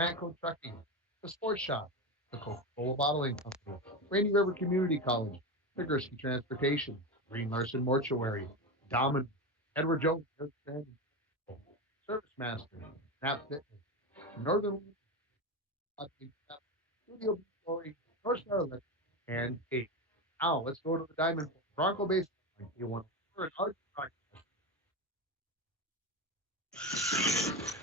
Manco Trucking, The Sports Shop, The Coca-Cola Bottling Company, Rainy River Community College, Figurski Transportation, Green Larson Mortuary, Domin, Edward Jones, Service Master, Nap Fitness, Northern Studio B Flooring, North Star Electric, and Kate. Now let's go to the Diamond Bronco Baseball. You want to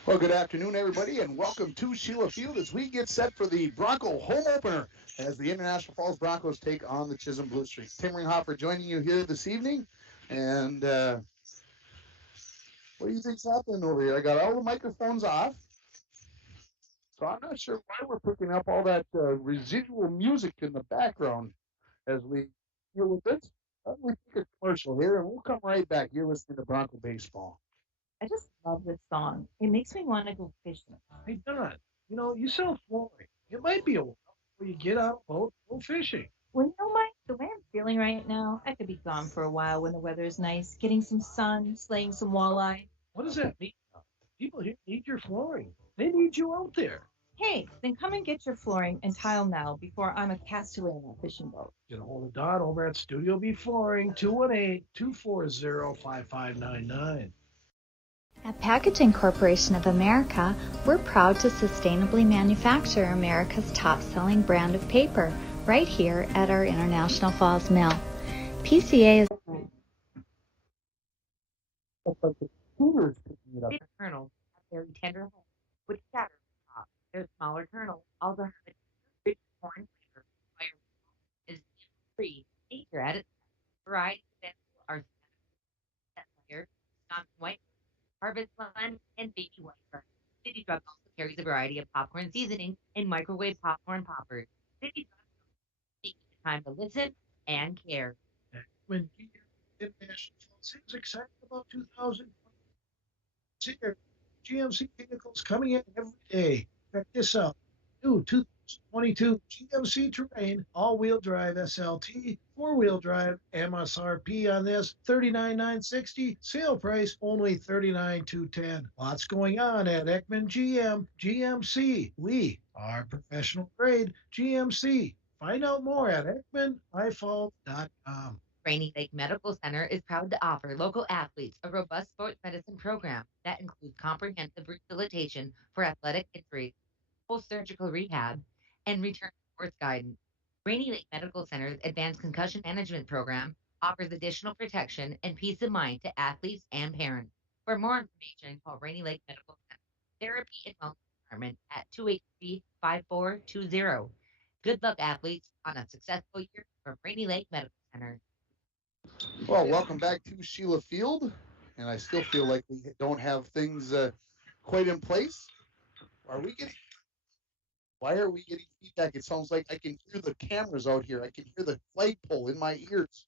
Well, good afternoon, everybody, and welcome to Sheila Field as we get set for the Bronco home opener as the International Falls Broncos take on the Chisholm Blue Streaks. Tim Ringhofer joining you here this evening. And what do you think's happening over here? I got all the microphones off, so I'm not sure why we're picking up all that residual music in the background as we deal with this. We take a commercial here, and we'll come right back. You're listening to Bronco Baseball. I just love this song. It makes me want to go fishing. Hey, Don, you sell flooring. It might be a while before you get out a boat, go fishing. Well, Mike, the way I'm feeling right now, I could be gone for a while when the weather is nice, getting some sun, slaying some walleye. What does that mean? People here need your flooring. They need you out there. Hey, then come and get your flooring and tile now before I'm a castaway on that fishing boat. Get a hold of Don over at Studio B Flooring, 218-240-5599. At Packaging Corporation of America, we're proud to sustainably manufacture America's top-selling brand of paper right here at our International Falls Mill. PCA is Big kernels have very tender heads with shatter top. Their smaller kernels also have a rich corn flavor. Fire is free. Nature at its best. Varieties available are set layer, Wisconsin white, harvest blend, and baby white burn. City Drug also carries a variety of popcorn seasonings and microwave popcorn poppers. City Drug takes the time to listen and care. When International seems excited about 2020, here, GMC vehicles coming in every day. Check this out. New 2022 GMC Terrain all-wheel drive SLT, four-wheel drive MSRP on this 39,960. Sale price only 39,210. Lots going on at Ekman GMC. We are professional grade GMC. Find out more at ekmanifalt.com. Rainy Lake Medical Center is proud to offer local athletes a robust sports medicine program that includes comprehensive rehabilitation for athletic injuries, post surgical rehab, and return to sports guidance. Rainy Lake Medical Center's advanced concussion management program offers additional protection and peace of mind to athletes and parents. For more information, call Rainy Lake Medical Center Therapy and Wellness Department at 283-5420. Good luck, athletes, on a successful year from Rainy Lake Medical Center. Well, welcome back to Sheila Field, and I still feel like we don't have things quite in place. Are we getting? Why are we getting feedback? It sounds like I can hear the cameras out here. I can hear the flagpole in my ears,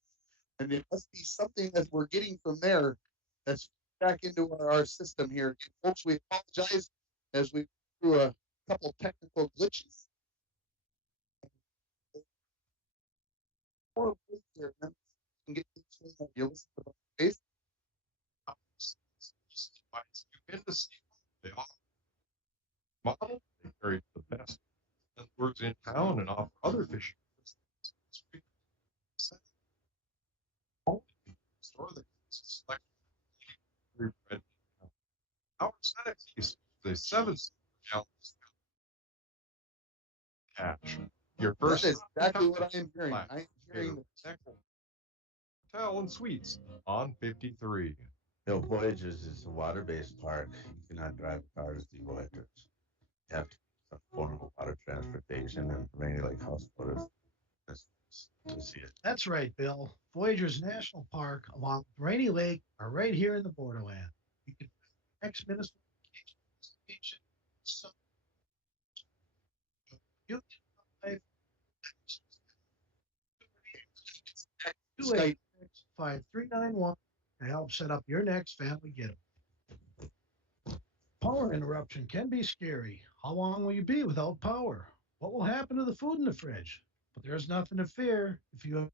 and it must be something that we're getting from there that's back into our system here. And folks, we apologize as we through a couple technical glitches. Here, and then get this thing you listen to the face. In the they offer model, they carry the best works in town and offer other fishing store that select our Senate piece the 7 gallons cash. Your first That is exactly what I am hearing. I am hearing hotel and suites on 53. Voyagers is a water-based park. You cannot drive cars to Voyagers. You have to use a form of water transportation, and Rainy Lake Houseboat is to see it. That's right, Bill. Voyagers National Park along with Rainy Lake are right here in the borderland. You can ex-minister vacation, so you can 286-5391 to help set up your next family getaway. Power interruption can be scary. How long will you be without power? What will happen to the food in the fridge? But there's nothing to fear if you have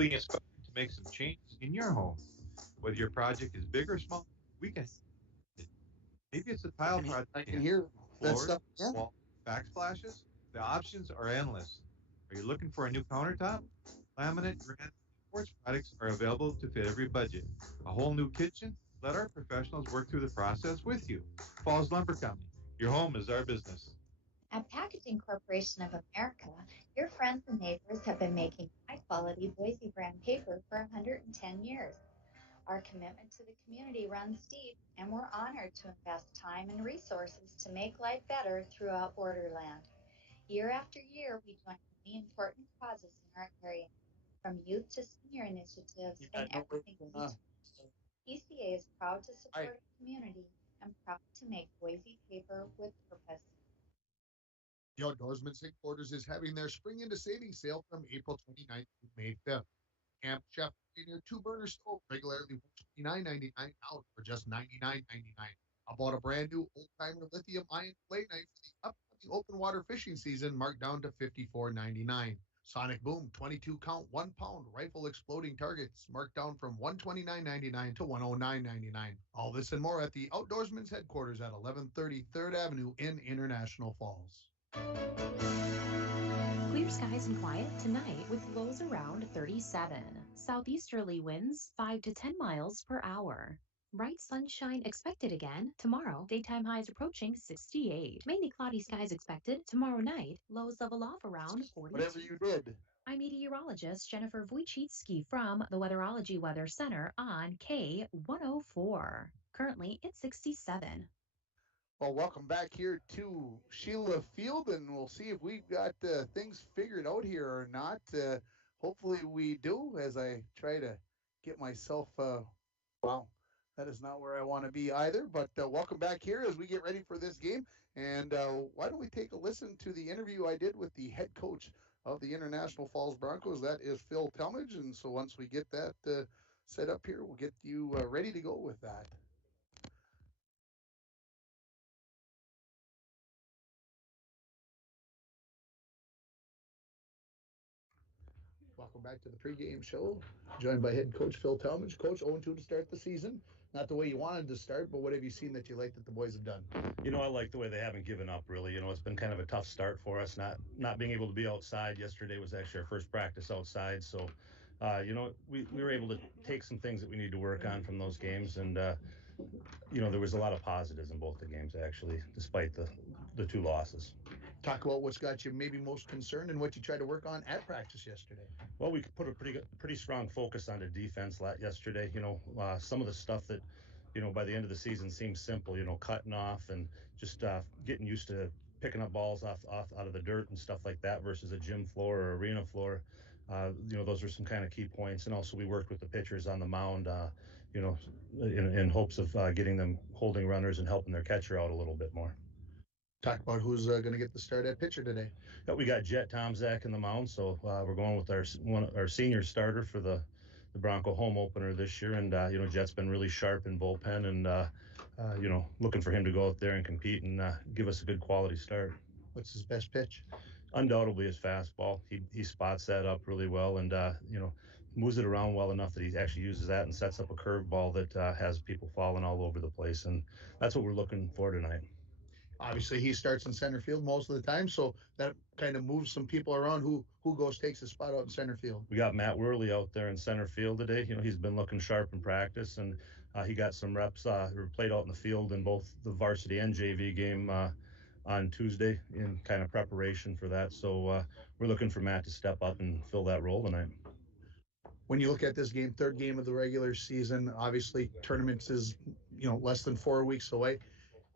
being inspired to make some changes in your home. Whether your project is big or small, we can. Maybe it's a tile project. I can hear that Floors, stuff. Yeah. wall, backsplashes. The options are endless. Are you looking for a new countertop? Laminate, granite, quartz products are available to fit every budget. A whole new kitchen? Let our professionals work through the process with you. Falls Lumber Company. Your home is our business. At Packaging Corporation of America, your friends and neighbors have been making high-quality Boise brand paper for 110 years. Our commitment to the community runs deep, and we're honored to invest time and resources to make life better throughout Borderland. Year after year, we join many important causes in our area, from youth to senior initiatives and everything in between. PCA is proud to support our community and proud to make Boise paper with purpose. The Outdoorsman's headquarters is having their Spring into Savings sale from April 29th to May 5th. Camp Chef Junior 2-burner stove regularly $29.99 out for just $99.99. How about a brand new old-timer lithium-ion fillet knife for the upcoming open water fishing season marked down to $54.99. Sonic Boom 22-count 1-pound rifle exploding targets marked down from $129.99 to $109.99. All this and more at the Outdoorsman's headquarters at 1130 3rd Avenue in International Falls. Clear skies and quiet tonight with lows around 37. Southeasterly winds 5 to 10 miles per hour. Bright sunshine expected again tomorrow. Daytime highs approaching 68. Mainly cloudy skies expected tomorrow night. Lows level off around 42. Whatever you did. I'm meteorologist Jennifer Wojcicki from the Weatherology Weather Center on K104. Currently, it's 67. Well, welcome back here to Sheila Field, and we'll see if we've got things figured out here or not. Hopefully we do, as I try to get myself, wow, that is not where I want to be either. But welcome back here as we get ready for this game. And why don't we take a listen to the interview I did with the head coach of the International Falls Broncos. That is Phil Talmadge. And so once we get that set up here, we'll get you ready to go with that. Welcome back to the pregame show, joined by head coach Phil Talmadge. Coach, 0-2 to start the season. Not the way you wanted to start, but what have you seen that you like that the boys have done? You know, I like the way they haven't given up, really. You know, it's been kind of a tough start for us, not being able to be outside. Yesterday was actually our first practice outside, so, you know, we were able to take some things that we need to work on from those games, and, you know, there was a lot of positives in both the games, actually, despite the two losses. Talk about what's got you maybe most concerned and what you tried to work on at practice yesterday. Well, we put a pretty strong focus on the defense yesterday. You know, some of the stuff that, you know, by the end of the season seems simple. You know, cutting off and just getting used to picking up balls off out of the dirt and stuff like that versus a gym floor or arena floor. You know, those are some kind of key points. And also, we worked with the pitchers on the mound. You know, in hopes of getting them holding runners and helping their catcher out a little bit more. Talk about who's going to get the start at pitcher today. Yeah, we got Jet Tomzak in the mound, so we're going with our senior starter for the Bronco home opener this year. And you know, Jet's been really sharp in bullpen, and you know, looking for him to go out there and compete and give us a good quality start. What's his best pitch? Undoubtedly his fastball. He spots that up really well, and you know, moves it around well enough that he actually uses that and sets up a curveball that has people falling all over the place, and that's what we're looking for tonight. Obviously, he starts in center field most of the time, so that kind of moves some people around. Who takes his spot out in center field? We got Matt Worley out there in center field today. You know, he's been looking sharp in practice, and he got some reps. Played out in the field in both the varsity and JV game on Tuesday in kind of preparation for that. So we're looking for Matt to step up and fill that role tonight. When you look at this game, third game of the regular season, obviously tournaments is, you know, less than 4 weeks away.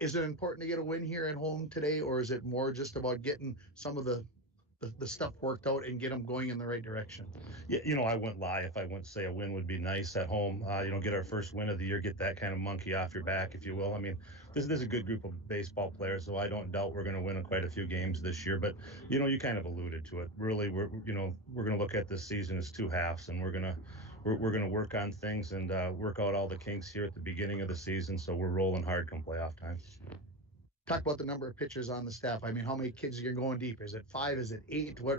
Is it important to get a win here at home today, or is it more just about getting some of the stuff worked out and get them going in the right direction? Yeah, you know, I wouldn't lie if I wouldn't say a win would be nice at home. You know, get our first win of the year, get that kind of monkey off your back, if you will. I mean, this is a good group of baseball players, so I don't doubt we're going to win quite a few games this year. But, you know, you kind of alluded to it. Really, we're going to look at this season as two halves, and we're going to work on things and work out all the kinks here at the beginning of the season, so we're rolling hard come playoff time. Talk about the number of pitchers on the staff. I mean, how many kids are going deep? Is it 5? Is it 8? What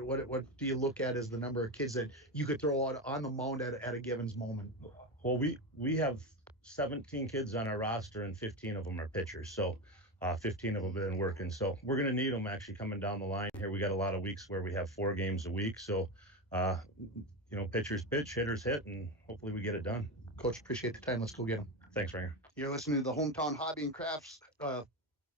do you look at as the number of kids that you could throw out on the mound at a given moment? Well, we have 17 kids on our roster, and 15 of them are pitchers. So 15 of them have been working. So we're going to need them actually coming down the line here. We got a lot of weeks where we have 4 games a week. So, pitchers pitch, hitters hit, and hopefully we get it done. Coach, appreciate the time. Let's go get them. Thanks, Ringer. You're listening to the Hometown Hobby and Crafts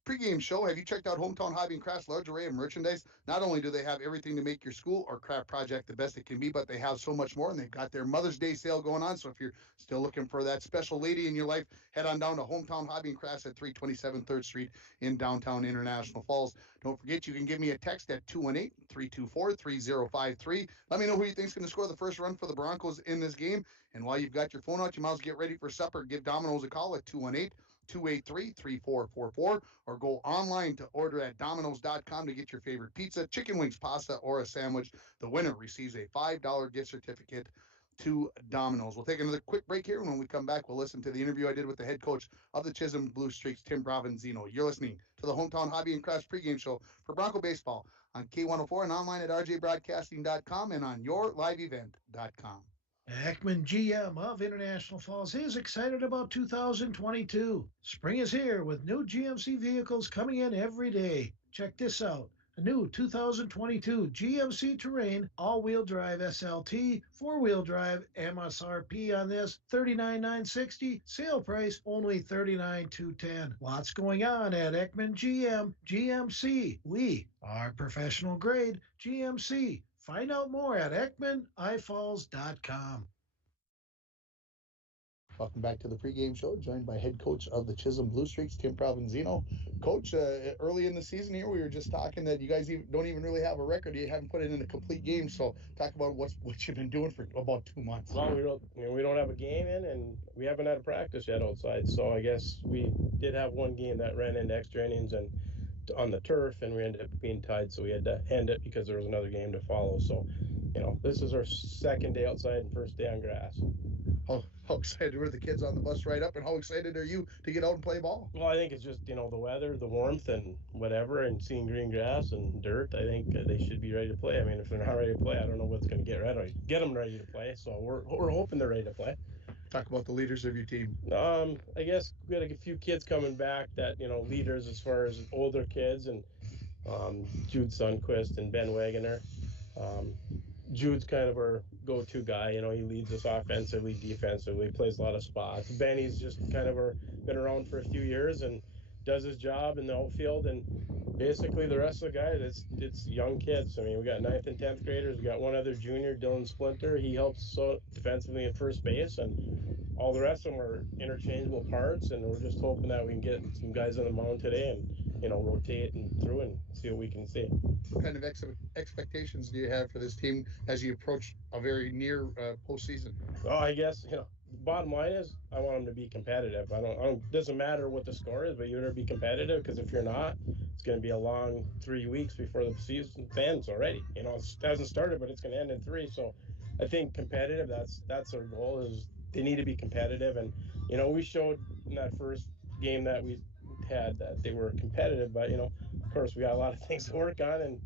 pregame show. Have you checked out Hometown Hobby and Crafts' large array of merchandise? Not only do they have everything to make your school or craft project the best it can be, but they have so much more, and they've got their Mother's Day sale going on. So if you're still looking for that special lady in your life, head on down to Hometown Hobby and Crafts at 327 3rd Street in downtown International Falls. Don't forget, you can give me a text at 218-324-3053. Let me know who you think is going to score the first run for the Broncos in this game. And while you've got your phone out, you might as well get ready for supper. Give Domino's a call at 218-283-3444, or go online to order at Domino's.com to get your favorite pizza, chicken wings, pasta, or a sandwich. The winner receives a $5 gift certificate to Domino's. We'll take another quick break here, and when we come back, we'll listen to the interview I did with the head coach of the Chisholm Blue Streaks, Tim Provenzino. You're listening to the Hometown Hobby and Crafts pregame show for Bronco Baseball on K104 and online at rjbroadcasting.com and on yourliveevent.com. Ekman GM of International Falls is excited about 2022. Spring is here with new GMC vehicles coming in every day. Check this out. A new 2022 GMC Terrain all-wheel drive SLT, four-wheel drive, MSRP on this $39,960, sale price only $39,210. Lots going on at Ekman GMC. We are professional grade GMC. Find out more at EkmanIFalls.com. Welcome back to the pregame show, joined by head coach of the Chisholm Blue Streaks, Tim Provenzino. Coach, early in the season here, we were just talking that you guys don't even really have a record. You haven't put it in a complete game. So talk about what you've been doing for about 2 months. Well, we don't have a game in, and we haven't had a practice yet outside. So I guess we did have one game that ran into extra innings and on the turf, and we ended up being tied, so we had to end it because there was another game to follow. So, this is our second day outside and first day on grass. How excited were the kids on the bus ride up, and how excited are you to get out and play ball? Well, I think it's just, the weather, the warmth, and whatever, and seeing green grass and dirt. I think they should be ready to play. I mean, if they're not ready to play, I don't know what's going to get them ready to play. So we're hoping they're ready to play. Talk about the leaders of your team. I guess we got a few kids coming back that, leaders as far as older kids, and Jude Sundquist and Ben Wagoner. Jude's kind of our go-to guy. He leads us offensively, defensively, plays a lot of spots. Benny's just kind of been around for a few years and does his job in the outfield. And basically the rest of the guys, it's young kids. I mean, we got 9th and 10th graders. We got one other junior, Dylan Splinter. He helps defensively at first base, and all the rest of them are interchangeable parts. And we're just hoping that we can get some guys on the mound today and rotate and through and see what we can see. What kind of expectations do you have for this team as you approach a very near postseason? Oh, I guess, bottom line is I want them to be competitive. Doesn't matter what the score is, but you better be competitive, because if you're not, it's going to be a long 3 weeks before the season ends already. It hasn't started, but it's going to end in 3. So I think competitive, that's our goal, is they need to be competitive. And, we showed in that first game that we had that they were competitive, but of course we got a lot of things to work on, and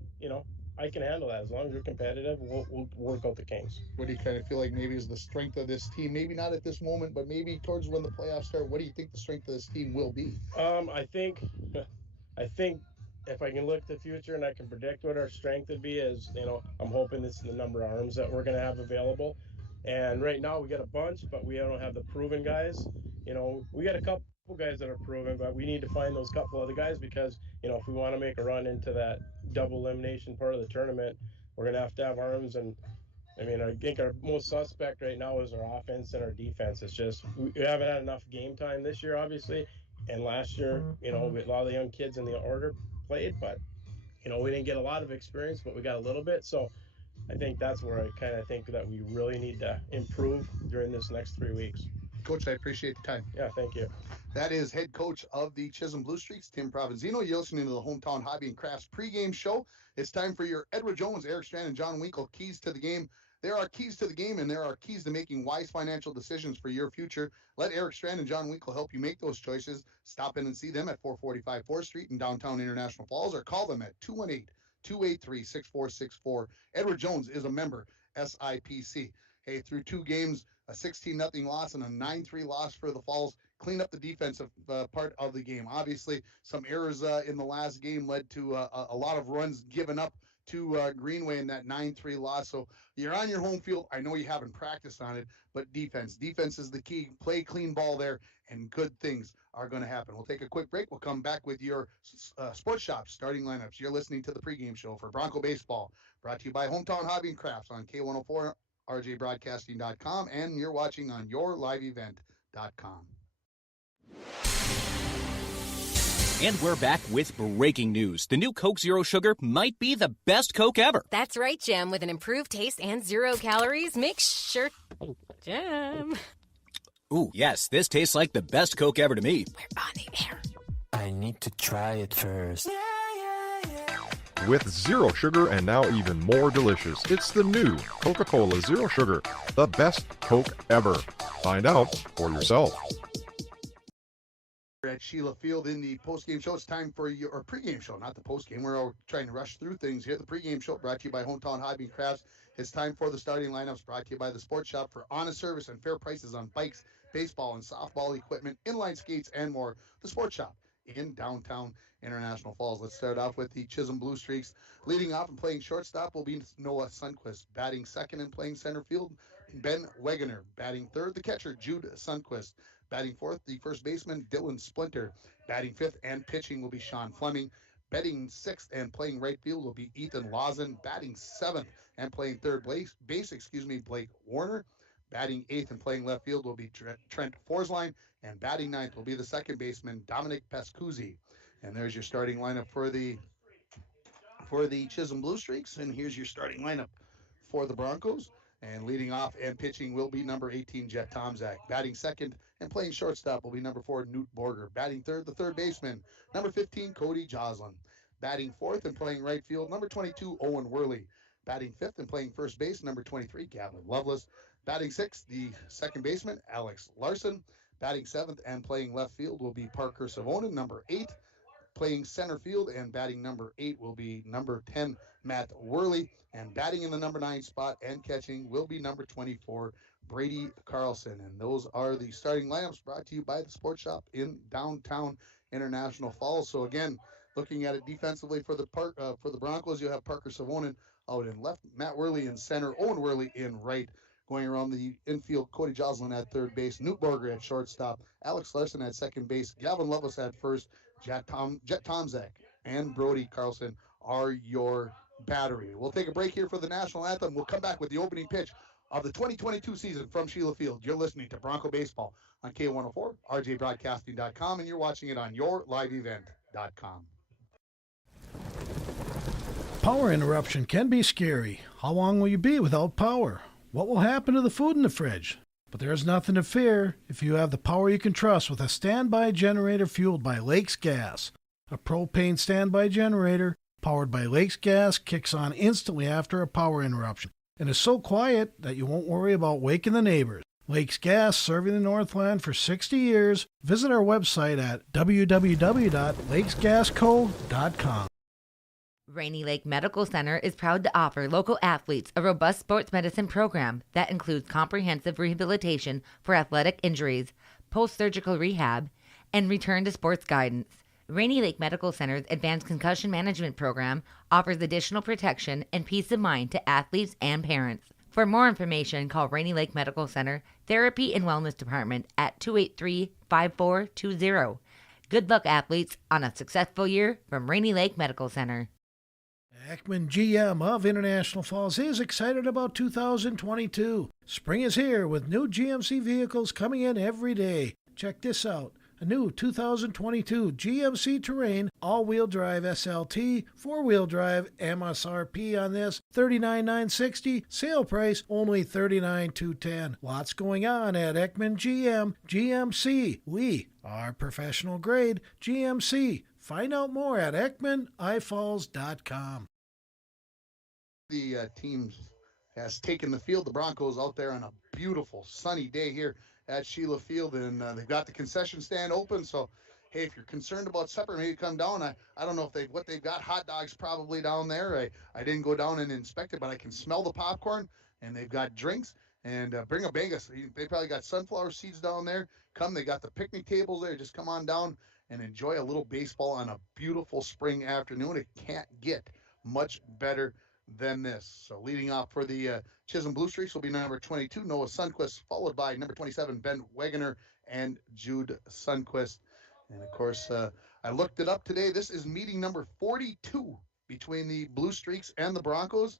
I can handle that. As long as you're competitive, we'll work out the kinks. What do you kind of feel like maybe is the strength of this team? Maybe not at this moment, but maybe towards when the playoffs start. What do you think the strength of this team will be? I think if I can look to the future and I can predict what our strength would be, is I'm hoping it's the number of arms that we're going to have available. And right now we got a bunch, but we don't have the proven guys. We got a couple guys that are proven, but we need to find those couple other guys, because if we want to make a run into that double elimination part of the tournament, we're going to have arms. And I think our most suspect right now is our offense and our defense. It's just we haven't had enough game time this year, obviously, and last year a lot of the young kids in the order played, but we didn't get a lot of experience, but we got a little bit. So I think that's where I kind of think that we really need to improve during this next 3 weeks. Coach, I appreciate the time. Yeah, thank you. That is head coach of the Chisholm Blue Streaks, Tim Provenzino. You're listening to the Hometown Hobby and Crafts pregame show. It's time for your Edward Jones, Eric Strand, and John Winkle keys to the game. There are keys to the game, and there are keys to making wise financial decisions for your future. Let Eric Strand and John Winkle help you make those choices. Stop in and see them at 445 4th Street in downtown International Falls, or call them at 218-283-6464. Edward Jones is a member, SIPC. Hey, through 2 games, a 16-0 loss and a 9-3 loss for the Falls. Clean up the defensive part of the game. Obviously, some errors in the last game led to a lot of runs given up to Greenway in that 9-3 loss. So you're on your home field. I know you haven't practiced on it, but defense is the key. Play clean ball there, and good things are going to happen. We'll take a quick break. We'll come back with your Sports Shop starting lineups. You're listening to the pregame show for Bronco Baseball, brought to you by Hometown Hobby and Crafts on K104, rjbroadcasting.com, and you're watching on yourliveevent.com. And we're back with breaking news. The new Coke Zero Sugar might be the best Coke ever. That's right, Jim. With an improved taste and 0 calories, make sure... Jim. Ooh, yes, this tastes like the best Coke ever to me. We're on the air. I need to try it first. With zero sugar and now even more delicious, it's the new Coca-Cola Zero Sugar, the best Coke ever. Find out for yourself. We're at Sheila Field in the postgame show. It's time for your pregame show, not the postgame. We're all trying to rush through things here. The pregame show brought to you by Hometown Hobby and Crafts. It's time for the starting lineups brought to you by the Sports Shop for honest service and fair prices on bikes, baseball and softball equipment, inline skates, and more. The Sports Shop in downtown International Falls. Let's start off with the Chisholm Blue Streaks. Leading off and playing shortstop will be Noah Sundquist. Batting second and playing center field, Ben Wegener. Batting third, the catcher, Jude Sundquist. Batting fourth, the first baseman, Dylan Splinter. Batting fifth and pitching will be Sean Fleming. Batting sixth and playing right field will be Ethan Lawson. Batting seventh and playing third base, Blake Warner. Batting eighth and playing left field will be Trent Forsline. And batting ninth will be the second baseman, Dominic Pascuzzi. And there's your starting lineup for the Chisholm Blue Streaks. And here's your starting lineup for the Broncos. And leading off and pitching will be number 18, Jet Tomzak. Batting second and playing shortstop will be number 4, Newt Borger. Batting third, the third baseman, number 15, Cody Joslin. Batting fourth and playing right field, number 22, Owen Worley. Batting fifth and playing first base, number 23, Gavin Lovelace. Batting sixth, the second baseman, Alex Larson. Batting seventh and playing left field will be Parker Savonin, number 8. Playing center field and batting number 8 will be number 10, Matt Worley. And batting in the number 9 spot and catching will be number 24, Brady Carlson. And those are the starting lineups brought to you by the Sports Shop in downtown International Falls. So again, looking at it defensively for the Broncos, you have Parker Savonin out in left, Matt Worley in center, Owen Worley in right. Going around the infield, Cody Joslin at third base, Newt Borger at shortstop, Alex Larson at second base, Gavin Lovelace at first, Jet Tomzak and Brody Carlson are your battery. We'll take a break here for the national anthem. We'll come back with the opening pitch of the 2022 season from Sheila Field. You're listening to Bronco Baseball on K104, rjbroadcasting.com, and you're watching it on yourliveevent.com. Power interruption can be scary. How long will you be without power? What will happen to the food in the fridge? But there's nothing to fear if you have the power you can trust with a standby generator fueled by Lakes Gas. A propane standby generator powered by Lakes Gas kicks on instantly after a power interruption and is so quiet that you won't worry about waking the neighbors. Lakes Gas, serving the Northland for 60 years. Visit our website at www.lakesgasco.com. Rainy Lake Medical Center is proud to offer local athletes a robust sports medicine program that includes comprehensive rehabilitation for athletic injuries, post-surgical rehab, and return to sports guidance. Rainy Lake Medical Center's advanced concussion management program offers additional protection and peace of mind to athletes and parents. For more information, call Rainy Lake Medical Center Therapy and Wellness Department at 283-5420. Good luck, athletes, on a successful year from Rainy Lake Medical Center. Ekman GM of International Falls is excited about 2022. Spring is here with new GMC vehicles coming in every day. Check this out. A new 2022 GMC Terrain all-wheel drive SLT, four-wheel drive, MSRP on this $39,960, sale price only $39,210. Lots going on at Ekman GM. GMC, we are professional grade GMC. Find out more at EkmanIFalls.com. The teams has taken the field. The Broncos out there on a beautiful sunny day here at Sheila Field, and they've got the concession stand open. So, hey, if you're concerned about supper, maybe come down. I don't know if what they've got. Hot dogs probably down there. I didn't go down and inspect it, but I can smell the popcorn, and they've got drinks. And bring a bag of. They probably got sunflower seeds down there. Come, they got the picnic tables there. Just come on down and enjoy a little baseball on a beautiful spring afternoon. It can't get much better than this. So leading off for the Chisholm Blue Streaks will be number 22, Noah Sundquist, followed by number 27, Ben Wegener and Jude Sundquist. And of course, I looked it up today. This is meeting number 42 between the Blue Streaks and the Broncos.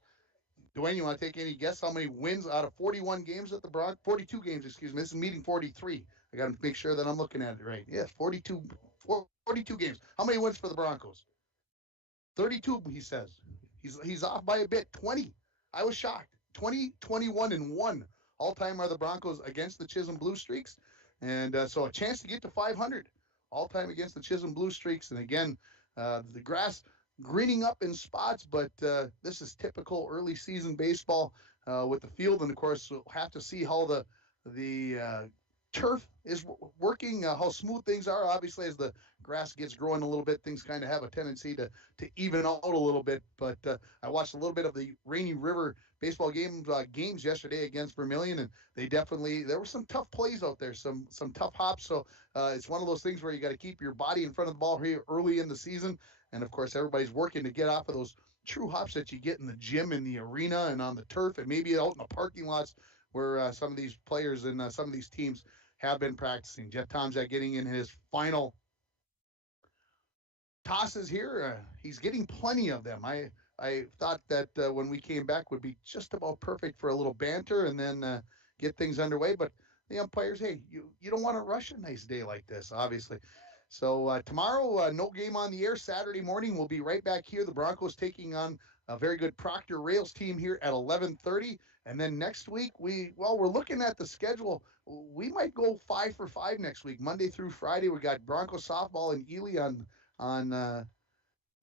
Dwayne, you want to take any guess how many wins out of 41 games at the Broncos? 42 games, excuse me. This is meeting 43. I got to make sure that I'm looking at it right. Yes, 42 games. How many wins for the Broncos? 32, he says. He's off by a bit. 20. I was shocked. 20, 21, and 1. All-time are the Broncos against the Chisholm Blue Streaks. And so a chance to get to 500. All-time against the Chisholm Blue Streaks. And again, the grass greening up in spots, but this is typical early season baseball with the field. And, of course, we'll have to see how the turf is working, how smooth things are. Obviously, as the grass gets growing a little bit, things kind of have a tendency to even out a little bit. But I watched a little bit of the Rainy River baseball games yesterday against Vermilion, and there were some tough plays out there, some tough hops. So it's one of those things where you got to keep your body in front of the ball here early in the season. And of course, everybody's working to get off of those true hops that you get in the gym, in the arena, and on the turf, and maybe out in the parking lots where some of these players and some of these teams have been practicing. Jeff Tomczak getting in his final tosses here. He's getting plenty of them. I thought that when we came back would be just about perfect for a little banter and then get things underway. But the umpires, hey, you don't want to rush a nice day like this, obviously. So tomorrow, no game on the air. Saturday morning, we'll be right back here. The Broncos taking on a very good Proctor Rails team here at 11:30. And then next week, we're looking at the schedule. We might go 5 for 5 next week, Monday through Friday. We got Broncos softball in Ely on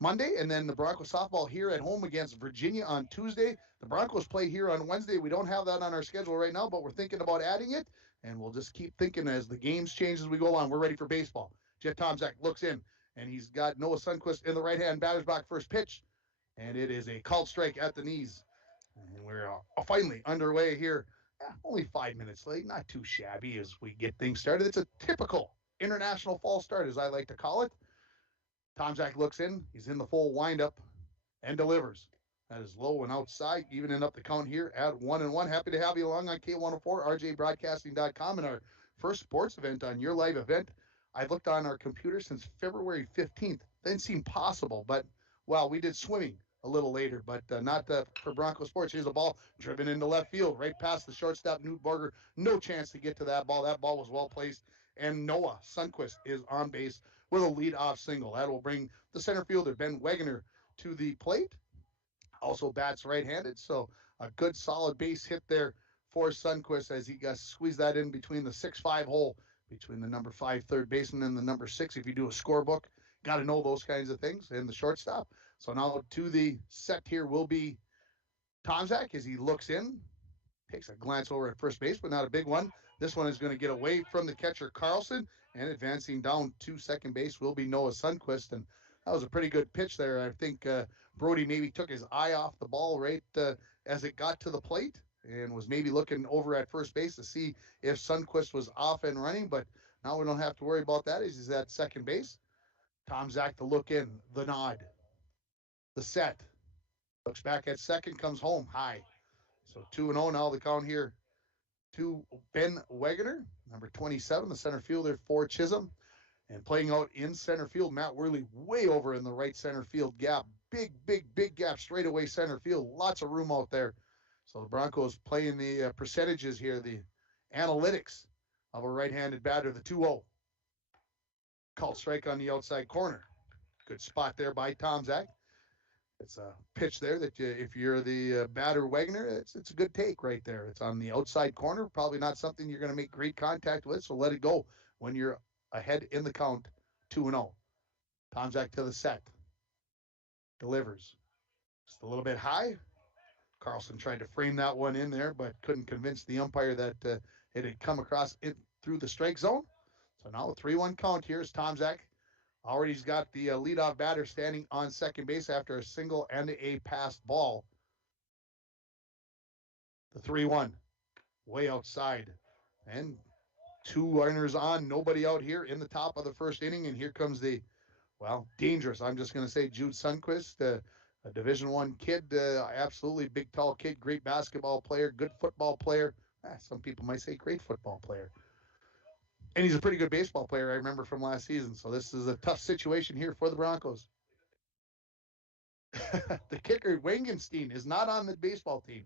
Monday, and then the Broncos softball here at home against Virginia on Tuesday. The Broncos play here on Wednesday. We don't have that on our schedule right now, but we're thinking about adding it, and we'll just keep thinking as the games change as we go along. We're ready for baseball. Jeff Tomczak looks in, and he's got Noah Sundquist in the right hand, batter's box, first pitch, and it is a called strike at the knees. And we're finally underway here. Only 5 minutes late, not too shabby as we get things started. It's a typical international fall start, as I like to call it. Tomczak looks in. He's in the full windup and delivers. That is low and outside, evening up the count here at 1-1. Happy to have you along on K104, rjbroadcasting.com, and our first sports event on your live event. I've looked on our computer since February 15th. Didn't seem possible, but, well, we did swimming a little later, but not for Bronco Sports. Here's a ball driven into left field, right past the shortstop, Newt Borger. No chance to get to that ball. That ball was well placed, and Noah Sundquist is on base with a lead-off single. That will bring the center fielder, Ben Wegener, to the plate. Also bats right-handed, so a good solid base hit there for Sundquist as he got squeezed that in between the 6-5 hole, between the number 5 third baseman and the number 6. If you do a scorebook, got to know those kinds of things, and the shortstop. So now to the set here will be Tomczak as he looks in, takes a glance over at first base, but not a big one. This one is going to get away from the catcher, Carlson, and advancing down to second base will be Noah Sundquist. And that was a pretty good pitch there. I think Brody maybe took his eye off the ball right as it got to the plate and was maybe looking over at first base to see if Sundquist was off and running. But now we don't have to worry about that as he's at second base. Tomczak to look in, the nod, the set. Looks back at second, comes home high. So 2-0 now the count here to Ben Wegener, number 27, the center fielder for Chisholm. And playing out in center field, Matt Worley way over in the right center field gap. Big gap straightaway center field. Lots of room out there. So the Broncos playing the percentages here, the analytics of a right-handed batter, the 2-0. Called strike on the outside corner. Good spot there by Tomczak. It's a pitch there that if you're the batter Wegener, it's a good take right there. It's on the outside corner. Probably not something you're going to make great contact with, so let it go when you're ahead in the count, 2-0. Tomczak to the set. Delivers. Just a little bit high. Carlson tried to frame that one in there, but couldn't convince the umpire that it had come across it through the strike zone. So now a 3-1 count here is Tomzak. Already's got the leadoff batter standing on second base after a single and a passed ball. The 3-1 way outside. And 2 runners on, nobody out here in the top of the first inning. And here comes the, dangerous. I'm just going to say Jude Sundquist, a Division I kid, absolutely big, tall kid, great basketball player, good football player. Some people might say great football player. And he's a pretty good baseball player, I remember from last season. So this is a tough situation here for the Broncos. The kicker, Wangenstein, is not on the baseball team.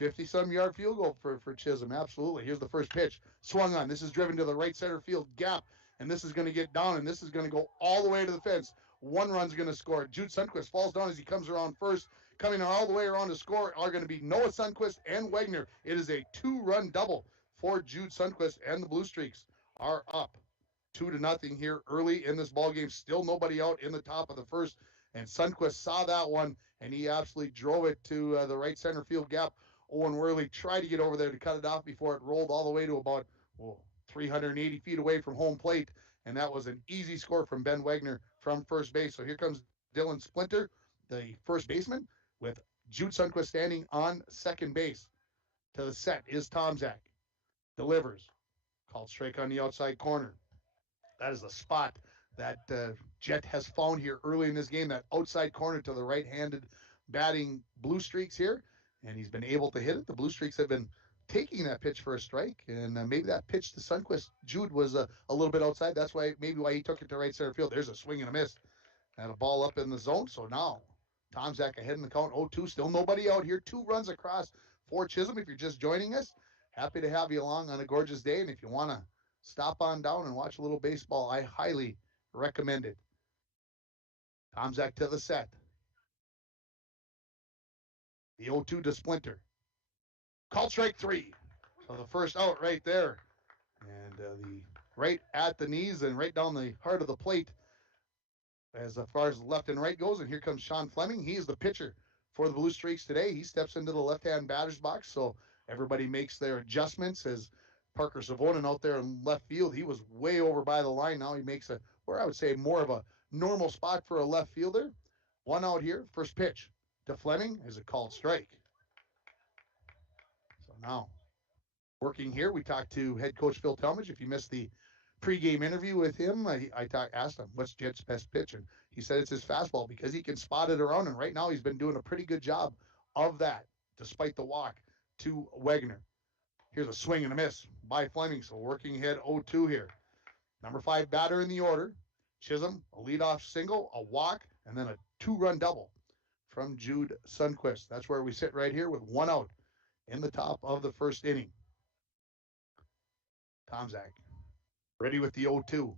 50-some yard field goal for Chisholm. Absolutely. Here's the first pitch. Swung on. This is driven to the right center field gap. And this is going to get down. And this is going to go all the way to the fence. 1 run's going to score. Jude Sundquist falls down as he comes around first. Coming all the way around to score are going to be Noah Sundquist and Wegner. It is a 2-run double for Jude Sundquist. And the Blue Streaks are up 2-0 here early in this ball game. Still nobody out in the top of the first. And Sundquist saw that one. And he absolutely drove it to the right center field gap. Owen Worley tried to get over there to cut it off before it rolled all the way to about 380 feet away from home plate. And that was an easy score from Ben Wegner from first base. So here comes Dylan Splinter, the first baseman, with Jude Sundquist standing on second base. To the set is Tomzak. Delivers. Called strike on the outside corner. That is the spot that Jet has found here early in this game, that outside corner to the right-handed batting Blue Streaks here. And he's been able to hit it. The Blue Streaks have been taking that pitch for a strike, and maybe that pitch to Sundquist, Jude, was a little bit outside. That's why he took it to right center field. There's a swing and a miss. And a ball up in the zone. So now Tomzak ahead in the count, 0-2. Still nobody out here. 2 runs across for Chisholm. If you're just joining us, happy to have you along on a gorgeous day. And if you want to stop on down and watch a little baseball, I highly recommend it. Tomzak to the set. The 0-2 to Splinter. Called strike 3. So the first out right there. And the right at the knees and right down the heart of the plate as far as left and right goes. And here comes Sean Fleming. He is the pitcher for the Blue Streaks today. He steps into the left-hand batter's box. So everybody makes their adjustments as Parker Savonin out there in left field. He was way over by the line. Now he makes I would say more of a normal spot for a left fielder. 1 out here. First pitch to Fleming is a called strike. So now working here, we talked to head coach Phil Talmadge. If you missed the pregame interview with him, I asked him what's Jet's best pitch, and he said it's his fastball because he can spot it around, and right now he's been doing a pretty good job of that despite the walk to Wegner. Here's a swing and a miss by Fleming. So working ahead 0-2 here. Number 5 batter in the order. Chisholm, a leadoff single, a walk, and then a 2-run double from Jude Sundquist. That's where we sit right here with 1 out in the top of the first inning. Tomzak ready with the 0-2.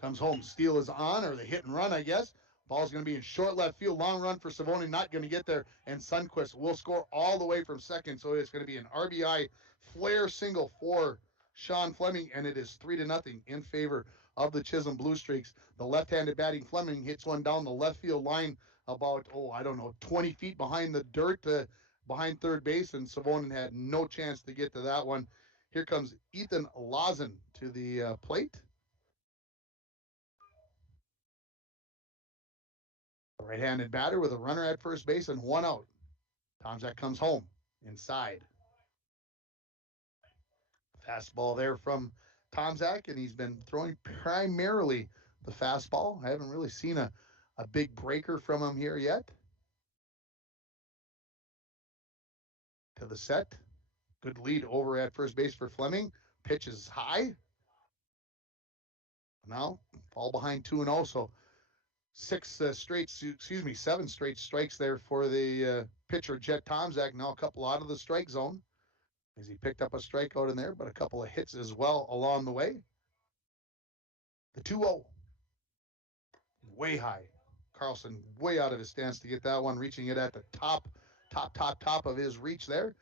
Comes home. Steele is on, or the hit and run, I guess. Ball's going to be in short left field. Long run for Savoni, not going to get there. And Sundquist will score all the way from second. So it's going to be an RBI flare single for Sean Fleming, and it is 3-0 in favor of the Chisholm Blue Streaks. The left-handed batting Fleming hits one down the left field line about, 20 feet behind the dirt, behind third base, and Savonin had no chance to get to that one. Here comes Ethan Lawson to the plate. Right-handed batter with a runner at first base and 1 out. Tomzak comes home inside. Fastball there from Tomzak, and he's been throwing primarily the fastball. I haven't really seen a big breaker from him here yet. To the set. Good lead over at first base for Fleming. Pitch is high. Now, fall behind 2-0, so 7 straight strikes there for the pitcher, Jet Tomzak. Now a couple out of the strike zone as he picked up a strikeout in there, but a couple of hits as well along the way. The 2-0. Way high. Carlson way out of his stance to get that one, reaching it at the top of his reach there.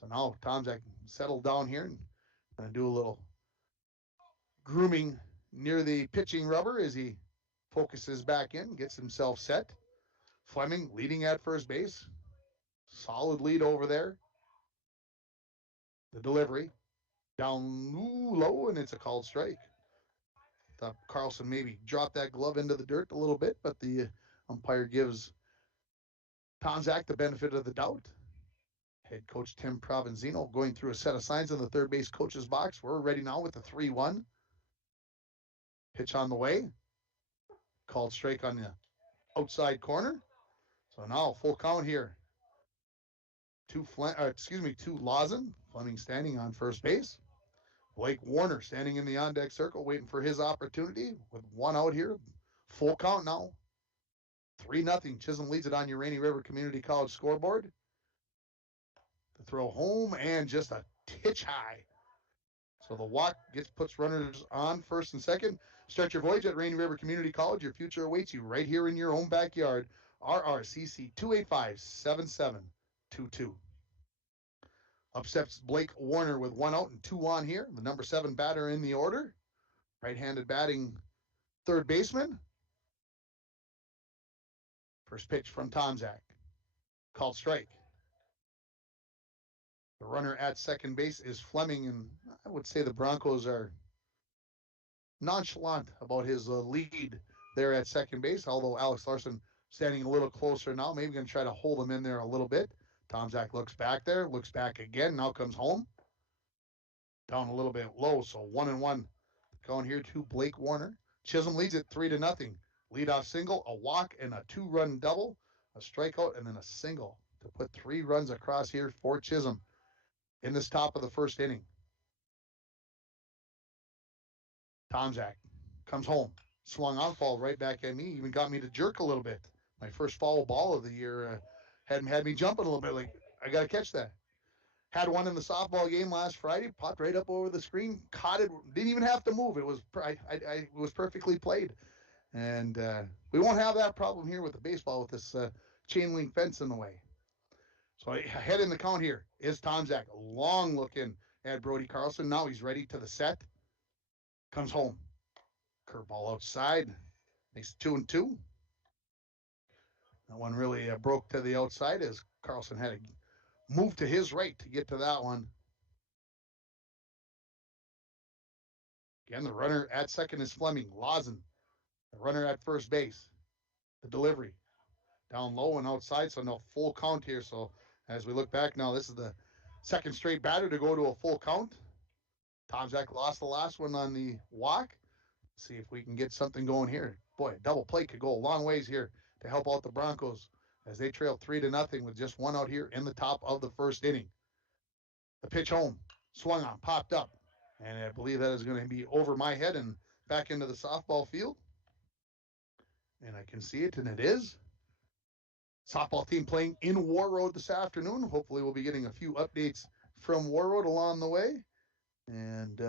So now Tomzak settled down here and going to do a little grooming near the pitching rubber as he focuses back in, gets himself set. Fleming leading at first base. Solid lead over there. The delivery down low, and it's a called strike. Thought Carlson maybe dropped that glove into the dirt a little bit, but the umpire gives Tomzak the benefit of the doubt. Head coach Tim Provenzino going through a set of signs in the third base coach's box. We're ready now with the 3-1. Pitch on the way. Called strike on the outside corner. So now full count here. To Lawson. Fleming standing on first base. Blake Warner standing in the on-deck circle waiting for his opportunity with one out here. Full count now. 3-0. Chisholm leads it on your Rainy River Community College scoreboard. The throw home and just a titch high. So the walk puts runners on first and second. Start your voyage at Rainy River Community College. Your future awaits you right here in your own backyard. RRCC 285-7722. Up steps Blake Warner with one out and 2 on here. The number 7 batter in the order. Right-handed batting third baseman. First pitch from Tomzak. Called strike. The runner at second base is Fleming, and I would say the Broncos are nonchalant about his lead there at second base, although Alex Larson standing a little closer now, maybe going to try to hold him in there a little bit. Tomzak looks back there, looks back again, now comes home. Down a little bit low, so 1-1 going here to Blake Warner. Chisholm leads it 3-0. Leadoff single, a walk, and a 2-run double, a strikeout, and then a single to put 3 runs across here for Chisholm in this top of the first inning. Tomzak comes home, swung on, fall right back at me, even got me to jerk a little bit. My first foul ball of the year had me jumping a little bit, like, I got to catch that. Had one in the softball game last Friday, popped right up over the screen, caught it, didn't even have to move. It was it was perfectly played. And we won't have that problem here with the baseball with this chain link fence in the way. So ahead in the count here is Tomzak, long looking at Brody Carlson. Now he's ready to the set. Comes home. Curveball outside. Makes 2-2. That one really broke to the outside as Carlson had to move to his right to get to that one. Again, the runner at second is Fleming. Lawson, the runner at first base. The delivery. Down low and outside, so no full count here. So as we look back now, this is the second straight batter to go to a full count. Tomzak lost the last one on the walk. See if we can get something going here. Boy, a double play could go a long ways here to help out the Broncos as they trail 3-0 with just one out here in the top of the first inning. The pitch home, swung on, popped up, and I believe that is going to be over my head and back into the softball field. And I can see it, and it is. Softball team playing in War Road this afternoon. Hopefully we'll be getting a few updates from War Road along the way. And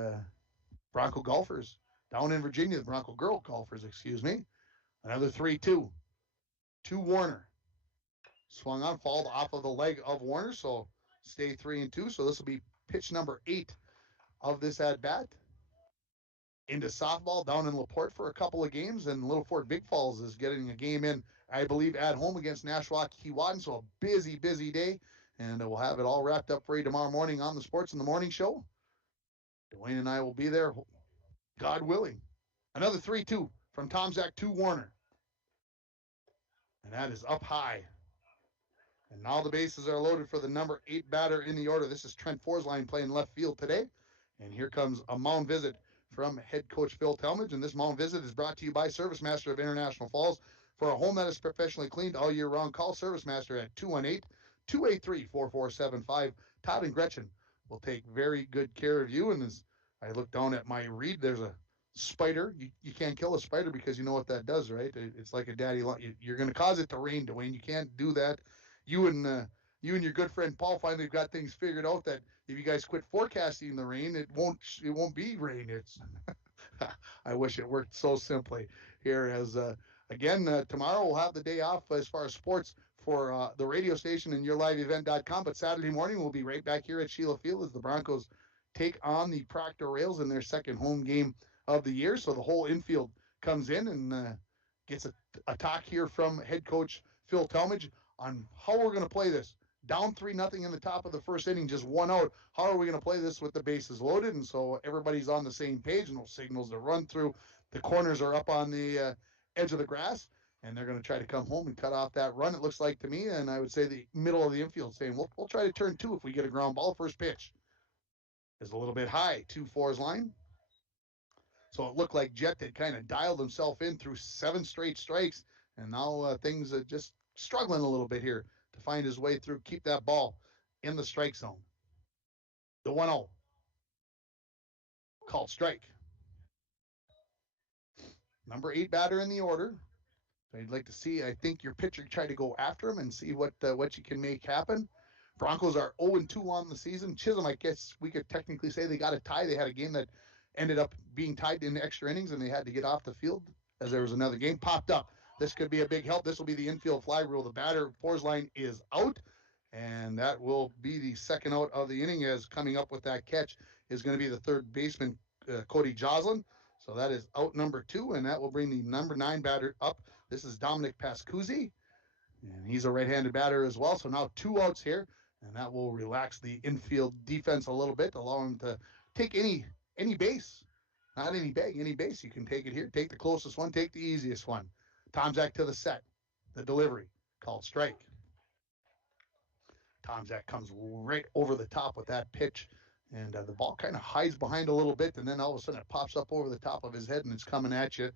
Bronco golfers down in Virginia, the Bronco girl golfers, excuse me. Another 3-2 to Warner. Swung on, fouled off of the leg of Warner, so stay 3-2. So this will be pitch number 8 of this at-bat. Into softball down in LaPorte for a couple of games, and Little Fort Big Falls is getting a game in, I believe, at home against Nashwauk Keewatin. So a busy, busy day, and we'll have it all wrapped up for you tomorrow morning on the Sports in the Morning show. Dwayne and I will be there, God willing. Another 3-2 from Tomzak to Warner. And that is up high. And now the bases are loaded for the number 8 batter in the order. This is Trent Forsline playing left field today. And here comes a mound visit from head coach Phil Talmadge. And this mound visit is brought to you by Service Master of International Falls. For a home that is professionally cleaned all year round, call Service Master at 218-283-4475. Todd and Gretchen will take very good care of you. And as I look down at my read, there's a spider. You can't kill a spider because you know what that does, right? It's like a daddy. You're going to cause it to rain, Dwayne. You can't do that. You and your good friend Paul finally got things figured out that if you guys quit forecasting the rain, it won't be rain. It's I wish it worked so simply here. As again, tomorrow we'll have the day off as far as sports for the radio station and yourliveevent.com. But Saturday morning we'll be right back here at Sheila Field as the Broncos take on the Proctor Rails in their second home game of the year. So the whole infield comes in and gets a talk here from head coach Phil Talmadge on how we're going to play this. down 3-0 in the top of the first inning, just 1 out. How are we going to play this with the bases loaded? And so everybody's on the same page, no signals to run through. The corners are up on the edge of the grass, and they're going to try to come home and cut off that run, it looks like to me. And I would say the middle of the infield saying, we'll try to turn 2 if we get a ground ball. First pitch is a little bit high, 2-4's line. So it looked like Jet had kind of dialed himself in through 7 straight strikes, and now things are just struggling a little bit here to find his way through, keep that ball in the strike zone. The 1-0 called strike. Number 8 batter in the order. I'd like to see, I think your pitcher try to go after him and see what you can make happen. Broncos are 0-2 on the season. Chisholm, I guess we could technically say they got a tie. They had a game that ended up being tied in extra innings, and they had to get off the field as there was another game popped up. This could be a big help. This will be the infield fly rule. The batter, fours line, is out, and that will be the second out of the inning, as coming up with that catch is going to be the third baseman, Cody Joslin. So that is out number 2, and that will bring the number 9 batter up. This is Dominic Pascuzzi, and he's a right-handed batter as well. So now 2 outs here, and that will relax the infield defense a little bit, allow him to take any base. Not any bag, any base. You can take it here. Take the closest one. Take the easiest one. Tomzak to the set. The delivery. Called strike. Tomzak comes right over the top with that pitch. And the ball kind of hides behind a little bit, and then all of a sudden it pops up over the top of his head, and it's coming at you.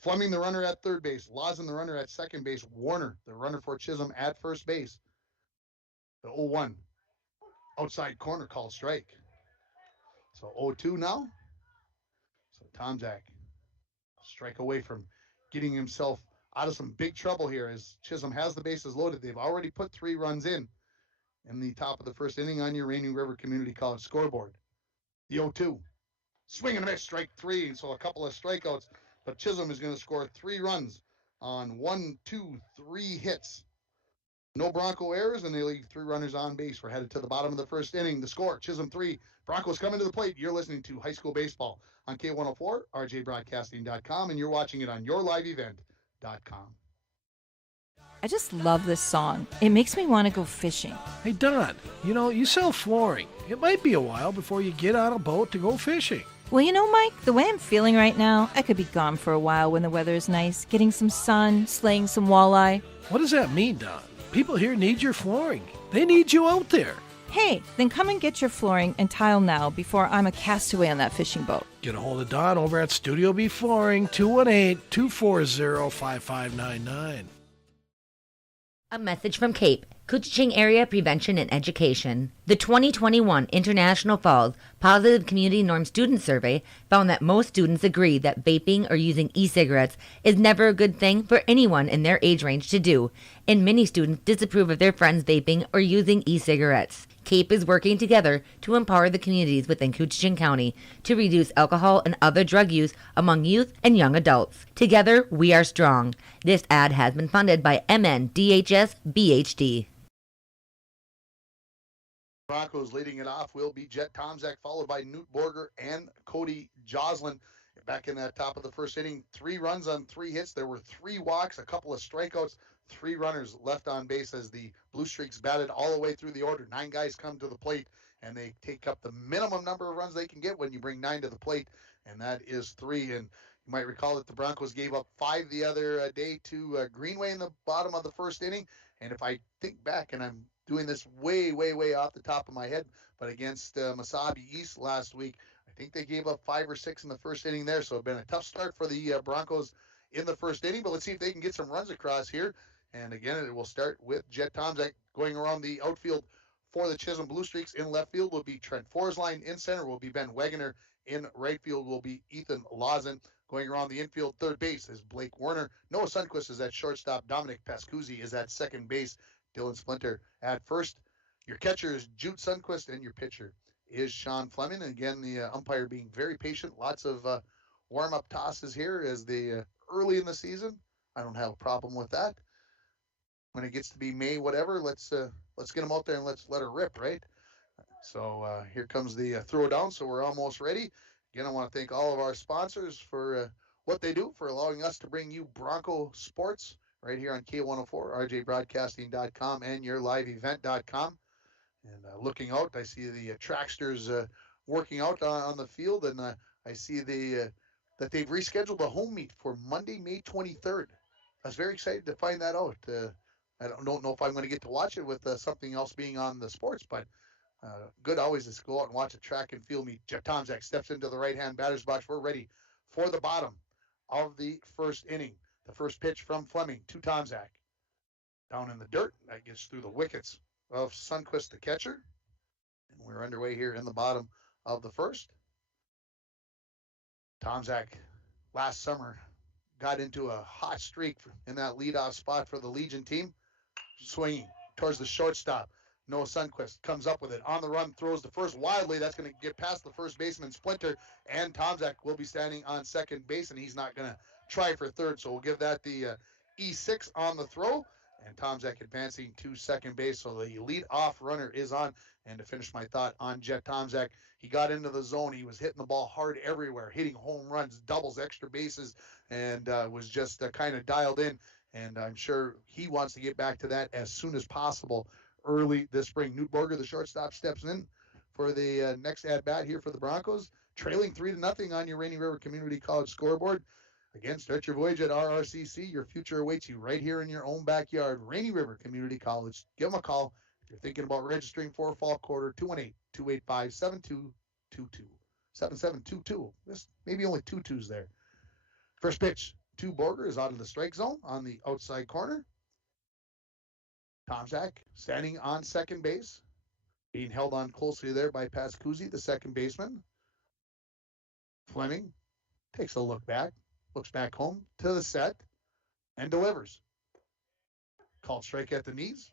Fleming, the runner at third base. Lawson, the runner at second base. Warner, the runner for Chisholm, at first base. The 0-1. Outside corner, called strike. So 0-2 now. So Tomzak, strike away from getting himself out of some big trouble here, as Chisholm has the bases loaded. They've already put 3 runs in the top of the first inning on your Rainy River Community College scoreboard. The 0-2. Swing and a miss, strike 3. So a couple of strikeouts, but Chisholm is going to score 3 runs on 1, 2, 3 hits. No Bronco errors, and they leave 3 runners on base. We're headed to the bottom of the first inning. The score, Chisholm 3, Broncos coming to the plate. You're listening to High School Baseball on K104, rjbroadcasting.com, and you're watching it on yourliveevent.com. I just love this song. It makes me want to go fishing. Hey, Don, you sell flooring. It might be a while before you get on a boat to go fishing. Well, Mike, the way I'm feeling right now, I could be gone for a while when the weather is nice, getting some sun, slaying some walleye. What does that mean, Don? People here need your flooring. They need you out there. Hey, then come and get your flooring and tile now before I'm a castaway on that fishing boat. Get a hold of Don over at Studio B Flooring, 218-240-5599. A message from CAPE, Couchiching Area Prevention and Education. The 2021 International Falls Positive Community Norm Student Survey found that most students agree that vaping or using e-cigarettes is never a good thing for anyone in their age range to do, and many students disapprove of their friends vaping or using e-cigarettes. CAPE is working together to empower the communities within Couchiching County to reduce alcohol and other drug use among youth and young adults. Together, we are strong. This ad has been funded by MNDHS BHD. Broncos leading it off will be Jet Tomzak, followed by Newt Borger and Cody Joslin. Back in that top of the first inning, 3 runs on 3 hits. There were 3 walks, a couple of strikeouts, 3 runners left on base as the Blue Streaks batted all the way through the order. 9 guys come to the plate, and they take up the minimum number of runs they can get when you bring 9 to the plate, and that is 3. And you might recall that the Broncos gave up 5 the other day to Greenway in the bottom of the first inning. And if I think back, and I'm doing this way off the top of my head, but against Masabi East last week, I think they gave up 5 or 6 in the first inning there. So it's been a tough start for the Broncos in the first inning, but let's see if they can get some runs across here. And again, it will start with Jet Tomzak going around the outfield for the Chisholm Blue Streaks. In left field will be Trent Forsline. In center will be Ben Wegener. In right field will be Ethan Lawson. Going around the infield, third base is Blake Warner. Noah Sundquist is at shortstop. Dominic Pascuzzi is at second base. Dylan Splinter at first. Your catcher is Jude Sundquist, and your pitcher is Sean Fleming. And again, the umpire being very patient. Lots of warm-up tosses here as the early in the season. I don't have a problem with that. When it gets to be May, whatever, let's get them out there and let's let her rip, right? So here comes the throw down. So we're almost ready. Again, I want to thank all of our sponsors for what they do, for allowing us to bring you Bronco sports right here on K104, rjbroadcasting.com, and yourliveevent.com. And looking out, I see the tracksters working out on the field, and I see that they've rescheduled a home meet for Monday, May 23rd. I was very excited to find that out. I don't know if I'm going to get to watch it with something else being on the sports, but good always to go out and watch a track and field meet. Jeff Tomczak steps into the right-hand batter's box. We're ready for the bottom of the first inning. The first pitch from Fleming to Tomczak. Down in the dirt. That gets through the wickets of Sundqvist, the catcher. And we're underway here in the bottom of the first. Tomczak last summer got into a hot streak in that leadoff spot for the Legion team. Swinging towards the shortstop. Noah Sundqvist comes up with it on the run, throws the first wildly. That's going to get past the first baseman Splinter, and Tomczak will be standing on second base, and he's not going to try for third. So we'll give that the E6 on the throw, and Tomczak advancing to second base. So the lead-off runner is on. And to finish my thought on Jet Tomczak, he got into the zone. He was hitting the ball hard everywhere, hitting home runs, doubles, extra bases, and was just kind of dialed in. And I'm sure he wants to get back to that as soon as possible early this spring. Newt Borger, the shortstop, steps in for the next at-bat here for the Broncos, trailing 3-0 on your Rainy River Community College scoreboard. Again, start your voyage at RRCC. Your future awaits you right here in your own backyard. Rainy River Community College. Give them a call if you're thinking about registering for a fall quarter. 218-285-7222. 7722. This maybe only two twos there. First pitch to Borger is out of the strike zone on the outside corner. Tomczak standing on second base, being held on closely there by Pascuzzi, the second baseman. Fleming takes a look back, looks back home to the set, and delivers. Called strike at the knees.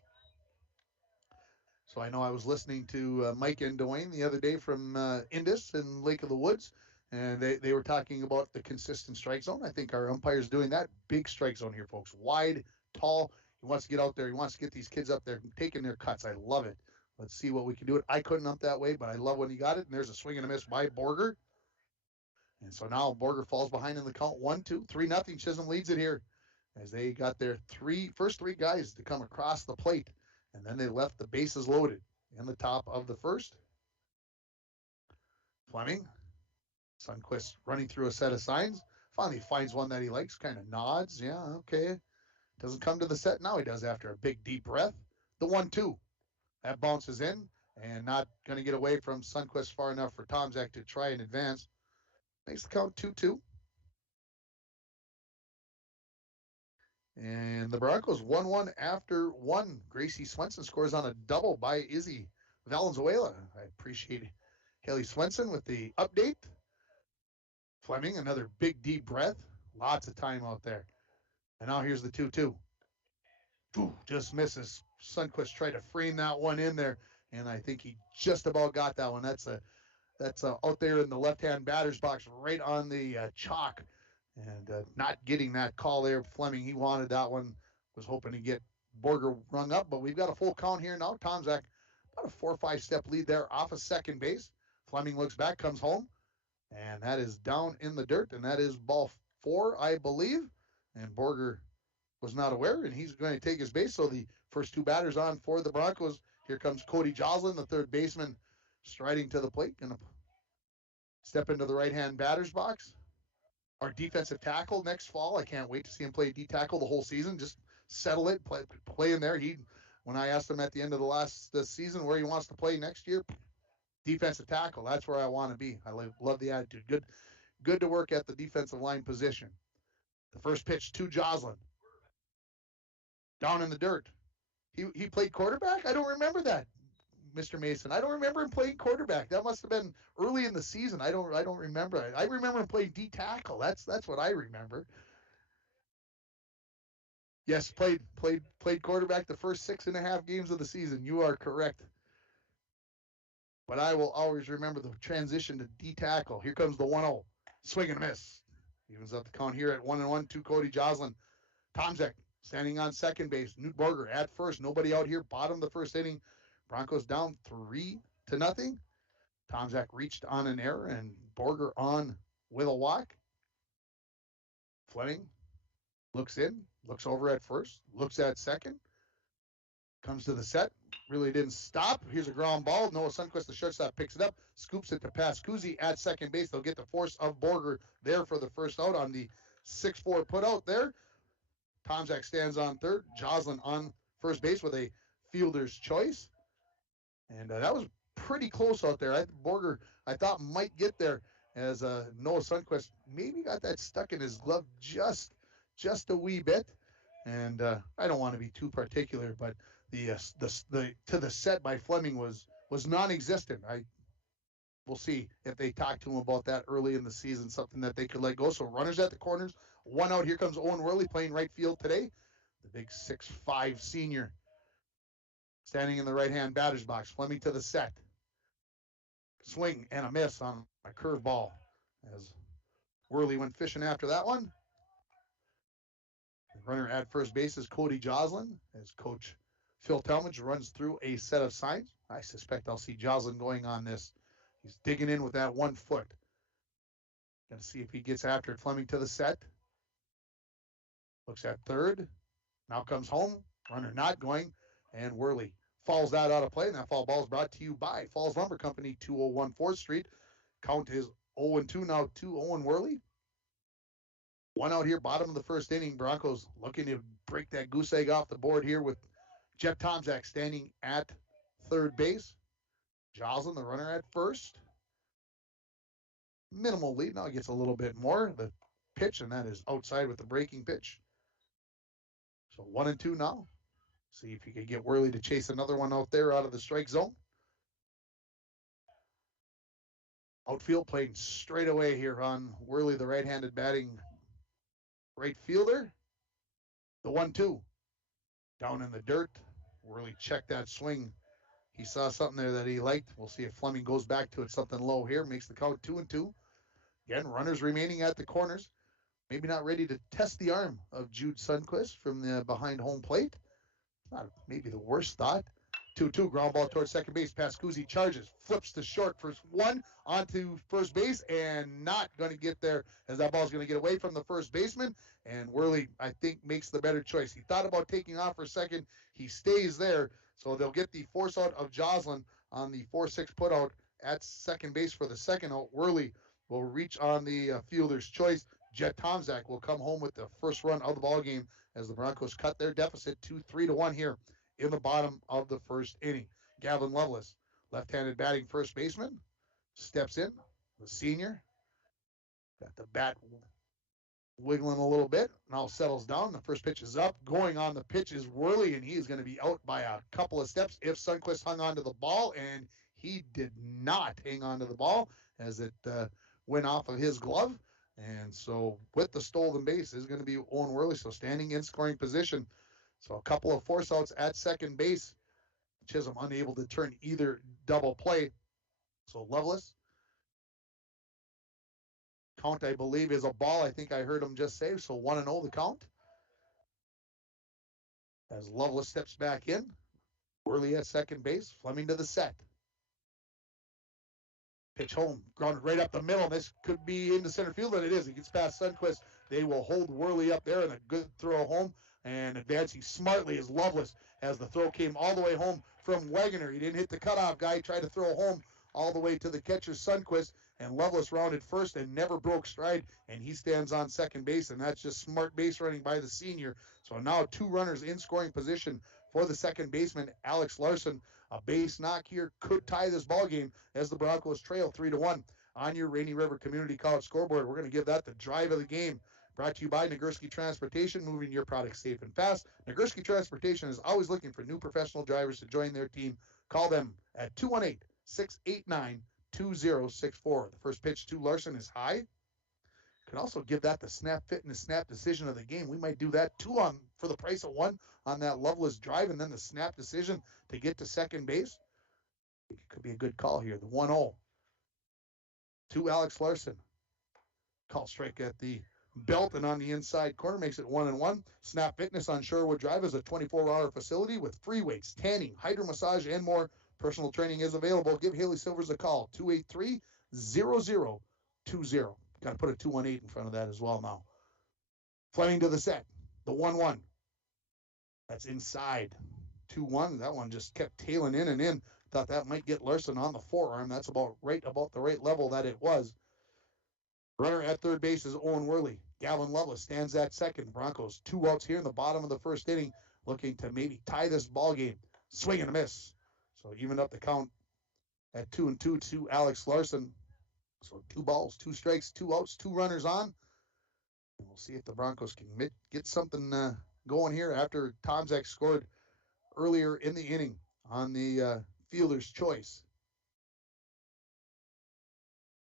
So I know I was listening to Mike and Dwayne the other day from Indus and Lake of the Woods, and they were talking about the consistent strike zone. I think our umpire's doing that. Big strike zone here, folks. Wide, tall. He wants to get out there. He wants to get these kids up there taking their cuts. I love it. Let's see what we can do. I couldn't ump that way, but I love when he got it. And there's a swing and a miss by Borger. And so now Borger falls behind in the count. 1-2, 3-0. Chisholm leads it here as they got their first three guys to come across the plate. And then they left the bases loaded in the top of the first. Fleming. Sundqvist running through a set of signs. Finally finds one that he likes. Kind of nods. Yeah, okay. Doesn't come to the set. Now he does after a big, deep breath. The 1-2. That bounces in and not going to get away from Sundqvist far enough for Tomczak to try and advance. Makes the count 2-2. And the Broncos 1-1 after one. Gracie Swenson scores on a double by Izzy Valenzuela. I appreciate Haley Swenson with the update. Fleming, another big, deep breath. Lots of time out there. And now here's the 2-2. Ooh, just misses. Sundqvist tried to frame that one in there, and I think he just about got that one. That's out there in the left-hand batter's box, right on the chalk, and not getting that call there. Fleming, he wanted that one. Was hoping to get Borger rung up, but we've got a full count here now. Tomczak, about a 4 or 5 step lead there off of second base. Fleming looks back, comes home, and that is down in the dirt, and that is ball 4, I believe. And Borger was not aware, and he's going to take his base. So the first two batters on for the Broncos. Here comes Cody Joslin, the third baseman, striding to the plate. Going to step into the right-hand batter's box. Our defensive tackle next fall. I can't wait to see him play D-tackle the whole season. Just settle it, play in there. When I asked him at the end of the season where he wants to play next year, defensive tackle. That's where I want to be. I love the attitude. Good to work at the defensive line position. The first pitch to Joslin. Down in the dirt. He played quarterback? I don't remember that, Mr. Mason. I don't remember him playing quarterback. That must have been early in the season. I don't remember it. I remember him playing D-tackle. That's what I remember. Yes, played quarterback the first 6.5 games of the season. You are correct. But I will always remember the transition to D-tackle. Here comes the 1-0. Swing and a miss. Evens up the count here at 1-1 to Cody Joslin. Tomczak standing on second base. Newt Borger at first. Nobody out here. Bottom of the first inning. Broncos down 3-0. Tomczak reached on an error, and Borger on with a walk. Fleming Looks in, looks over at first, looks at second, comes to the set, really didn't stop. Here's a ground ball. Noah Sundquist, the shortstop, picks it up, scoops it to Pascuzzi at second base. They'll get the force of Borger there for the first out on the 6-4 put out there. Tomzak stands on third, Joslin on first base with a fielder's choice. And that was pretty close out there. Borger, I thought, might get there as Noah Sundquist maybe got that stuck in his glove just a wee bit. And I don't want to be too particular, but the to the set by Fleming was non-existent. We'll see if they talk to him about that early in the season, something that they could let go. So runners at the corners, one out. Here comes Owen Worley playing right field today. The big 6'5" senior standing in the right-hand batter's box. Fleming to the set. Swing and a miss on a curveball as Worley went fishing after that one. The runner at first base is Cody Joslin as Coach Phil Talmadge runs through a set of signs. I suspect I'll see Joslin going on this. He's digging in with that 1 foot. Going to see if he gets after it. Fleming to the set. Looks at third. Now comes home. Runner not going. And Worley falls that out of play. And that foul ball is brought to you by Falls Lumber Company, 201 4th Street. Count is 0-2 now to Owen Worley. One out here, bottom of the first inning. Broncos looking to break that goose egg off the board here with Jeff Tomzak standing at third base. Joslin, the runner at first. Minimal lead. Now gets a little bit more. The pitch, and that is outside with the breaking pitch. So 1-2 now. See if you can get Worley to chase another one out there out of the strike zone. Outfield playing straight away here on Worley, the right-handed batting right fielder. The 1-2. Down in the dirt. Worley checked that swing. He saw something there that he liked. We'll see if Fleming goes back to it. Something low here. Makes the count 2-2. Again, runners remaining at the corners. Maybe not ready to test the arm of Jude Sundquist from the behind home plate. Not maybe the worst thought. 2-2, ground ball towards second base. Pascuzzi charges, flips to short for one, onto first base, and not going to get there as that ball's going to get away from the first baseman. And Worley, I think, makes the better choice. He thought about taking off for second. He stays there, so they'll get the force out of Joslin on the 4-6 put out at second base for the second out. Worley will reach on the fielder's choice. Jet Tomzak will come home with the first run of the ball game as the Broncos cut their deficit to 3-1 here in the bottom of the first inning. Gavin Lovelace, left-handed batting first baseman, steps in. The senior got the bat wiggling a little bit. Now settles down. The first pitch is up. Going on the pitch is Worley, and he is going to be out by a couple of steps if Sundquist hung onto the ball, and he did not hang onto the ball as it went off of his glove. And so with the stolen base is going to be Owen Worley, so standing in scoring position. So a couple of force outs at second base. Chisholm unable to turn either double play. So Lovelace. Count, I believe, is a ball. I think I heard him just say. So 1-0 the count. As Lovelace steps back in. Worley at second base. Fleming to the set. Pitch home, grounded right up the middle. This could be into center field, and it is. It gets past Sundquist. They will hold Worley up there, and a good throw home. And advancing smartly is Lovelace as the throw came all the way home from Wegener. He didn't hit the cutoff guy. He tried to throw home all the way to the catcher, Sundquist, and Lovelace rounded first and never broke stride, and he stands on second base, and that's just smart base running by the senior. So now two runners in scoring position for the second baseman, Alex Larson. A base knock here could tie this ball game as the Broncos trail 3-1 on your Rainy River Community College scoreboard. We're going to give that the drive of the game. Brought to you by Nagurski Transportation, moving your product safe and fast. Nagurski Transportation is always looking for new professional drivers to join their team. Call them at 218-689-2064. The first pitch to Larson is high. Could also give that the snap fit and the snap decision of the game. We might do that two on for the price of one on that Lovelace drive, and then the snap decision to get to second base. It could be a good call here. The 1-0 to Alex Larson. Call strike at the belt and on the inside corner makes it 1-1. Snap Fitness on Sherwood Drive is a 24-hour facility with free weights, tanning, hydro massage, and more. Personal training is available. Give Haley Silvers a call, 283-0020. Got to put a 218 in front of that as well now. Fleming to the set. The 1-1. That's inside. 2-1. That one just kept tailing in and in. Thought that might get Larson on the forearm. That's about the right level that it was. Runner at third base is Owen Worley. Gavin Lovelace stands at second. Broncos 2 outs here in the bottom of the first inning, looking to maybe tie this ball game. Swing and a miss. So even up the count at 2-2 to Alex Larson. So 2 balls, 2 strikes, 2 outs, 2 runners on. And we'll see if the Broncos can get something going here after Tomczak scored earlier in the inning on the fielder's choice.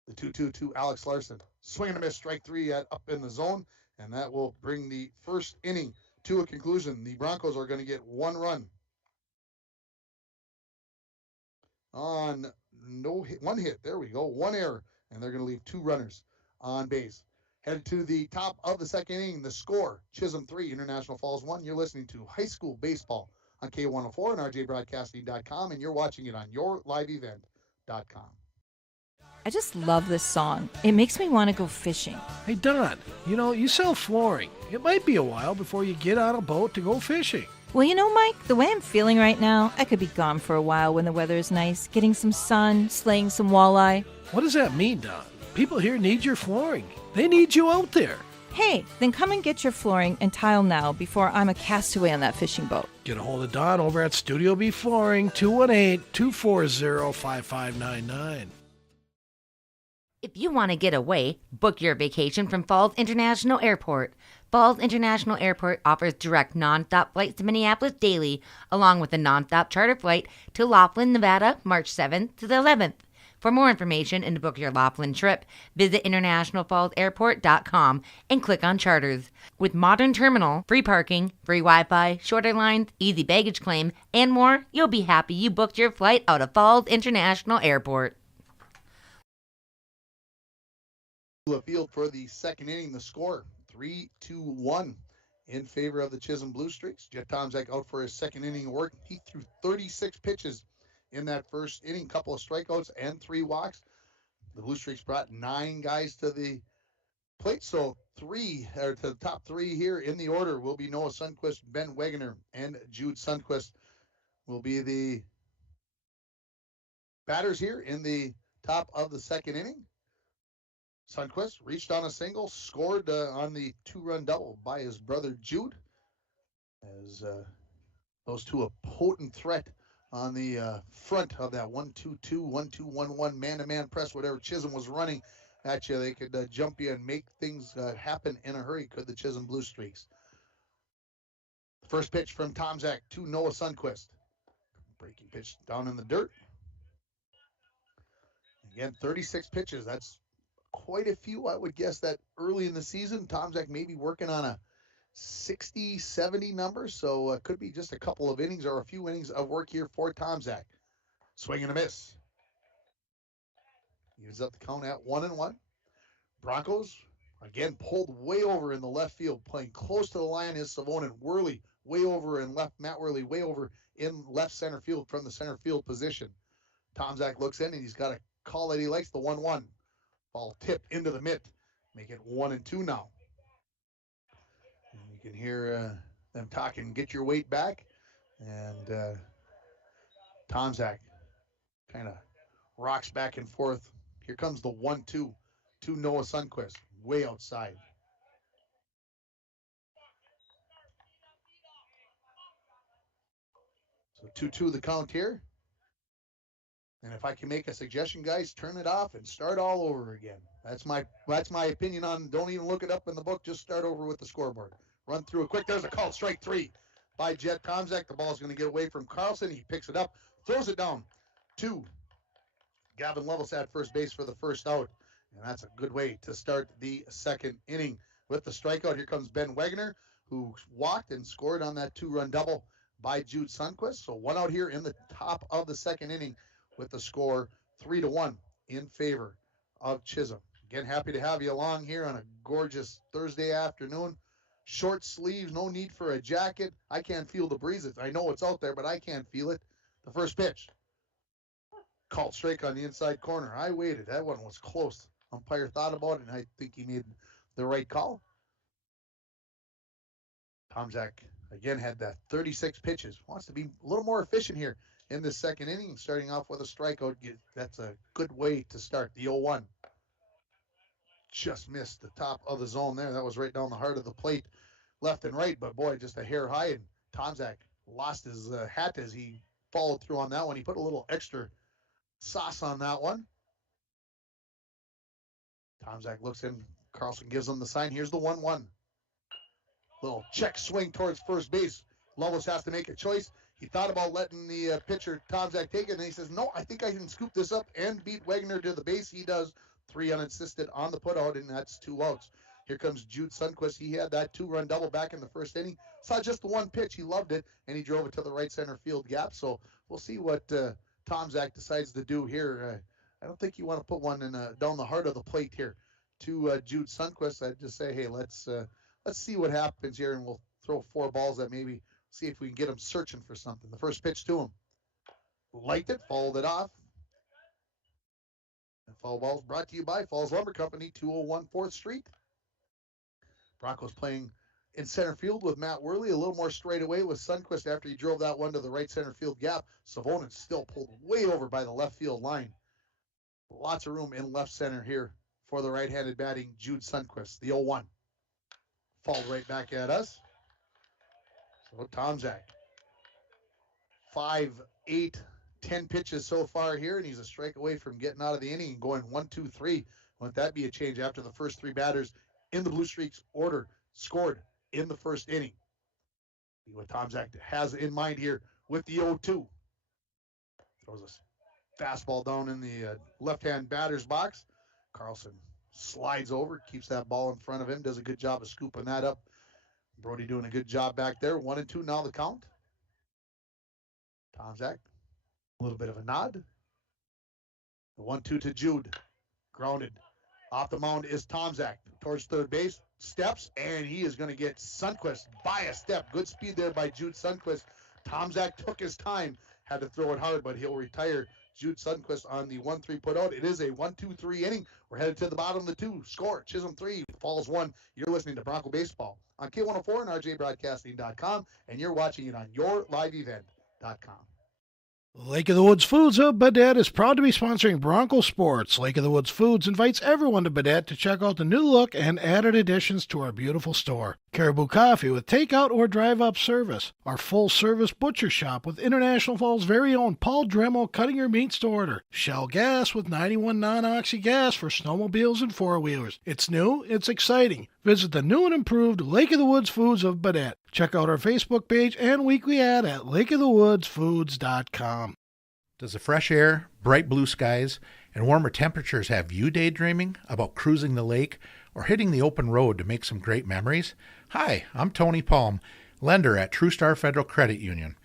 The 2-2 to Alex Larson. Swing and a miss, strike 3 up in the zone, and that will bring the first inning to a conclusion. The Broncos are going to get 1 run on 1 hit. There we go, 1 error, and they're going to leave 2 runners on base. Headed to the top of the second inning, the score, Chisholm 3, International Falls 1. You're listening to High School Baseball on K104 and RJBroadcasting.com, and you're watching it on yourliveevent.com. I just love this song. It makes me want to go fishing. Hey, Don, you sell flooring. It might be a while before you get on a boat to go fishing. Well, Mike, the way I'm feeling right now, I could be gone for a while when the weather is nice, getting some sun, slaying some walleye. What does that mean, Don? People here need your flooring. They need you out there. Hey, then come and get your flooring and tile now before I'm a castaway on that fishing boat. Get a hold of Don over at Studio B Flooring, 218-240-5599. If you want to get away, book your vacation from Falls International Airport. Falls International Airport offers direct non-stop flights to Minneapolis daily, along with a non-stop charter flight to Laughlin, Nevada, March 7th to the 11th. For more information and to book your Laughlin trip, visit internationalfallsairport.com and click on charters. With modern terminal, free parking, free Wi-Fi, shorter lines, easy baggage claim, and more, you'll be happy you booked your flight out of Falls International Airport. Field for the second inning, the score 3-1 in favor of the Chisholm Blue Streaks. Jet Tomczak out for his second inning work. He threw 36 pitches in that first inning, couple of strikeouts and 3 walks. The Blue Streaks brought 9 guys to the plate, so to the top 3 here in the order will be Noah Sundquist, Ben Wegener, and Jude Sundquist will be the batters here in the top of the second inning. Sundquist reached on a single, scored on the 2-run double by his brother Jude, as those two a potent threat on the front of that 1-2-2, 1-2-1-1 man-to-man press, whatever Chisholm was running at you. They could jump you and make things happen in a hurry, could the Chisholm Blue Streaks. The first pitch from Tomczak to Noah Sundquist. Breaking pitch down in the dirt. Again, 36 pitches. That's quite a few. I would guess that early in the season, Tomczak may be working on a 60, 70 number, so it could be just a couple of innings or a few innings of work here for Tomczak. Swing and a miss. Gives up the count at 1-1. Broncos, again, pulled way over in the left field, playing close to the line is Savonin. Worley way over in left, Matt Worley way over in left center field from the center field position. Tomczak looks in, and he's got a call that he likes, the 1-1. Ball tipped into the mitt. Make it 1-2 now. And you can hear them talking, get your weight back. And Tomczak kind of rocks back and forth. Here comes the 1-2 to Noah Sundquist, way outside. So 2-2 the count here. And if I can make a suggestion, guys, turn it off and start all over again. That's my opinion on. Don't even look it up in the book. Just start over with the scoreboard. Run through it quick. There's a call. Strike 3 by Jet Tomczak. The ball's going to get away from Carlson. He picks it up, throws it down to Gavin Lovelace at first base for the first out. And that's a good way to start the second inning. With the strikeout, here comes Ben Wegener, who walked and scored on that 2-run double by Jude Sundquist. So 1 out here in the top of the second inning, with the score 3-1 in favor of Chisholm. Again, happy to have you along here on a gorgeous Thursday afternoon. Short sleeves, no need for a jacket. I can't feel the breeze. I know it's out there, but I can't feel it. The first pitch. Called strike on the inside corner. I waited. That one was close. Umpire thought about it, and I think he made the right call. Tomzak again had that 36 pitches. Wants to be a little more efficient here in this second inning, starting off with a strikeout. That's a good way to start the 0-1. Just missed the top of the zone there. That was right down the heart of the plate, left and right. But boy, just a hair high. And Tomzak lost his hat as he followed through on that one. He put a little extra sauce on that one. Tomzak looks in. Carlson gives him the sign. Here's the 1-1. Little check swing towards first base. Lovelace has to make a choice. He thought about letting the pitcher Tomzak take it, and he says, no, I think I can scoop this up and beat Wagner to the base. He does. 3 unassisted on the putout, and that's 2 outs. Here comes Jude Sundquist. He had that 2-run double back in the first inning. Saw just the one pitch. He loved it, and he drove it to the right center field gap. So we'll see what Tomzak decides to do here. I don't think you want to put one in down the heart of the plate here to Jude Sundquist. I'd just say, hey, let's see what happens here, and we'll throw 4 balls at maybe see if we can get him searching for something. The first pitch to him. Liked it, followed it off. And foul balls brought to you by Falls Lumber Company, 201 4th Street. Broncos playing in center field with Matt Worley, a little more straight away with Sundquist after he drove that one to the right center field gap. Savonin still pulled way over by the left field line. Lots of room in left center here for the right-handed batting Jude Sundquist, the 0-1. Fouled right back at us. So Tomzak, 5, 8, 10 pitches so far here, and he's a strike away from getting out of the inning and going 1, 2, 3. Won't that be a change after the first 3 batters in the Blue Streaks order scored in the first inning? See what Tomzak has in mind here with the 0-2. Throws a fastball down in the left-hand batter's box. Carlson slides over, keeps that ball in front of him, does a good job of scooping that up. Brody doing a good job back there. 1-2 now the count. Tomzak, a little bit of a nod. The 1-2 to Jude. Grounded. Off the mound is Tomzak. Towards third base. Steps, and he is going to get Sundquist by a step. Good speed there by Jude Sundquist. Tomzak took his time. Had to throw it hard, but he'll retire Jude Sundquist on the 1-3 put out. It is a 1-2-3 inning. We're headed to the bottom of the 2. Score, Chisholm 3, Falls 1. You're listening to Bronco Baseball on K104 and RJBroadcasting.com, and you're watching it on yourliveevent.com. Lake of the Woods Foods of Baudette is proud to be sponsoring Bronco Sports. Lake of the Woods Foods invites everyone to Baudette to check out the new look and added additions to our beautiful store. Caribou Coffee with takeout or drive-up service. Our full-service butcher shop with International Falls' very own Paul Dremel cutting your meats to order. Shell Gas with 91 non-oxy gas for snowmobiles and four-wheelers. It's new, it's exciting. Visit the new and improved Lake of the Woods Foods of Baudette. Check out our Facebook page and weekly ad at lakeofthewoodsfoods.com. Does the fresh air, bright blue skies, and warmer temperatures have you daydreaming about cruising the lake or hitting the open road to make some great memories? Hi, I'm Tony Palm, lender at TrueStar Federal Credit Union.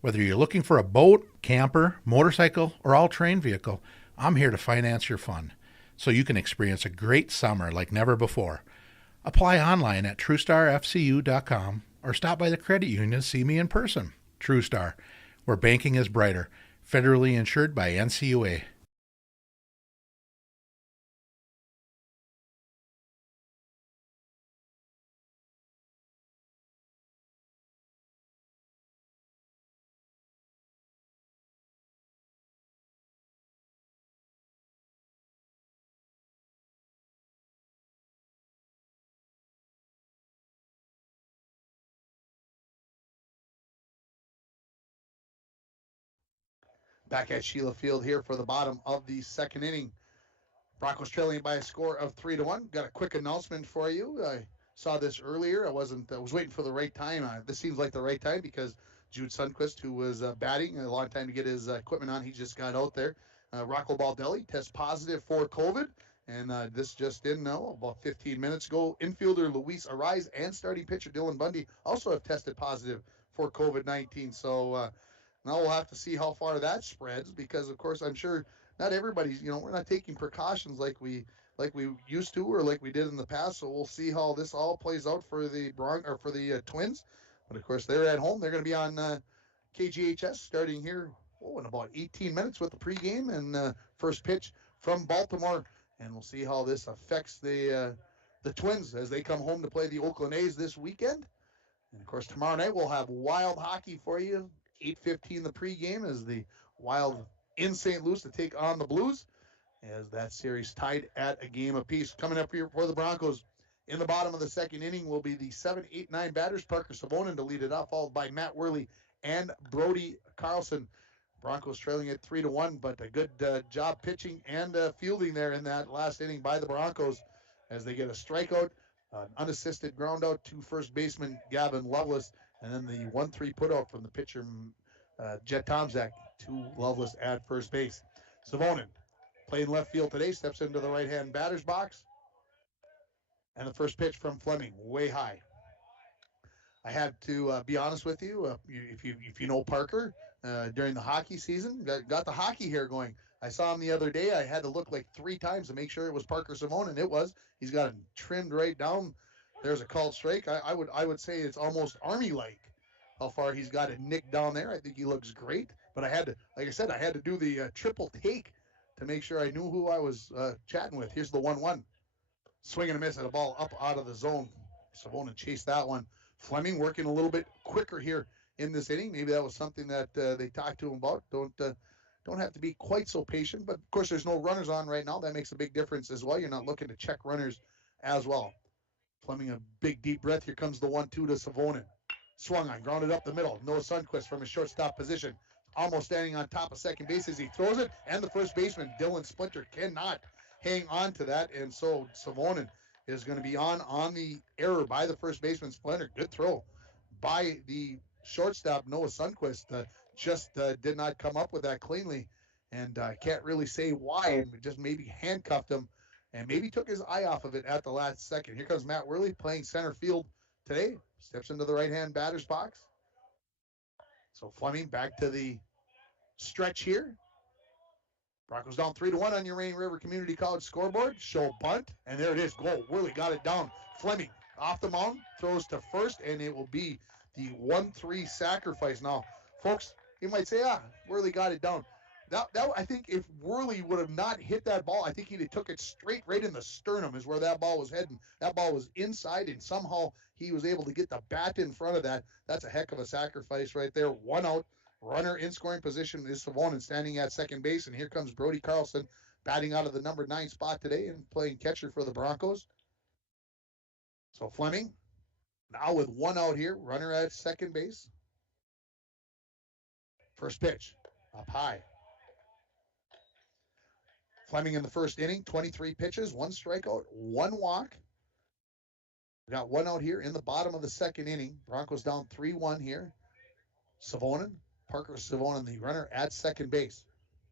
Whether you're looking for a boat, camper, motorcycle, or all-terrain vehicle, I'm here to finance your fun so you can experience a great summer like never before. Apply online at TrueStarFCU.com or stop by the credit union to see me in person. TrueStar, where banking is brighter. Federally insured by NCUA. Back at Sheila Field here for the bottom of the second inning. Broncos trailing by a score of 3-1. Got a quick announcement for you. I saw this earlier. I was waiting for the right time. This seems like the right time because Jude Sundquist, who was batting a long time to get his equipment on, he just got out there. Rocco Baldelli tests positive for COVID, and this just in now, about 15 minutes ago. Infielder Luis Arraez and starting pitcher Dylan Bundy also have tested positive for COVID-19. So now we'll have to see how far that spreads because, of course, I'm sure not everybody's, we're not taking precautions like we used to or like we did in the past. So we'll see how this all plays out for the Twins. But, of course, they're at home. They're going to be on KGHS starting here in about 18 minutes with the pregame and first pitch from Baltimore. And we'll see how this affects the Twins as they come home to play the Oakland A's this weekend. And of course, tomorrow night we'll have Wild hockey for you. 8:15 the pregame as the Wild in St. Louis to take on the Blues, as that series tied at a game apiece. Coming up here for the Broncos in the bottom of the second inning will be the 7, 8, 9 batters. Parker Savonin to lead it off, followed by Matt Worley and Brody Carlson. Broncos trailing at 3-1, but a good job pitching and fielding there in that last inning by the Broncos as they get a strikeout, an unassisted ground out to first baseman Gavin Lovelace, and then the 1-3 putout from the pitcher Jet Tomczak to Lovelace at first base. Savonin playing left field today, steps into the right-hand batter's box, and the first pitch from Fleming, way high. I had to be honest with you. If you know Parker, during the hockey season, got the hockey hair going. I saw him the other day. I had to look like 3 times to make sure it was Parker Savonin, and it was. He's got it trimmed right down. There's a called strike. I would say it's almost Army-like how far he's got it nicked down there. I think he looks great. But I had to, like I said, I had to do the triple take to make sure I knew who I was chatting with. Here's the 1-1. Swing and a miss at a ball up out of the zone. Savonin chased that one. Fleming working a little bit quicker here in this inning. Maybe that was something that they talked to him about. Don't have to be quite so patient. But, of course, there's no runners on right now. That makes a big difference as well. You're not looking to check runners as well. Fleming a big, deep breath. Here comes the 1-2 to Savonin. Swung on, grounded up the middle. Noah Sundquist from his shortstop position. Almost standing on top of second base as he throws it. And the first baseman, Dylan Splinter, cannot hang on to that. And so Savonin is going to be on the error by the first baseman, Splinter. Good throw by the shortstop, Noah Sundquist. Just did not come up with that cleanly. And I can't really say why. And just maybe handcuffed him and maybe took his eye off of it at the last second. Here comes Matt Worley playing center field today. Steps into the right-hand batter's box. So Fleming back to the stretch here. Broncos down 3-1 on your Rainy River Community College scoreboard. Show bunt, and there it is. Goal. Worley got it down. Fleming off the mound, throws to first, and it will be the 1-3 sacrifice. Now, folks, you might say, Worley got it down. That I think if Worley would have not hit that ball, I think he'd have took it straight right in the sternum is where that ball was heading. That ball was inside, and somehow he was able to get the bat in front of that. That's a heck of a sacrifice right there. 1 out. Runner in scoring position is Savonin standing at second base, and here comes Brody Carlson batting out of the number 9 spot today and playing catcher for the Broncos. So Fleming now with 1 out here, runner at second base. First pitch up high. Fleming in the first inning, 23 pitches, 1 strikeout, 1 walk. We got 1 out here in the bottom of the second inning. Broncos down 3-1 here. Savonin. Parker Savonin, the runner at second base.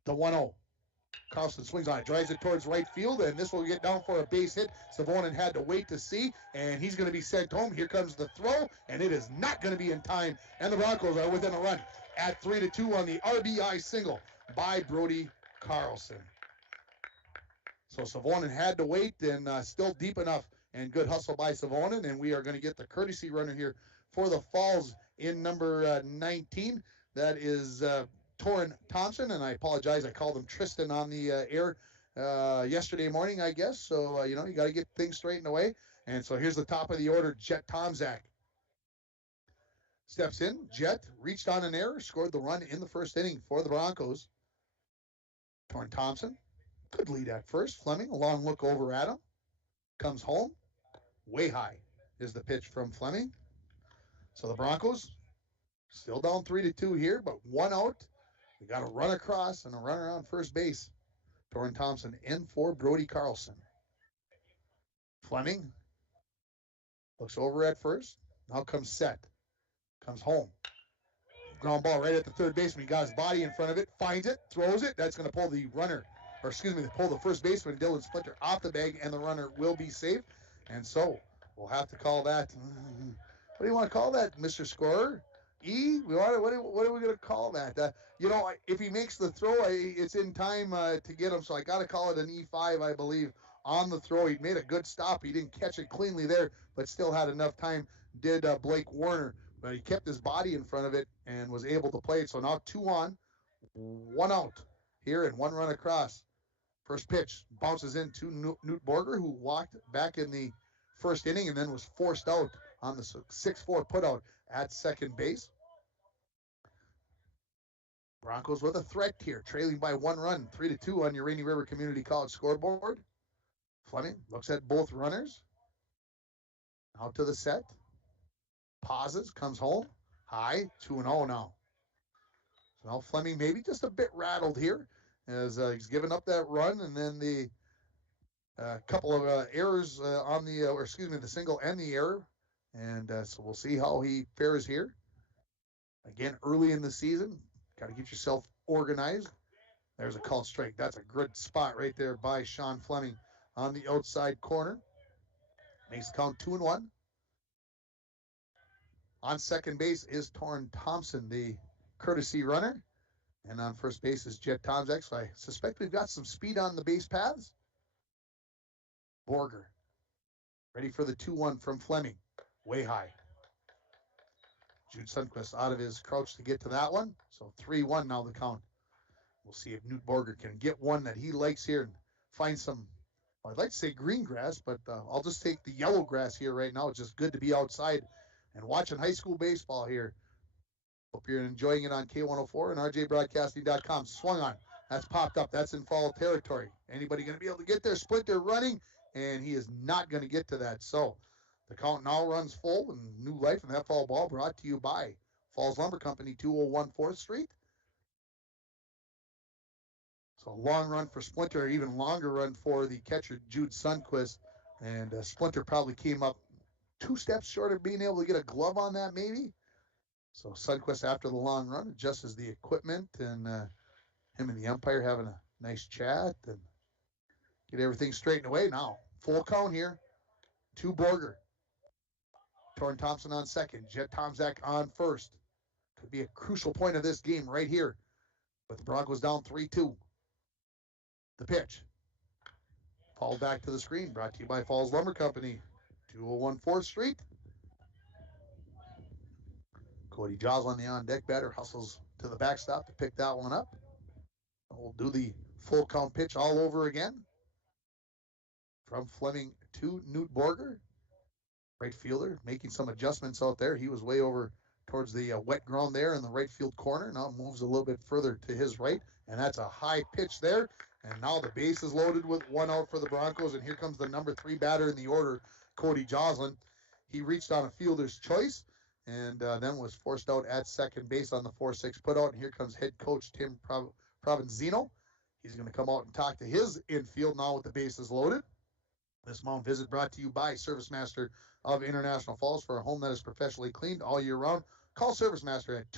The 1-0. Carlson swings on it, drives it towards right field, and this will get down for a base hit. Savonin had to wait to see, and he's going to be sent home. Here comes the throw, and it is not going to be in time. And the Broncos are within a run at 3-2 on the RBI single by Brody Carlson. So Savonin had to wait, and still deep enough, and good hustle by Savonin, and we are going to get the courtesy runner here for the Falls in number 19. That is Torrin Thompson, and I apologize. I called him Tristan on the air yesterday morning, I guess. So, you got to get things straightened away. And so here's the top of the order, Jet Tomczak. Steps in. Jet reached on an error, scored the run in the first inning for the Broncos. Torrin Thompson, good lead at first. Fleming, a long look over at him. Comes home. Way high is the pitch from Fleming. So the Broncos still down 3-2 here, but 1 out. We got a run across and a runner on first base. Torrin Thompson in for Brody Carlson. Fleming looks over at first. Now comes set. Comes home. Ground ball right at the third baseman. He got his body in front of it. Finds it. Throws it. That's going to pull the runner, pull the first baseman, Dylan Splinter, off the bag, and the runner will be safe. And so we'll have to call that. What do you want to call that, Mr. Scorer? What are we going to call that? If he makes the throw, it's in time to get him, so I got to call it an E5, I believe, on the throw. He made a good stop. He didn't catch it cleanly there, but still had enough time, did Blake Warner. But he kept his body in front of it and was able to play it. So now 2 on, 1 out here and 1 run across. First pitch bounces into Newt Borger, who walked back in the first inning and then was forced out on the 6-4 putout at second base. Broncos with a threat here, trailing by 1 run, 3-2 on your Rainy River Community College scoreboard. Fleming looks at both runners. Out to the set. Pauses, comes home. High, 2-0 now. So now Fleming maybe just a bit rattled here as he's given up that run, and then the couple of errors on the, the single and the error. And so we'll see how he fares here. Again, early in the season, got to get yourself organized. There's a called strike. That's a good spot right there by Sean Fleming on the outside corner. Makes the count 2-1. On second base is Torrin Thompson, the courtesy runner. And on first base is Jet Tomzak. So I suspect we've got some speed on the base paths. Borger. Ready for the 2-1 from Fleming. Way high. Jude Sundquist out of his crouch to get to that one. So 3-1 now the count. We'll see if Newt Borger can get one that he likes here and find some, well, I'd like to say green grass, but I'll just take the yellow grass here right now. It's just good to be outside and watching high school baseball here. Hope you're enjoying it on K104 and rjbroadcasting.com. Swung on. That's popped up. That's in foul territory. Anybody going to be able to get there? Splinter running, and he is not going to get to that. So the count now runs full and new life, and that foul ball brought to you by Falls Lumber Company, 201 4th Street. So a long run for Splinter, even longer run for the catcher, Jude Sundquist. And Splinter probably came up 2 steps short of being able to get a glove on that, maybe. So Sundquist, after the long run, adjusts the equipment, and him and the umpire having a nice chat and get everything straightened away. Now, full count here. 2 Borger. Torrin Thompson on second. Jet Tomzak on first. Could be a crucial point of this game right here. But the Broncos down 3-2. The pitch. Fall back to the screen. Brought to you by Falls Lumber Company. 201 4th Street. Cody Joslin, the on-deck batter, hustles to the backstop to pick that one up. We'll do the full count pitch all over again. From Fleming to Newt Borger. Right fielder making some adjustments out there. He was way over towards the wet ground there in the right field corner. Now moves a little bit further to his right, and that's a high pitch there. And now the base is loaded with 1 out for the Broncos, and here comes the number 3 batter in the order, Cody Joslin. He reached on a fielder's choice and then was forced out at second base on the 4-6 putout. And here comes head coach Tim Provenzino. He's going to come out and talk to his infield now with the bases loaded. This mound visit brought to you by Service Master of International Falls. For a home that is professionally cleaned all year round, call Service Master at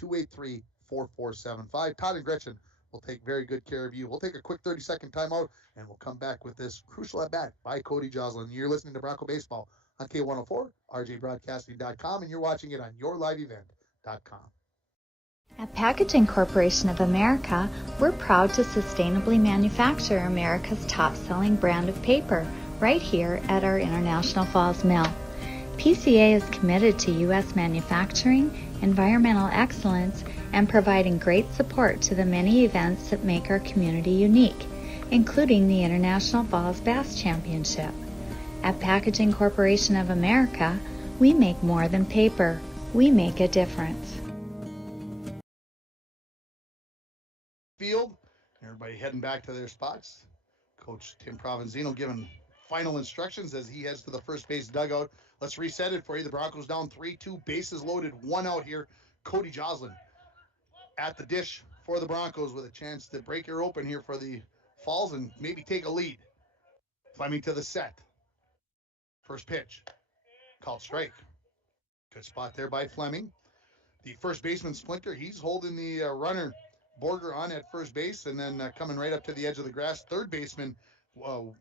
218-283-4475. Todd and Gretchen will take very good care of you. We'll take a quick 30-second timeout, and we'll come back with this crucial at-bat by Cody Joslin. You're listening to Bronco Baseball on K104, rjbroadcasting.com, and you're watching it on yourliveevent.com. At Packaging Corporation of America, we're proud to sustainably manufacture America's top-selling brand of paper right here at our International Falls Mill. PCA is committed to U.S. manufacturing, environmental excellence, and providing great support to the many events that make our community unique, including the International Falls Bass Championship. At Packaging Corporation of America, we make more than paper. We make a difference. Field, everybody heading back to their spots. Coach Tim Provenzino giving final instructions as he heads to the first base dugout. Let's reset it for you. The Broncos down 3-2, bases loaded, 1 out here. Cody Joslin at the dish for the Broncos with a chance to break her open here for the Falls and maybe take a lead. Fleming to the set. First pitch. Called strike. Good spot there by Fleming. The first baseman, Splinter, he's holding the runner, Borger, on at first base, and then coming right up to the edge of the grass. Third baseman,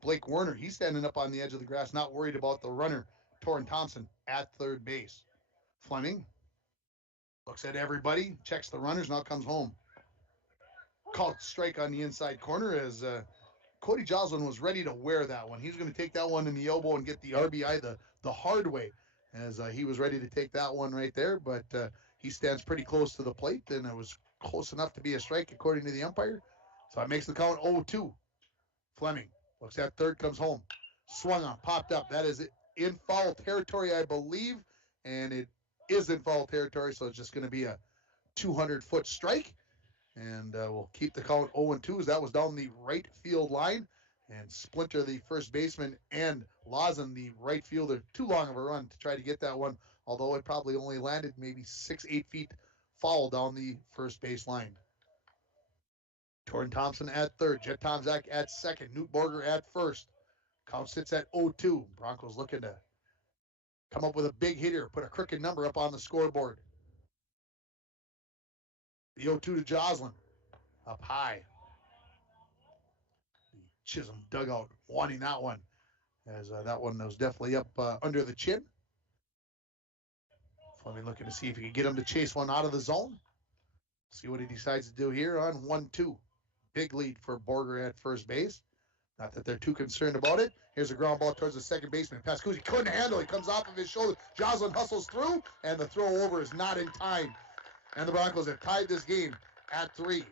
Blake Werner, he's standing up on the edge of the grass, not worried about the runner, Torrin Thompson, at third base. Fleming looks at everybody, checks the runners, now comes home. Called strike on the inside corner as Cody Joslin was ready to wear that one. He was going to take that one in the elbow and get the RBI the hard way, as he was ready to take that one right there, but he stands pretty close to the plate, and it was close enough to be a strike according to the umpire. So it makes the count 0-2. Fleming looks at third, comes home. Swung on, popped up. That is in foul territory, I believe, and it is in foul territory, so it's just going to be a 200-foot strike, and we'll keep the count 0-2 as that was down the right field line, and Splinter, the first baseman, and Lawson, the right fielder, too long of a run to try to get that one, although it probably only landed maybe 6-8 feet foul down the first base line. Torrin Thompson at third, Jet Tomczak at second, Newt Borger at first. Count sits at 0-2. Broncos looking to come up with a big hitter, put a crooked number up on the scoreboard. The 0-2 to Joslin, up high. The Chisholm dugout wanting that one, as that one was definitely up under the chin. Fleming looking to see if he can get him to chase one out of the zone. See what he decides to do here on 1-2. Big lead for Borger at first base. Not that they're too concerned about it. Here's a ground ball towards the second baseman. Pascucci couldn't handle it. He comes off of his shoulder. Joslin hustles through, and the throw over is not in time. And the Broncos have tied this game at 3.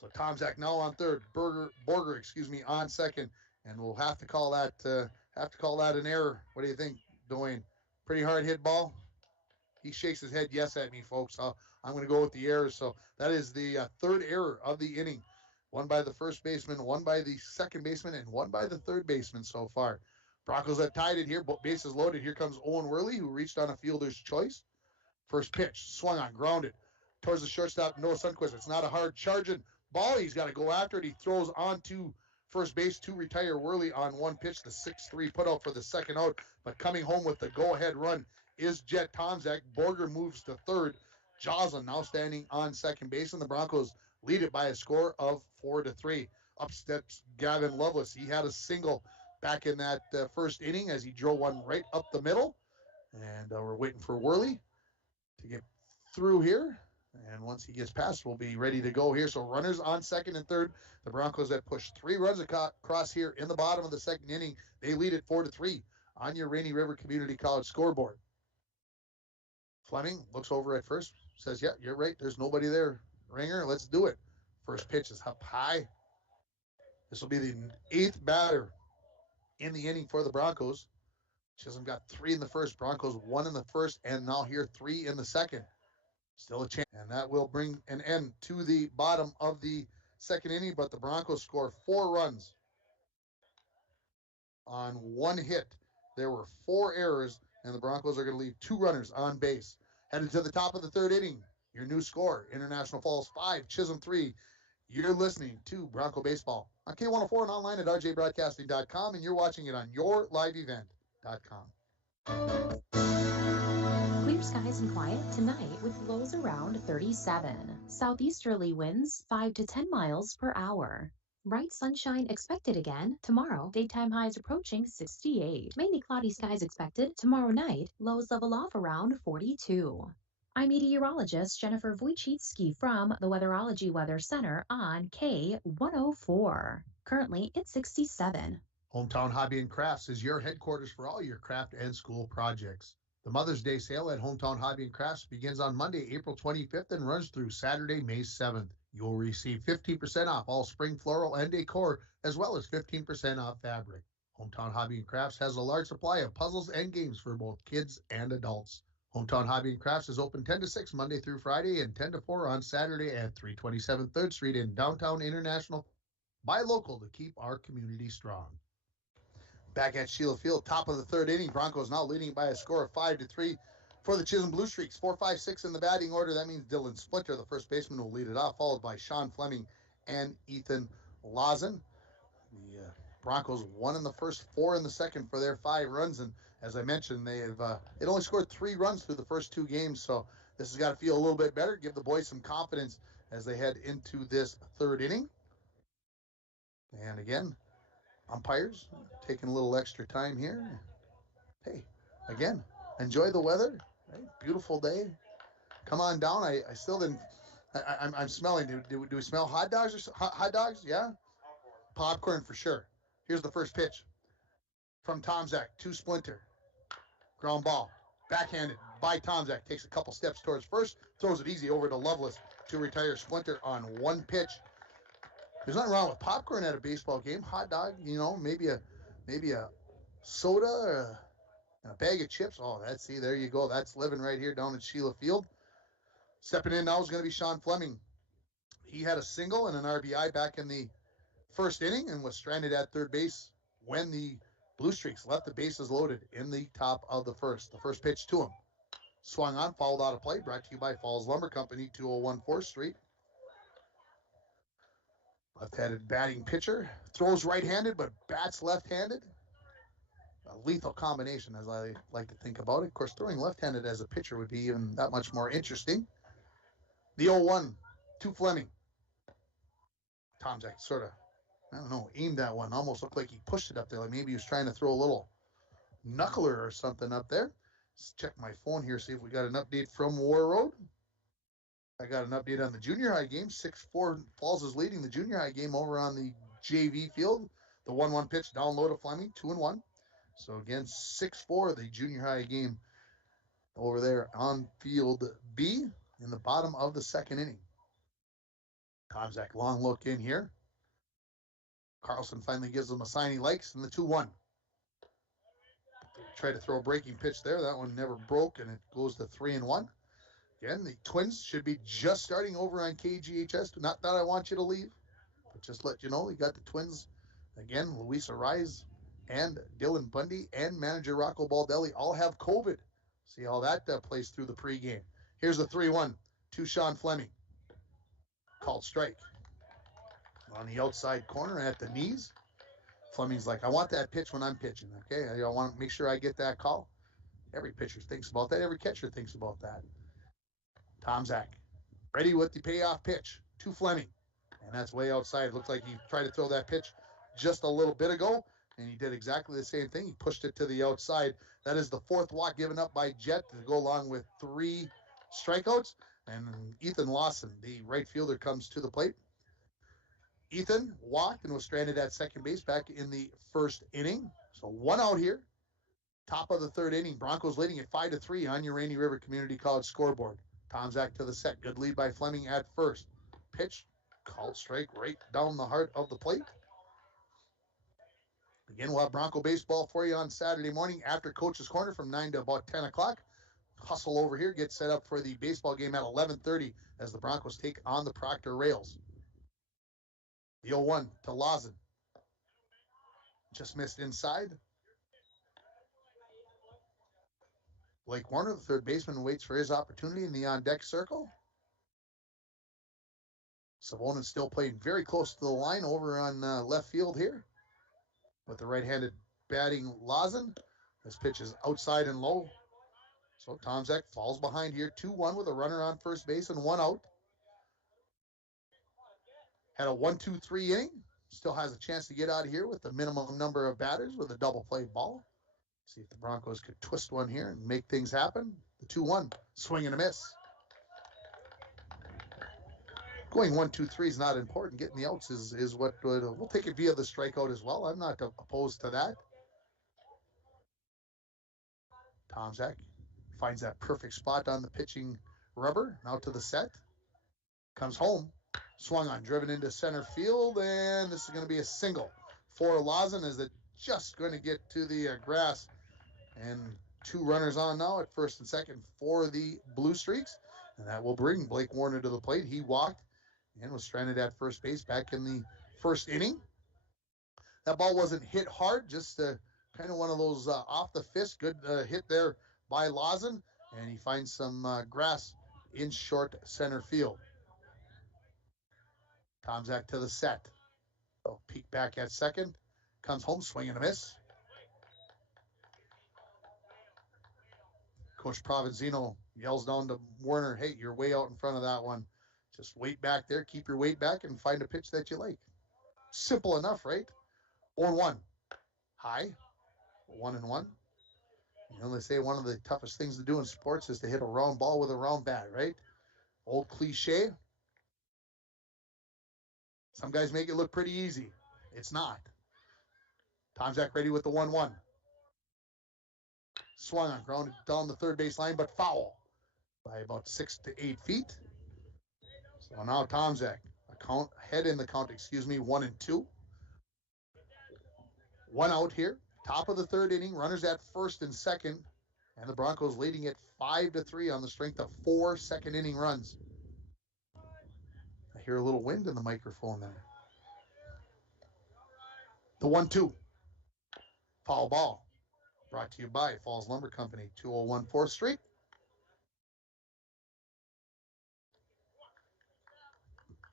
So Tomczak now on third. Borger, on second. And we'll have to call that an error. What do you think, Dwayne? Pretty hard hit ball? He shakes his head yes at me, folks. I'm going to go with the error. So that is the third error of the inning. One by the first baseman, one by the second baseman, and one by the third baseman so far. Broncos have tied it here. Bases loaded. Here comes Owen Worley, who reached on a fielder's choice. First pitch, swung on, grounded towards the shortstop, Noah Sundquist. It's not a hard charging ball. He's got to go after it. He throws onto first base to retire Worley on one pitch. The 6-3 put out for the second out. But coming home with the go-ahead run is Jet Tomczak. Borger moves to third. Joslin now standing on second base, and the Broncos lead it by a score of 4-3. Up steps Gavin Lovelace. He had a single back in that first inning as he drove one right up the middle. And we're waiting for Worley to get through here. And once he gets past, we'll be ready to go here. So runners on second and third. The Broncos that pushed 3 runs across here in the bottom of the second inning. They lead it 4-3 on your Rainy River Community College scoreboard. Fleming looks over at first, says, yeah, you're right. There's nobody there. Ringer, let's do it. First pitch is up high. This will be the 8th batter in the inning for the Broncos. Chisholm got 3 in the first. Broncos 1 in the first, and now here 3 in the second. Still a chance, and that will bring an end to the bottom of the second inning, but the Broncos score 4 runs on 1 hit. There were 4 errors, and the Broncos are going to leave 2 runners on base. Headed to the top of the third inning. Your new score, International Falls 5, Chisholm 3. You're listening to Bronco Baseball on K104 and online at rjbroadcasting.com, and you're watching it on yourliveevent.com. Clear skies and quiet tonight with lows around 37. Southeasterly winds 5 to 10 miles per hour. Bright sunshine expected again tomorrow. Daytime highs approaching 68. Mainly cloudy skies expected tomorrow night. Lows level off around 42. I'm meteorologist Jennifer Wojcicki from the Weatherology Weather Center on K104. Currently, it's 67. Hometown Hobby and Crafts is your headquarters for all your craft and school projects. The Mother's Day sale at Hometown Hobby and Crafts begins on Monday, April 25th and runs through Saturday, May 7th. You'll receive 15% off all spring floral and decor, as well as 15% off fabric. Hometown Hobby and Crafts has a large supply of puzzles and games for both kids and adults. Hometown Hobby and Crafts is open 10 to 6 Monday through Friday and 10 to 4 on Saturday at 327 3rd Street in downtown International. Buy local to keep our community strong. Back at Sheila Field, top of the third inning, Broncos now leading by a score of 5-3 for the Chisholm Blue Streaks. 4, 5, 6 in the batting order. That means Dylan Splinter, the first baseman, will lead it off, followed by Sean Fleming and Ethan Lawson. The Broncos 1 in the first, 4 in the second for their 5 runs, and as I mentioned, they have it only scored 3 runs through the first 2 games, so this has got to feel a little bit better, give the boys some confidence as they head into this third inning. And again, umpires taking a little extra time here. Hey, again, enjoy the weather, right? Beautiful day. Come on down. I still didn't. I'm smelling. Do we smell hot dogs? Hot dogs? Yeah. Popcorn for sure. Here's the first pitch from Tomczak to Splinter. Ground ball, backhanded by Tomczak. Takes a couple steps towards first, throws it easy over to Lovelace to retire Splinter on 1 pitch. There's nothing wrong with popcorn at a baseball game. Hot dog, maybe a soda and a bag of chips. Oh, there you go. That's living right here down at Sheila Field. Stepping in now is going to be Sean Fleming. He had a single and an RBI back in the first inning and was stranded at third base when the Blue Streaks left the bases loaded in the top of the first. The first pitch to him. Swung on, fouled out of play. Brought to you by Falls Lumber Company, 201 4th Street. Left-handed batting pitcher. Throws right-handed, but bats left-handed. A lethal combination, as I like to think about it. Of course, throwing left-handed as a pitcher would be even that much more interesting. The 0-1 to Fleming. Tomczak sort of, aimed that one. Almost looked like he pushed it up there. Like maybe he was trying to throw a little knuckler or something up there. Let's check my phone here, see if we got an update from War Road. I got an update on the junior high game. 6-4 Falls is leading the junior high game over on the JV field. The 1-1 pitch down low to Fleming, 2-1. So again, 6-4, the junior high game over there on field B in the bottom of the second inning. Tomczak long look in here. Carlson finally gives him a sign he likes in the 2-1. Tried to throw a breaking pitch there. That one never broke, and it goes to 3-1. Again, the Twins should be just starting over on KGHS. Not that I want you to leave, but just let you know we got the Twins. Again, Luisa Rise and Dylan Bundy and manager Rocco Baldelli all have COVID. See how that plays through the pregame. Here's the 3-1 to Sean Fleming. Called strike. On the outside corner at the knees. Fleming's like, I want that pitch when I'm pitching, okay? I want to make sure I get that call. Every pitcher thinks about that. Every catcher thinks about that. Tomczak ready with the payoff pitch to Fleming. And that's way outside. It looked like he tried to throw that pitch just a little bit ago, and he did exactly the same thing. He pushed it to the outside. That is the fourth walk given up by Jet to go along with 3 strikeouts. And Ethan Lawson, the right fielder, comes to the plate. Ethan walked and was stranded at second base back in the first inning. So 1 out here. Top of the third inning. Broncos leading at 5-3 on your Rainy River Community College scoreboard. Tomczak to the set. Good lead by Fleming at first. Pitch. Called strike right down the heart of the plate. Again, we'll have Bronco baseball for you on Saturday morning after Coach's Corner from 9 to about 10 o'clock. Hustle over here. Get set up for the baseball game at 11:30 as the Broncos take on the Proctor Rails. The 0-1 to Lawson. Just missed inside. Blake Warner, the third baseman, waits for his opportunity in the on-deck circle. Savonin still playing very close to the line over on left field here with the right-handed batting Lawson. This pitch is outside and low. So Tomczak falls behind here, 2-1 with a runner on first base and 1 out. Had a 1-2-3 inning. Still has a chance to get out of here with the minimum number of batters with a double play ball. See if the Broncos could twist one here and make things happen. The 2-1, swing and a miss. Going 1-2-3 is not important. Getting the outs is what we'll take it via the strikeout as well. I'm not opposed to that. Tomczak finds that perfect spot on the pitching rubber. Now to the set. Comes home. Swung on, driven into center field, and this is going to be a single for Lawson as it just going to get to the grass. And 2 runners on now at first and second for the Blue Streaks. And that will bring Blake Warner to the plate. He walked and was stranded at first base back in the first inning. That ball wasn't hit hard, just kind of one of those off the fist. Good hit there by Lawson, and he finds some grass in short center field. Tomczak to the set. So peek back at second. Comes home, swing and a miss. Coach Provenzino yells down to Warner, hey, you're way out in front of that one. Just wait back there, keep your weight back, and find a pitch that you like. Simple enough, right? 0-1. High. 1-1. You know, they say one of the toughest things to do in sports is to hit a round ball with a round bat, right? Old cliche. Some guys make it look pretty easy. It's not. Tomczak ready with the 1-1. Swung on, grounded down the third base line, but foul by about 6 to 8 feet. So now Tomczak, head in the count, 1-2. 1 out here. Top of the third inning, runners at first and second, and the Broncos leading it 5-3 on the strength of 4 second inning runs. I hear a little wind in the microphone there. The 1-2. Foul ball. Brought to you by Falls Lumber Company, 201 4th Street.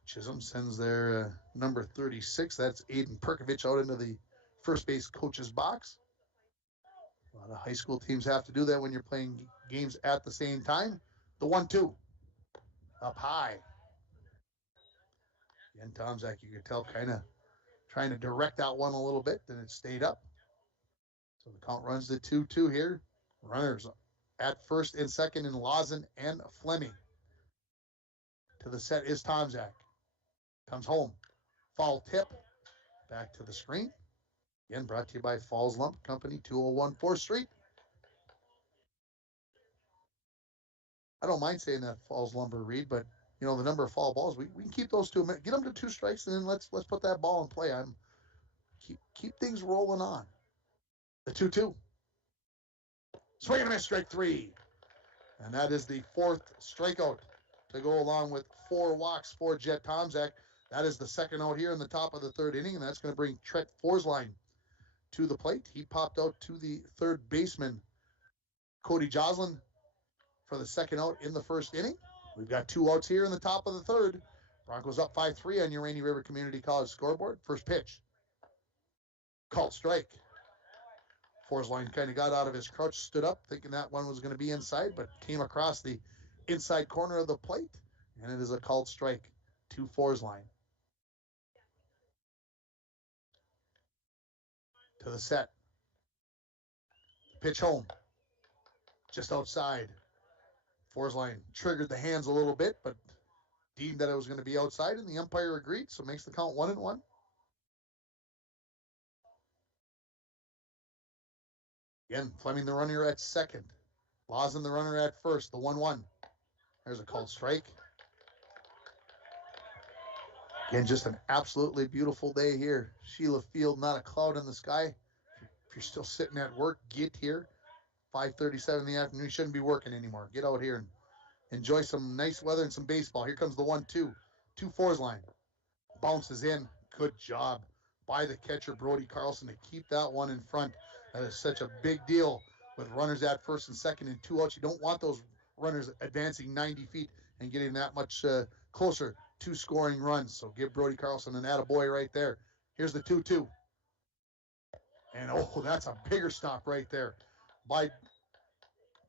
Chisholm sends their number 36. That's Aiden Perkovich out into the first base coach's box. A lot of high school teams have to do that when you're playing games at the same time. The 1-2. Up high. Again, Tomczak, you could tell, kind of trying to direct that one a little bit, then it stayed up. So the count runs to 2-2 here. Runners at first and second in Lawson and Fleming. To the set is Tomczak. Comes home. Foul tip. Back to the screen. Again, brought to you by Falls Lumber Company, 201 4th Street. I don't mind saying that Falls Lumber, Reed, but you know the number of foul balls, we can keep those to get them to 2 strikes, and then let's put that ball in play. Keep things rolling on. The 2-2. Swing and a miss, strike 3. And that is the 4th strikeout to go along with 4 walks for Jet Tomczak. That is the second out here in the top of the third inning, and that's going to bring Tret Forsline to the plate. He popped out to the third baseman, Cody Joslin, for the second out in the first inning. We've got 2 outs here in the top of the third. Broncos up 5-3 on your Rainy River Community College scoreboard. First pitch. Called strike. Forsline kind of got out of his crouch, stood up, thinking that one was going to be inside, but came across the inside corner of the plate, and it is a called strike to Forsline. To the set. Pitch home. Just outside. Forsline triggered the hands a little bit, but deemed that it was going to be outside, and the umpire agreed, so makes the count 1-1. Again, Fleming the runner at second. Lawson the runner at first, the 1-1. There's a called strike. Again, just an absolutely beautiful day here. Sheila Field, not a cloud in the sky. If you're still sitting at work, get here. 5:37 in the afternoon. You shouldn't be working anymore. Get out here and enjoy some nice weather and some baseball. Here comes the 1-2. 2-4 bounces in. Good job by the catcher, Brody Carlson, to keep that one in front. That is such a big deal with runners at first and second and 2 outs. You don't want those runners advancing 90 feet and getting that much closer to scoring runs. So give Brody Carlson an attaboy right there. Here's the 2-2. And, oh, that's a bigger stop right there by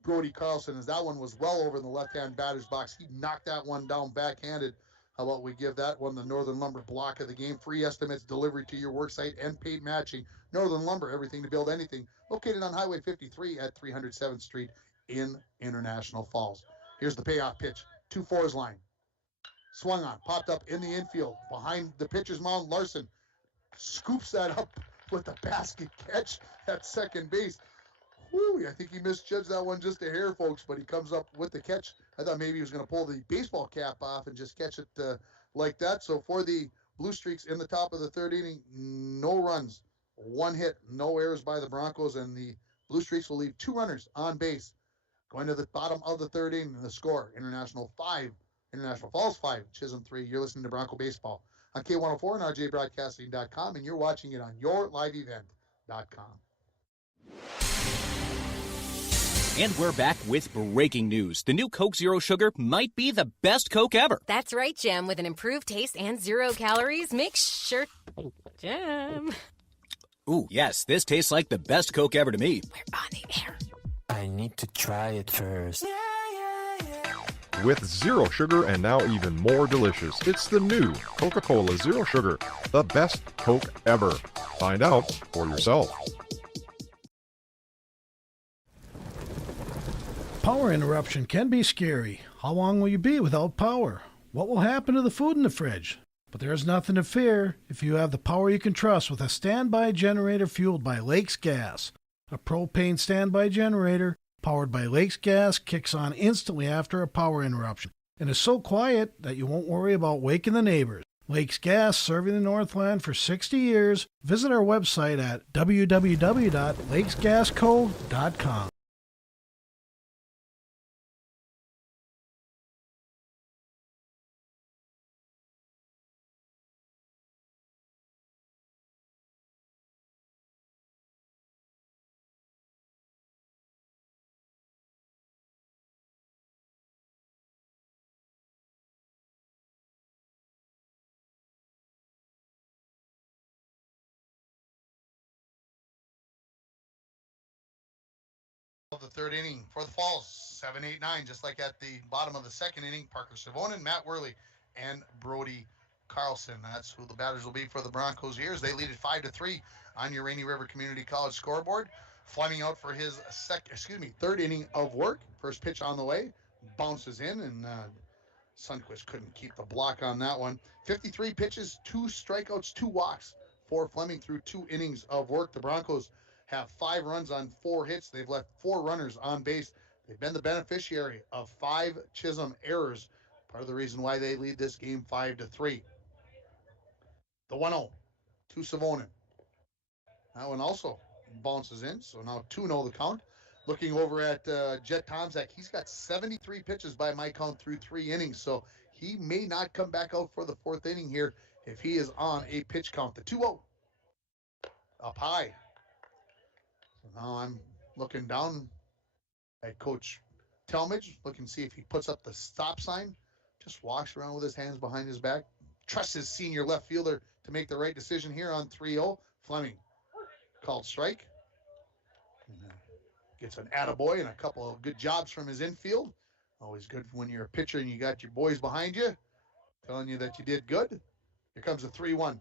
Brody Carlson, as that one was well over in the left-hand batter's box. He knocked that one down backhanded. How about we give that one the Northern Lumber block of the game? Free estimates, delivery to your worksite, and paid matching. Northern Lumber, everything to build anything. Located on Highway 53 at 307th Street in International Falls. Here's the payoff pitch. 2-4 Swung on, popped up in the infield. Behind the pitcher's mound, Larson scoops that up with a basket catch at second base. Whew, I think he misjudged that one just a hair, folks, but he comes up with the catch. I thought maybe he was going to pull the baseball cap off and just catch it like that. So for the Blue Streaks in the top of the third inning, no runs, 1 hit, no errors by the Broncos, and the Blue Streaks will leave 2 runners on base. Going to the bottom of the third inning, the score, International Falls 5, Chisholm 3. You're listening to Bronco Baseball on K104 and RJBroadcasting.com, and you're watching it on yourliveevent.com. And we're back with breaking news. The new Coke Zero Sugar might be the best Coke ever. That's right, Jim. With an improved taste and 0 calories, make sure... Jim. Ooh, yes, this tastes like the best Coke ever to me. We're on the air. I need to try it first. With zero sugar and now even more delicious, it's the new Coca-Cola Zero Sugar, the best Coke ever. Find out for yourself. Power interruption can be scary. How long will you be without power? What will happen to the food in the fridge? But there is nothing to fear if you have the power you can trust with a standby generator fueled by Lakes Gas. A propane standby generator powered by Lakes Gas kicks on instantly after a power interruption and is so quiet that you won't worry about waking the neighbors. Lakes Gas, serving the Northland for 60 years. Visit our website at www.lakesgasco.com. Of the third inning for the Falls, 7-8-9, just like at the bottom of the second inning. Parker Savonin, Matt Worley, and Brody Carlson. That's who the batters will be for the Broncos here. As they lead it 5-3 on your Rainy River Community College scoreboard. Fleming out for his third inning of work. First pitch on the way, bounces in, and Sundquist couldn't keep the block on that one. 53 pitches, 2 strikeouts, 2 walks for Fleming through 2 innings of work. The Broncos have 5 runs on 4 hits. They've left 4 runners on base. They've been the beneficiary of 5 Chisholm errors. Part of the reason why they lead this game 5-3. The 1-0 to Savonin. That one also bounces in, so now 2-0 the count. Looking over at Jet Tomczak, he's got 73 pitches by my count through 3 innings, so he may not come back out for the 4th inning here if he is on a pitch count. The 2-0 up high. So now I'm looking down at Coach Talmadge, looking to see if he puts up the stop sign. Just walks around with his hands behind his back. Trusts his senior left fielder to make the right decision here on 3-0. Fleming called strike. Gets an attaboy and a couple of good jobs from his infield. Always good when you're a pitcher and you got your boys behind you telling you that you did good. Here comes a 3-1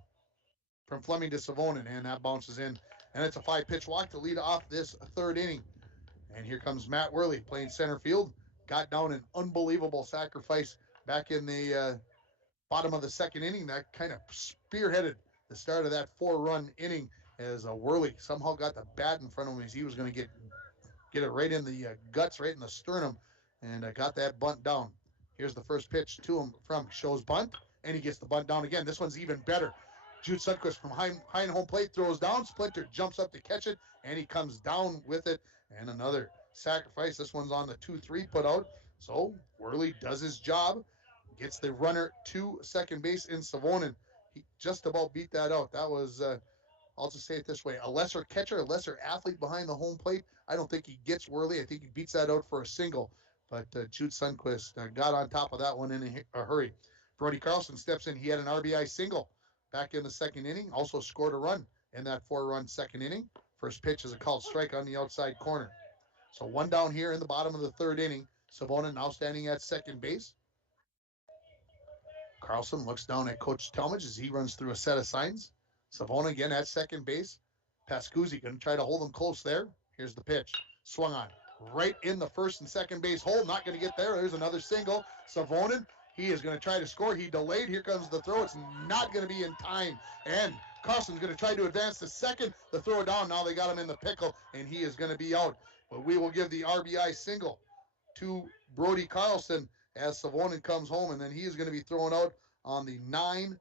from Fleming to Savonin, and that bounces in. And it's a 5-pitch walk to lead off this 3rd inning. And here comes Matt Worley playing center field. Got down an unbelievable sacrifice back in the bottom of the 2nd inning. That kind of spearheaded the start of that 4-run inning as Worley somehow got the bat in front of him as he was going to get it right in the guts, right in the sternum, and got that bunt down. Here's the first pitch to him from Show's bunt, and he gets the bunt down again. This one's even better. Jude Sundquist from behind home plate throws down. Splinter jumps up to catch it, and he comes down with it. And another sacrifice. This one's on the 2-3 put out. So Worley does his job, gets the runner to second base in Savonin. He just about beat that out. That was, I'll just say it this way, a lesser catcher, a lesser athlete behind the home plate. I don't think he gets Worley. I think he beats that out for a single. But Jude Sundquist got on top of that one in a hurry. Brody Carlson steps in. He had an RBI single back in the 2nd inning. Also scored a run in that 4-run 2nd inning. First pitch is a called strike on the outside corner. So 1 down here in the bottom of the 3rd inning. Savonin now standing at second base. Carlson looks down at Coach Talmadge as he runs through a set of signs. Savonin again at second base. Pascuzzi going to try to hold him close there. Here's the pitch. Swung on. Right in the 1st and 2nd base hole. Not going to get there. There's another single. Savonin, he is going to try to score. He delayed. Here comes the throw. It's not going to be in time. And Carlson's going to try to advance to second. The throw down. Now they got him in the pickle, and he is going to be out. But we will give the RBI single to Brody Carlson as Savonin comes home, and then he is going to be thrown out on the 9-2-6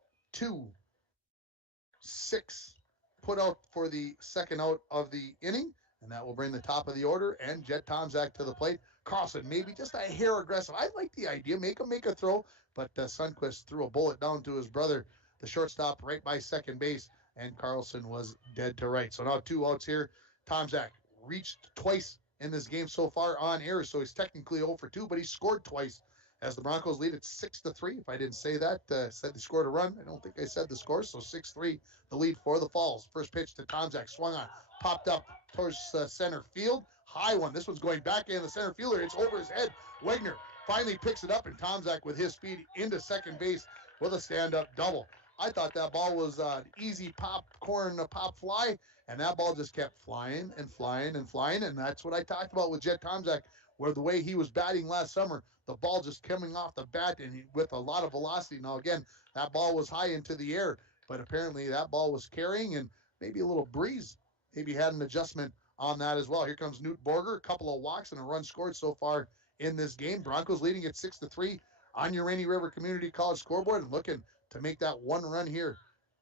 put out for the 2nd out of the inning, and that will bring the top of the order and Jet Tomczak to the plate. Carlson maybe just a hair aggressive. I like the idea. Make him make a throw, but Sundquist threw a bullet down to his brother, the shortstop, right by second base, and Carlson was dead to right. So now 2 outs here. Tomczak reached twice in this game so far on errors, so he's technically 0 for 2, but he scored twice as the Broncos lead at 6-3. If I didn't say that, said they scored a run. I don't think I said the score, so 6-3, the lead for the Falls. First pitch to Tomczak, swung on, popped up towards center field. High one. This one's going back in the center fielder. It's over his head. Wegner finally picks it up, and Tomczak with his speed into second base with a stand-up double. I thought that ball was an easy popcorn pop fly, and that ball just kept flying and flying and flying, and that's what I talked about with Jet Tomczak, where the way he was batting last summer, the ball just coming off the bat and with a lot of velocity. Now, again, that ball was high into the air, but apparently that ball was carrying, and maybe a little breeze maybe had an adjustment on that as well. Here comes Newt Borger, a couple of walks and a run scored so far in this game. Broncos leading at 6-3 on your Rainy River Community College scoreboard, and looking to make that one run here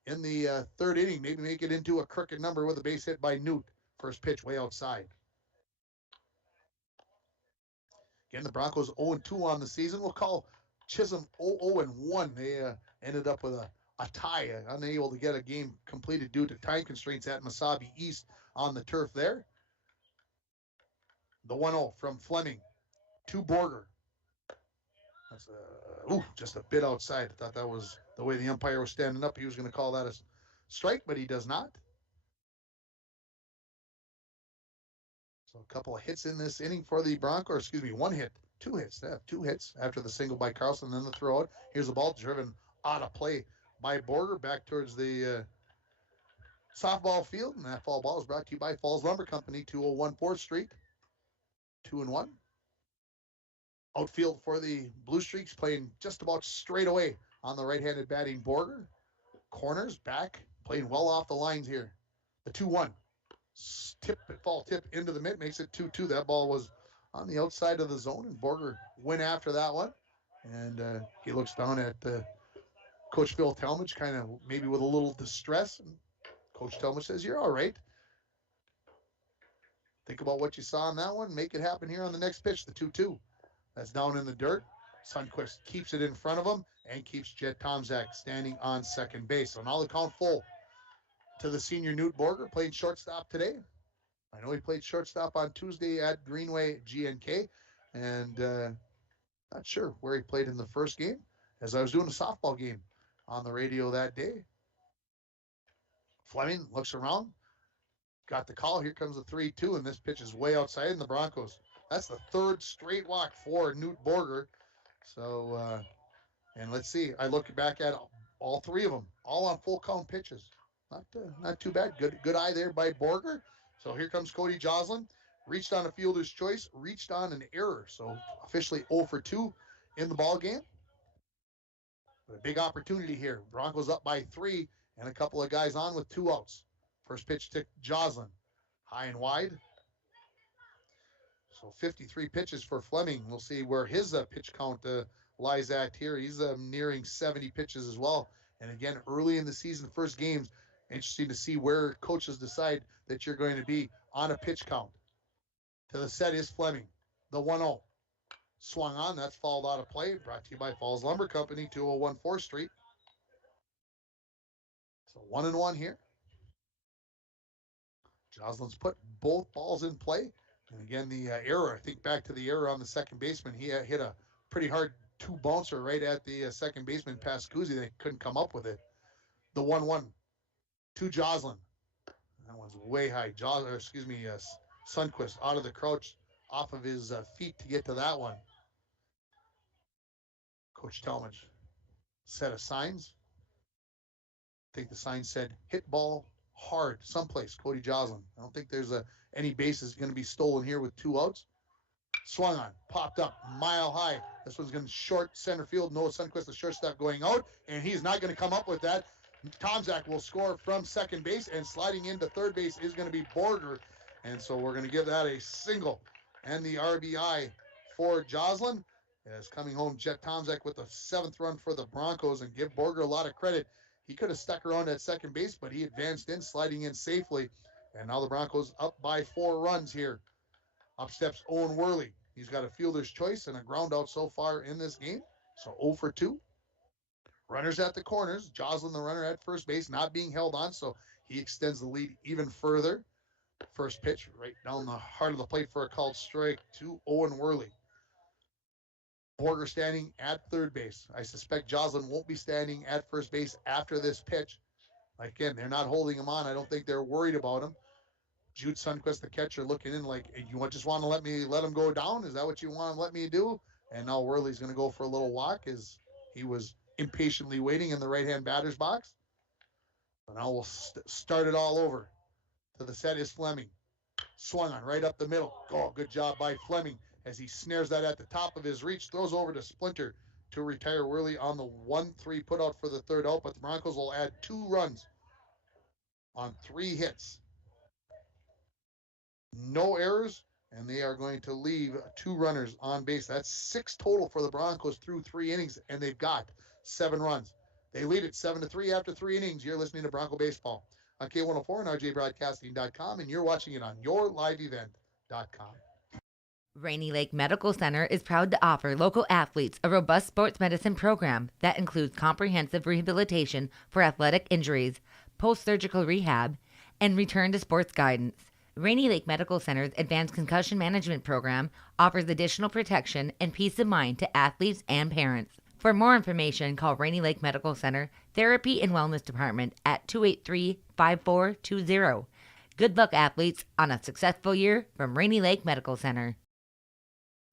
in the third inning. Maybe make it into a crooked number with a base hit by Newt. First pitch way outside. Again, the Broncos 0-2 on the season. We'll call Chisholm 0-1. They ended up with a tie, unable to get a game completed due to time constraints at Mesabi East on the turf there. The 1-0 from Fleming to Borger. That's just a bit outside. I thought that was the way the umpire was standing up. He was going to call that a strike, but he does not. So a couple of hits in this inning for the Broncos. One hit. Two hits. They have 2 hits after the single by Carlson, then the throw out. Here's the ball driven out of play by Borger back towards the softball field. And that foul ball is brought to you by Falls Lumber Company, 201 4th Street. 2-1. Outfield for the Blue Streaks, playing just about straight away on the right-handed batting Borger. Corners back, playing well off the lines here. The 2-1. Ball tip into the mitt, makes it 2-2. That ball was on the outside of the zone, and Borger went after that one. And he looks down at Coach Phil Talmadge, kind of maybe with a little distress. And Coach Talmadge says, "You're all right. Think about what you saw on that one. Make it happen here on the next pitch, the 2-2. That's down in the dirt. Sundquist keeps it in front of him and keeps Jet Tomczak standing on second base. So now the count full to the senior Newt Borger, playing shortstop today. I know he played shortstop on Tuesday at Greenway GNK, and not sure where he played in the first game, as I was doing a softball game on the radio that day. Fleming looks around, got the call. Here comes the 3-2, and this pitch is way outside, and the Broncos. That's the third straight walk for Newt Borger. So, and let's see. I look back at all 3 of them, all on full count pitches. Not too bad. Good eye there by Borger. So here comes Cody Joslin. Reached on a fielder's choice, reached on an error. So officially 0 for 2 in the ball game. But a big opportunity here. Broncos up by 3, and a couple of guys on with 2 outs. First pitch to Joslin. High and wide. So 53 pitches for Fleming. We'll see where his pitch count lies at here. He's nearing 70 pitches as well. And again, early in the season, first games, interesting to see where coaches decide that you're going to be on a pitch count. To the set is Fleming. The 1-0. Swung on. That's fouled out of play. Brought to you by Falls Lumber Company, 201 4th Street. So 1-1 here. Joslin's put both balls in play. And again, the error, I think back to the error on the second baseman. He hit a pretty hard 2-bouncer right at the second baseman past Kuzi. They couldn't come up with it. The 1-1 to Joslin. That one's way high. Sundquist out of the crouch, off of his feet to get to that one. Coach Talmadge set of signs. I think the sign said hit ball hard someplace, Cody Joslin. I don't think there's any bases going to be stolen here with 2 outs. Swung on, popped up, mile high. This one's going to short center field. Noah Sundquist, the shortstop, going out, and he's not going to come up with that. Tomczak will score from second base, and sliding into third base is going to be Borger. And so we're going to give that a single and the RBI for Joslin. As coming home, Jet Tomczak with the 7th run for the Broncos, and give Borger a lot of credit. He could have stuck around at second base, but he advanced in, sliding in safely. And now the Broncos up by 4 runs here. Up steps Owen Worley. He's got a fielder's choice and a ground out so far in this game. So 0 for 2. Runners at the corners. Joslin, the runner at first base, not being held on, so he extends the lead even further. First pitch right down the heart of the plate for a called strike to Owen Worley. Borger standing at third base. I suspect Joslin won't be standing at first base after this pitch. Again, they're not holding him on. I don't think they're worried about him. Jude Sundquist, the catcher, looking in like, you just want to let him go down? Is that what you want to let me do? And now Worley's going to go for a little walk as he was impatiently waiting in the right-hand batter's box. And now we'll start it all over. To the set is Fleming. Swung on right up the middle. Oh, good job by Fleming as he snares that at the top of his reach. Throws over to Splinter to retire Worley on the 1-3 put out for the third out. But the Broncos will add 2 runs on 3 hits. No errors, and they are going to leave 2 runners on base. That's 6 total for the Broncos through 3 innings, and they've got 7 runs. They lead it 7-3 after 3 innings. You're listening to Bronco Baseball on K104 and RJBroadcasting.com, and you're watching it on yourliveevent.com. Rainy Lake Medical Center is proud to offer local athletes a robust sports medicine program that includes comprehensive rehabilitation for athletic injuries, post-surgical rehab, and return to sports guidance. Rainy Lake Medical Center's Advanced Concussion Management Program offers additional protection and peace of mind to athletes and parents. For more information, call Rainy Lake Medical Center Therapy and Wellness Department at 283-5420. Good luck, athletes, on a successful year from Rainy Lake Medical Center.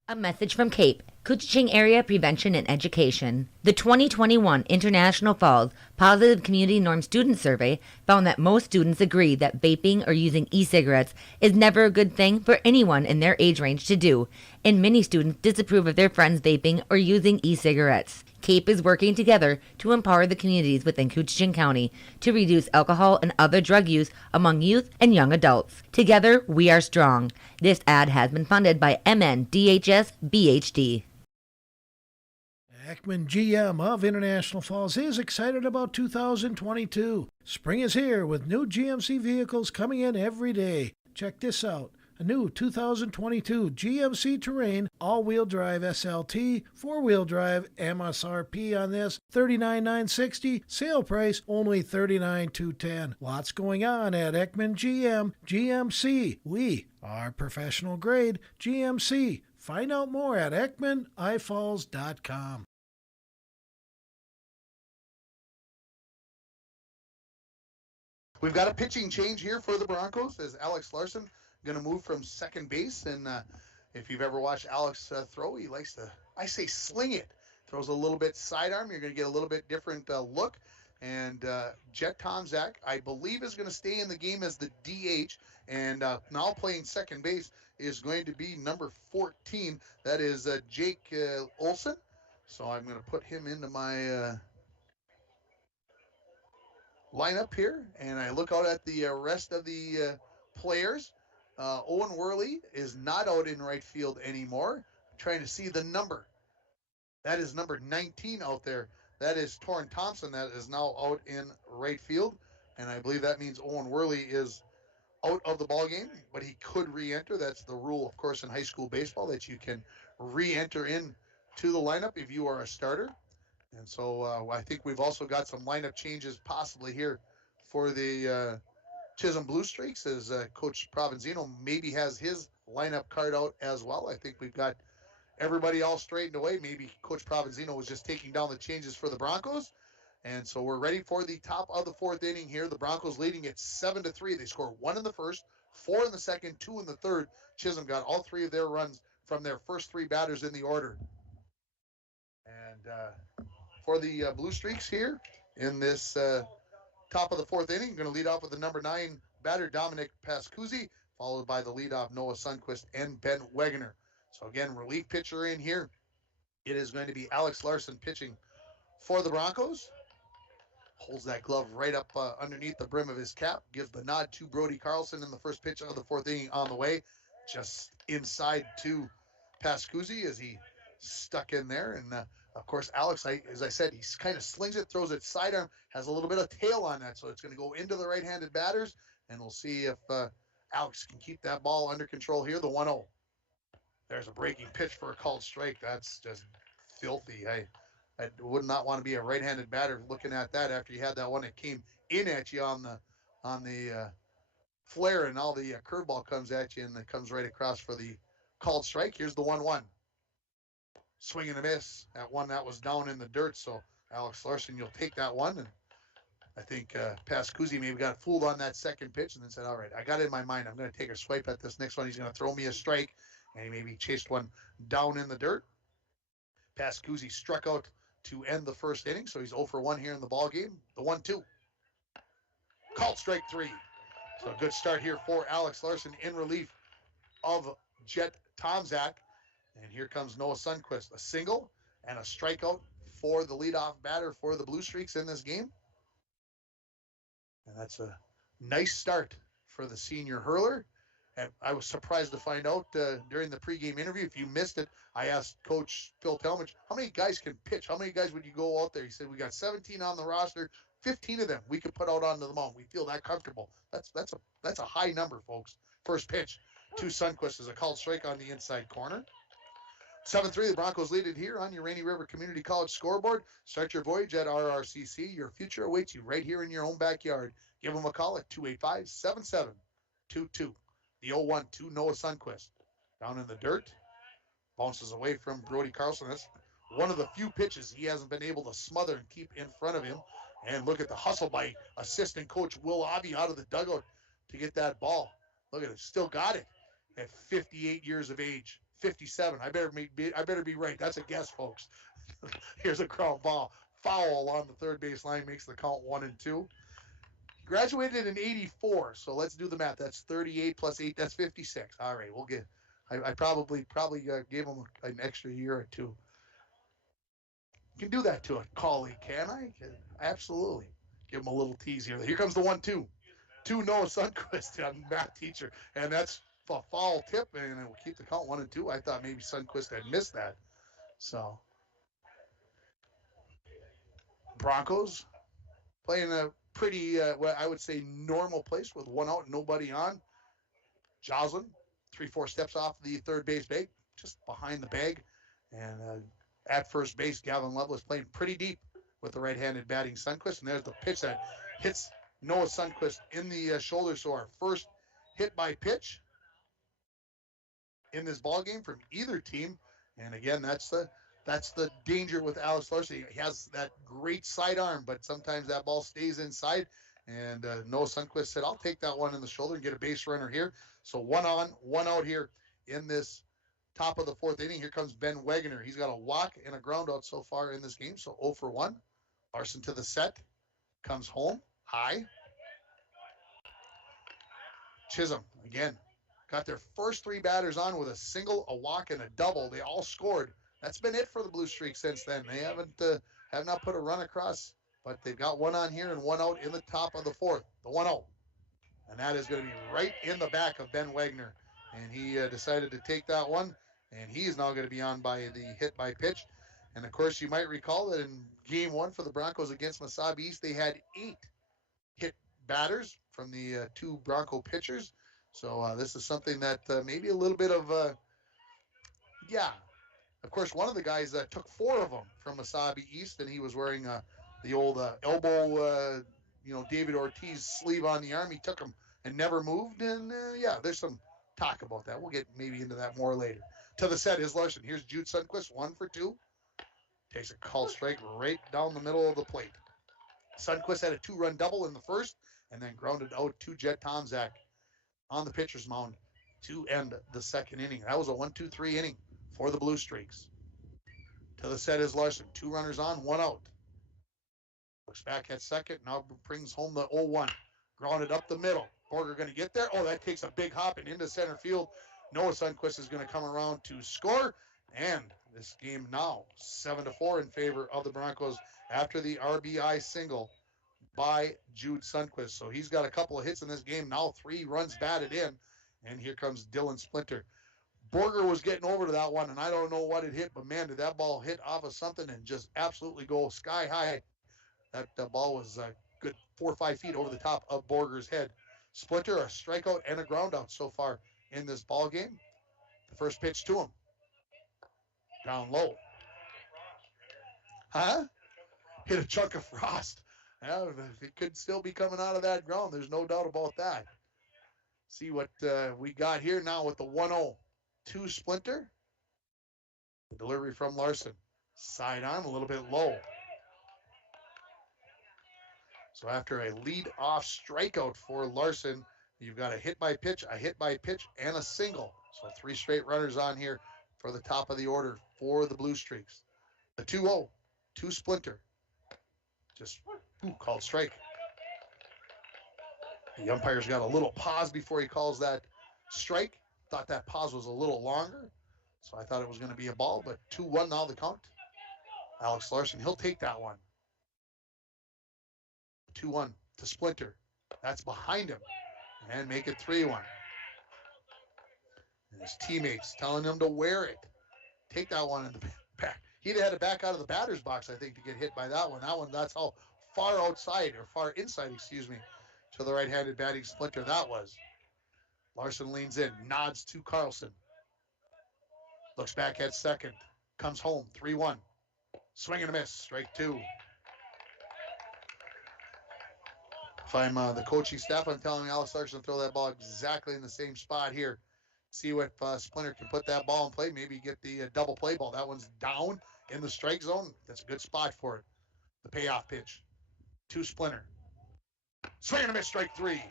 A message from CAPE, Couchiching Area Prevention and Education. The 2021 International Falls Positive Community Norm Student Survey found that most students agree that vaping or using e-cigarettes is never a good thing for anyone in their age range to do, and many students disapprove of their friends vaping or using e-cigarettes. CAPE is working together to empower the communities within Couchiching County to reduce alcohol and other drug use among youth and young adults. Together, we are strong. This ad has been funded by MNDHS BHD. Ekman GM of International Falls is excited about 2022. Spring is here with new GMC vehicles coming in every day. Check this out. A new 2022 GMC Terrain all-wheel drive SLT, four-wheel drive, MSRP on this $39,960, sale price only $39,210. Lots going on at Ekman GM, GMC. We are professional grade GMC. Find out more at EkmanIFalls.com. We've got a pitching change here for the Broncos as Alex Larson going to move from second base. And if you've ever watched Alex throw, he likes to, I say, sling it. Throws a little bit sidearm. You're going to get a little bit different look. And Jet Tomczak, I believe, is going to stay in the game as the DH. And now playing second base is going to be number 14. That is Jake Olson. So I'm going to put him into my lineup here, and I look out at the rest of the players. Owen Worley is not out in right field anymore. I'm trying to see the number. That is number 19 out there. That is Torrin Thompson that is now out in right field, and I believe that means Owen Worley is out of the ball game, but he could re-enter. That's the rule, of course, in high school baseball, that you can re-enter in to the lineup if you are a starter. And so I think we've also got some lineup changes possibly here for the Chisholm Blue Streaks, as Coach Provenzino maybe has his lineup card out as well. I think we've got everybody all straightened away. Maybe Coach Provenzino was just taking down the changes for the Broncos. And so we're ready for the top of the fourth inning here. The Broncos leading at 7-3. They score 1 in the first, 4 in the second, 2 in the third. Chisholm got all 3 of their runs from their first 3 batters in the order. And for the Blue Streaks here in this top of the fourth inning, going to lead off with the number 9 batter, Dominic Pascuzzi, followed by the leadoff Noah Sundquist and Ben Wegener. So again, relief pitcher in here. It is going to be Alex Larson pitching for the Broncos. Holds that glove right up underneath the brim of his cap. Gives the nod to Brody Carlson in the first pitch of the fourth inning on the way. Just inside to Pascuzzi as he stuck in there. And of course, Alex, as I said, he kind of slings it, throws it sidearm, has a little bit of tail on that. So it's going to go into the right-handed batters. And we'll see if Alex can keep that ball under control here. The 1-0. There's a breaking pitch for a called strike. That's just filthy. I would not want to be a right-handed batter looking at that after you had that one that came in at you on the flare, and all the curveball comes at you and it comes right across for the called strike. Here's the 1-1. Swing and a miss. That one that was down in the dirt. So Alex Larson, you'll take that one. And I think Pascuzzi maybe got fooled on that second pitch and then said, all right, I got it in my mind. I'm going to take a swipe at this next one. He's going to throw me a strike. And he maybe chased one down in the dirt. Pascuzzi struck out to end the first inning, so he's 0 for 1 here in the ball game. The 1-2. Called strike 3. So a good start here for Alex Larson in relief of Jet Tomczak. And here comes Noah Sundquist. A single and a strikeout for the leadoff batter for the Blue Streaks in this game. And that's a nice start for the senior hurler. And I was surprised to find out during the pregame interview, if you missed it, I asked Coach Phil Talmadge, how many guys can pitch? How many guys would you go out there? He said, we got 17 on the roster. 15 of them we could put out onto the mound. We feel that comfortable. That's a high number, folks. First pitch to Sundquist is a called strike on the inside corner. 7-3, the Broncos lead it here on your Rainy River Community College scoreboard. Start your voyage at RRCC. Your future awaits you right here in your own backyard. Give them a call at 285-7722. The 0-1 to Noah Sundquist. Down in the dirt. Bounces away from Brody Carlson. That's one of the few pitches he hasn't been able to smother and keep in front of him. And look at the hustle by assistant coach Will Avi out of the dugout to get that ball. Look at it. Still got it at 58 years of age. 57. I better be right. That's a guess, folks. Here's a ground ball. Foul along the third base line makes the count 1-2. Graduated in 84, so let's do the math. That's 38 plus 8. That's 56. All right, we'll get. I probably gave him an extra year or two. You can do that to a colleague, can I? Absolutely. Give him a little tease here. Here comes the 1-2. To Noah Sundquist, a math teacher, and that's a foul tip, and it will keep the count 1-2. I thought maybe Sundquist had missed that. So Broncos playing a pretty, what I would say, normal place with one out, nobody on. Joslin, 3-4 steps off the third base bag, just behind the bag. And at first base, Gavin Lovelace playing pretty deep with the right-handed batting Sundquist. And there's the pitch that hits Noah Sundquist in the shoulder. So our first hit by pitch in this ball game from either team. And again, that's the danger with Alex Larson. He has that great sidearm, but sometimes that ball stays inside. And Noah Sundquist said, I'll take that one in the shoulder and get a base runner here. So 1 on, 1 out here in this top of the fourth inning. Here comes Ben Wegener. He's got a walk and a ground out so far in this game. So 0 for 1. Larson to the set. Comes home. High. Chisholm, again, got their first 3 batters on with a single, a walk, and a double. They all scored. That's been it for the Blue Streak since then. They have not put a run across, but they've got 1 on here and 1 out in the top of the fourth. The 1-0. And that is going to be right in the back of Ben Wegener. And he decided to take that one, and he is now going to be on by the hit by pitch. And, of course, you might recall that in Game 1 for the Broncos against Mesabi East, they had 8 hit batters from the 2 Bronco pitchers. So this is something that maybe a little bit of, Of course, one of the guys took 4 of them from Mesabi East, and he was wearing the old elbow, David Ortiz sleeve on the arm. He took them and never moved. And, there's some talk about that. We'll get maybe into that more later. To the set is Larson. Here's Jude Sundquist, 1 for 2. Takes a called strike right down the middle of the plate. Sundquist had a 2-run double in the first and then grounded out to Jet Tomzak on the pitcher's mound to end the second inning. That was a 1-2-3 inning for the Blue Streaks. To the set is Larson. 2 runners on, 1 out. Looks back at second. Now brings home the 0-1. Grounded up the middle. Borger going to get there. Oh, that takes a big hop and into center field. Noah Sundquist is going to come around to score. And this game now 7-4 in favor of the Broncos after the RBI single by Jude Sundquist. So he's got a couple of hits in this game. Now 3 runs batted in. And here comes Dylan Splinter. Borger was getting over to that one, and I don't know what it hit, but man, did that ball hit off of something and just absolutely go sky high. That ball was a good 4 or 5 feet over the top of Borger's head. Splinter, a strikeout and a groundout so far in this ball game. The first pitch to him. Down low. Hit a chunk of frost. Yeah, it could still be coming out of that ground. There's no doubt about that. See what we got here now with the 1-0 to Splinter. The delivery from Larson. Side on, a little bit low. So after a lead-off strikeout for Larson, you've got a hit by pitch, and a single. So 3 straight runners on here for the top of the order for the Blue Streaks. The 2-0 to Splinter. Just called strike. The umpire's got a little pause before he calls that strike. Thought that pause was a little longer, so I thought it was going to be a ball, but 2-1 now the count. Alex Larson, he'll take that one. 2-1 to Splinter. That's behind him. And make it 3-1. And his teammates telling him to wear it. Take that one in the back. He'd had to back out of the batter's box, I think, to get hit by that one. That's how far outside, or far inside, excuse me, to the right-handed batting splinter that was. Larson leans in, nods to Carlson. Looks back at second. Comes home, 3-1. Swing and a miss, strike two. If I'm the coaching staff, I'm telling Alex Larson to throw that ball exactly in the same spot here. See what Splinter can put that ball in play. Maybe get the double play ball. That one's down in the strike zone. That's a good spot for it. The payoff pitch to Splinter. Swing and a miss, strike three.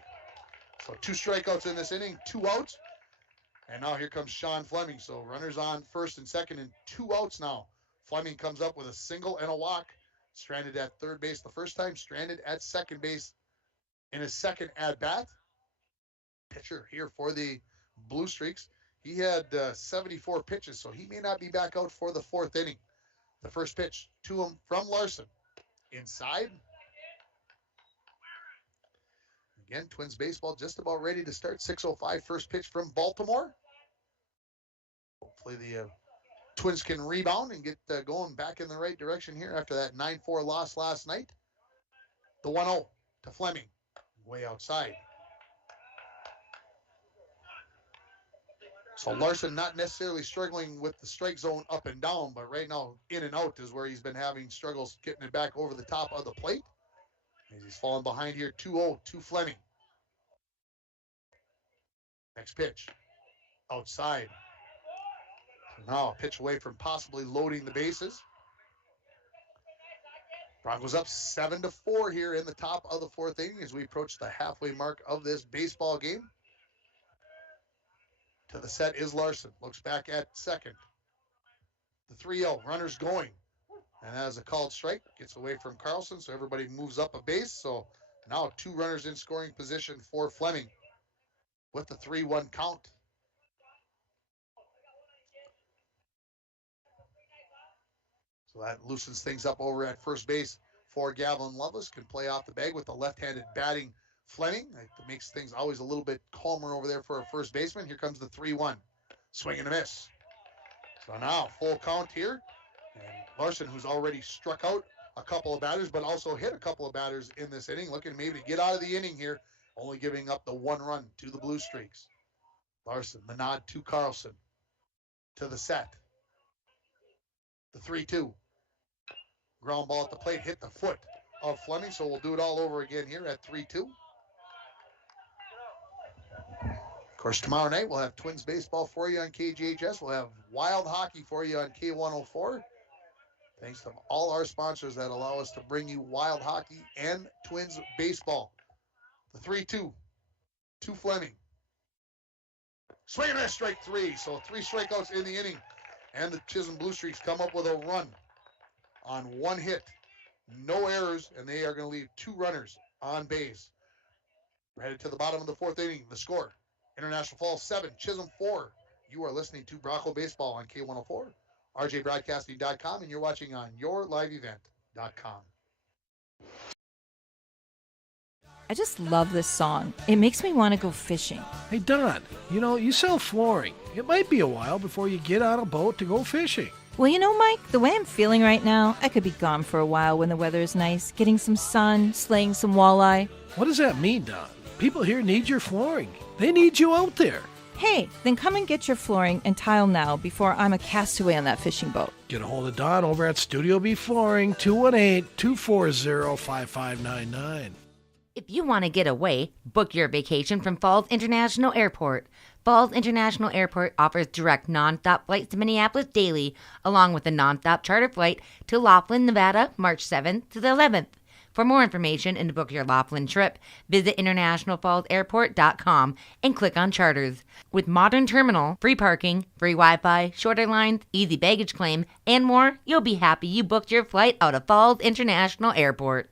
So 2 strikeouts in this inning, 2 outs. And now here comes Sean Fleming. So runners on first and second and 2 outs now. Fleming comes up with a single and a walk. Stranded at third base the first time, stranded at second base in his second at-bat. Pitcher here for the Blue Streaks. He had 74 pitches, so he may not be back out for the 4th inning. The first pitch to him from Larson. Inside. Again, Twins baseball just about ready to start. 6:05 first pitch from Baltimore. Hopefully the Twins can rebound and get going back in the right direction here after that 9-4 loss last night. The 1-0 to Fleming. Way outside. So Larson not necessarily struggling with the strike zone up and down, but right now in and out is where he's been having struggles getting it back over the top of the plate. As he's falling behind here, 2-0 to Fleming. Next pitch, outside. Now a pitch away from possibly loading the bases. Broncos up 7-4 here in the top of the 4th inning as we approach the halfway mark of this baseball game. To the set is Larson. Looks back at second. The 3-0. Runners going. And that is a called strike. Gets away from Carlson, so everybody moves up a base. So now 2 runners in scoring position for Fleming with the 3-1 count. So that loosens things up over at first base for Gavin Lovelace. Can play off the bag with the left-handed batting Fleming. That makes things always a little bit calmer over there for a first baseman. Here comes the 3-1. Swing and a miss. So now full count here. And Larson, who's already struck out a couple of batters, but also hit a couple of batters in this inning, looking maybe to get out of the inning here, only giving up the 1 run to the Blue Streaks. Larson, the nod to Carlson. To the set. The 3-2. Ground ball at the plate, hit the foot of Fleming, so we'll do it all over again here at 3-2. Of course, tomorrow night we'll have Twins baseball for you on KGHS. We'll have Wild Hockey for you on K104. Thanks to all our sponsors that allow us to bring you Wild Hockey and Twins baseball. The 3-2 to Fleming. Swing and a miss, strike 3. So 3 strikeouts in the inning. And the Chisholm Blue Streaks come up with a run on 1 hit. No errors, and they are going to leave 2 runners on base. We're headed to the bottom of the 4th inning. The score, International Falls 7, Chisholm 4. You are listening to Bronco Baseball on K104, rjbroadcasting.com, and you're watching on yourliveevent.com. I just love this song. It makes me want to go fishing. Hey, Don, you sell flooring. It might be a while before you get on a boat to go fishing. Well, Mike, the way I'm feeling right now, I could be gone for a while when the weather is nice, getting some sun, slaying some walleye. What does that mean, Don? People here need your flooring. They need you out there. Hey, then come and get your flooring and tile now before I'm a castaway on that fishing boat. Get a hold of Don over at Studio B Flooring, 218-240-5599. If you want to get away, book your vacation from Falls International Airport. Falls International Airport offers direct nonstop flights to Minneapolis daily, along with a nonstop charter flight to Laughlin, Nevada, March 7th to the 11th. For more information and to book your Laughlin trip, visit internationalfallsairport.com and click on charters. With modern terminal, free parking, free Wi-Fi, shorter lines, easy baggage claim, and more, you'll be happy you booked your flight out of Falls International Airport.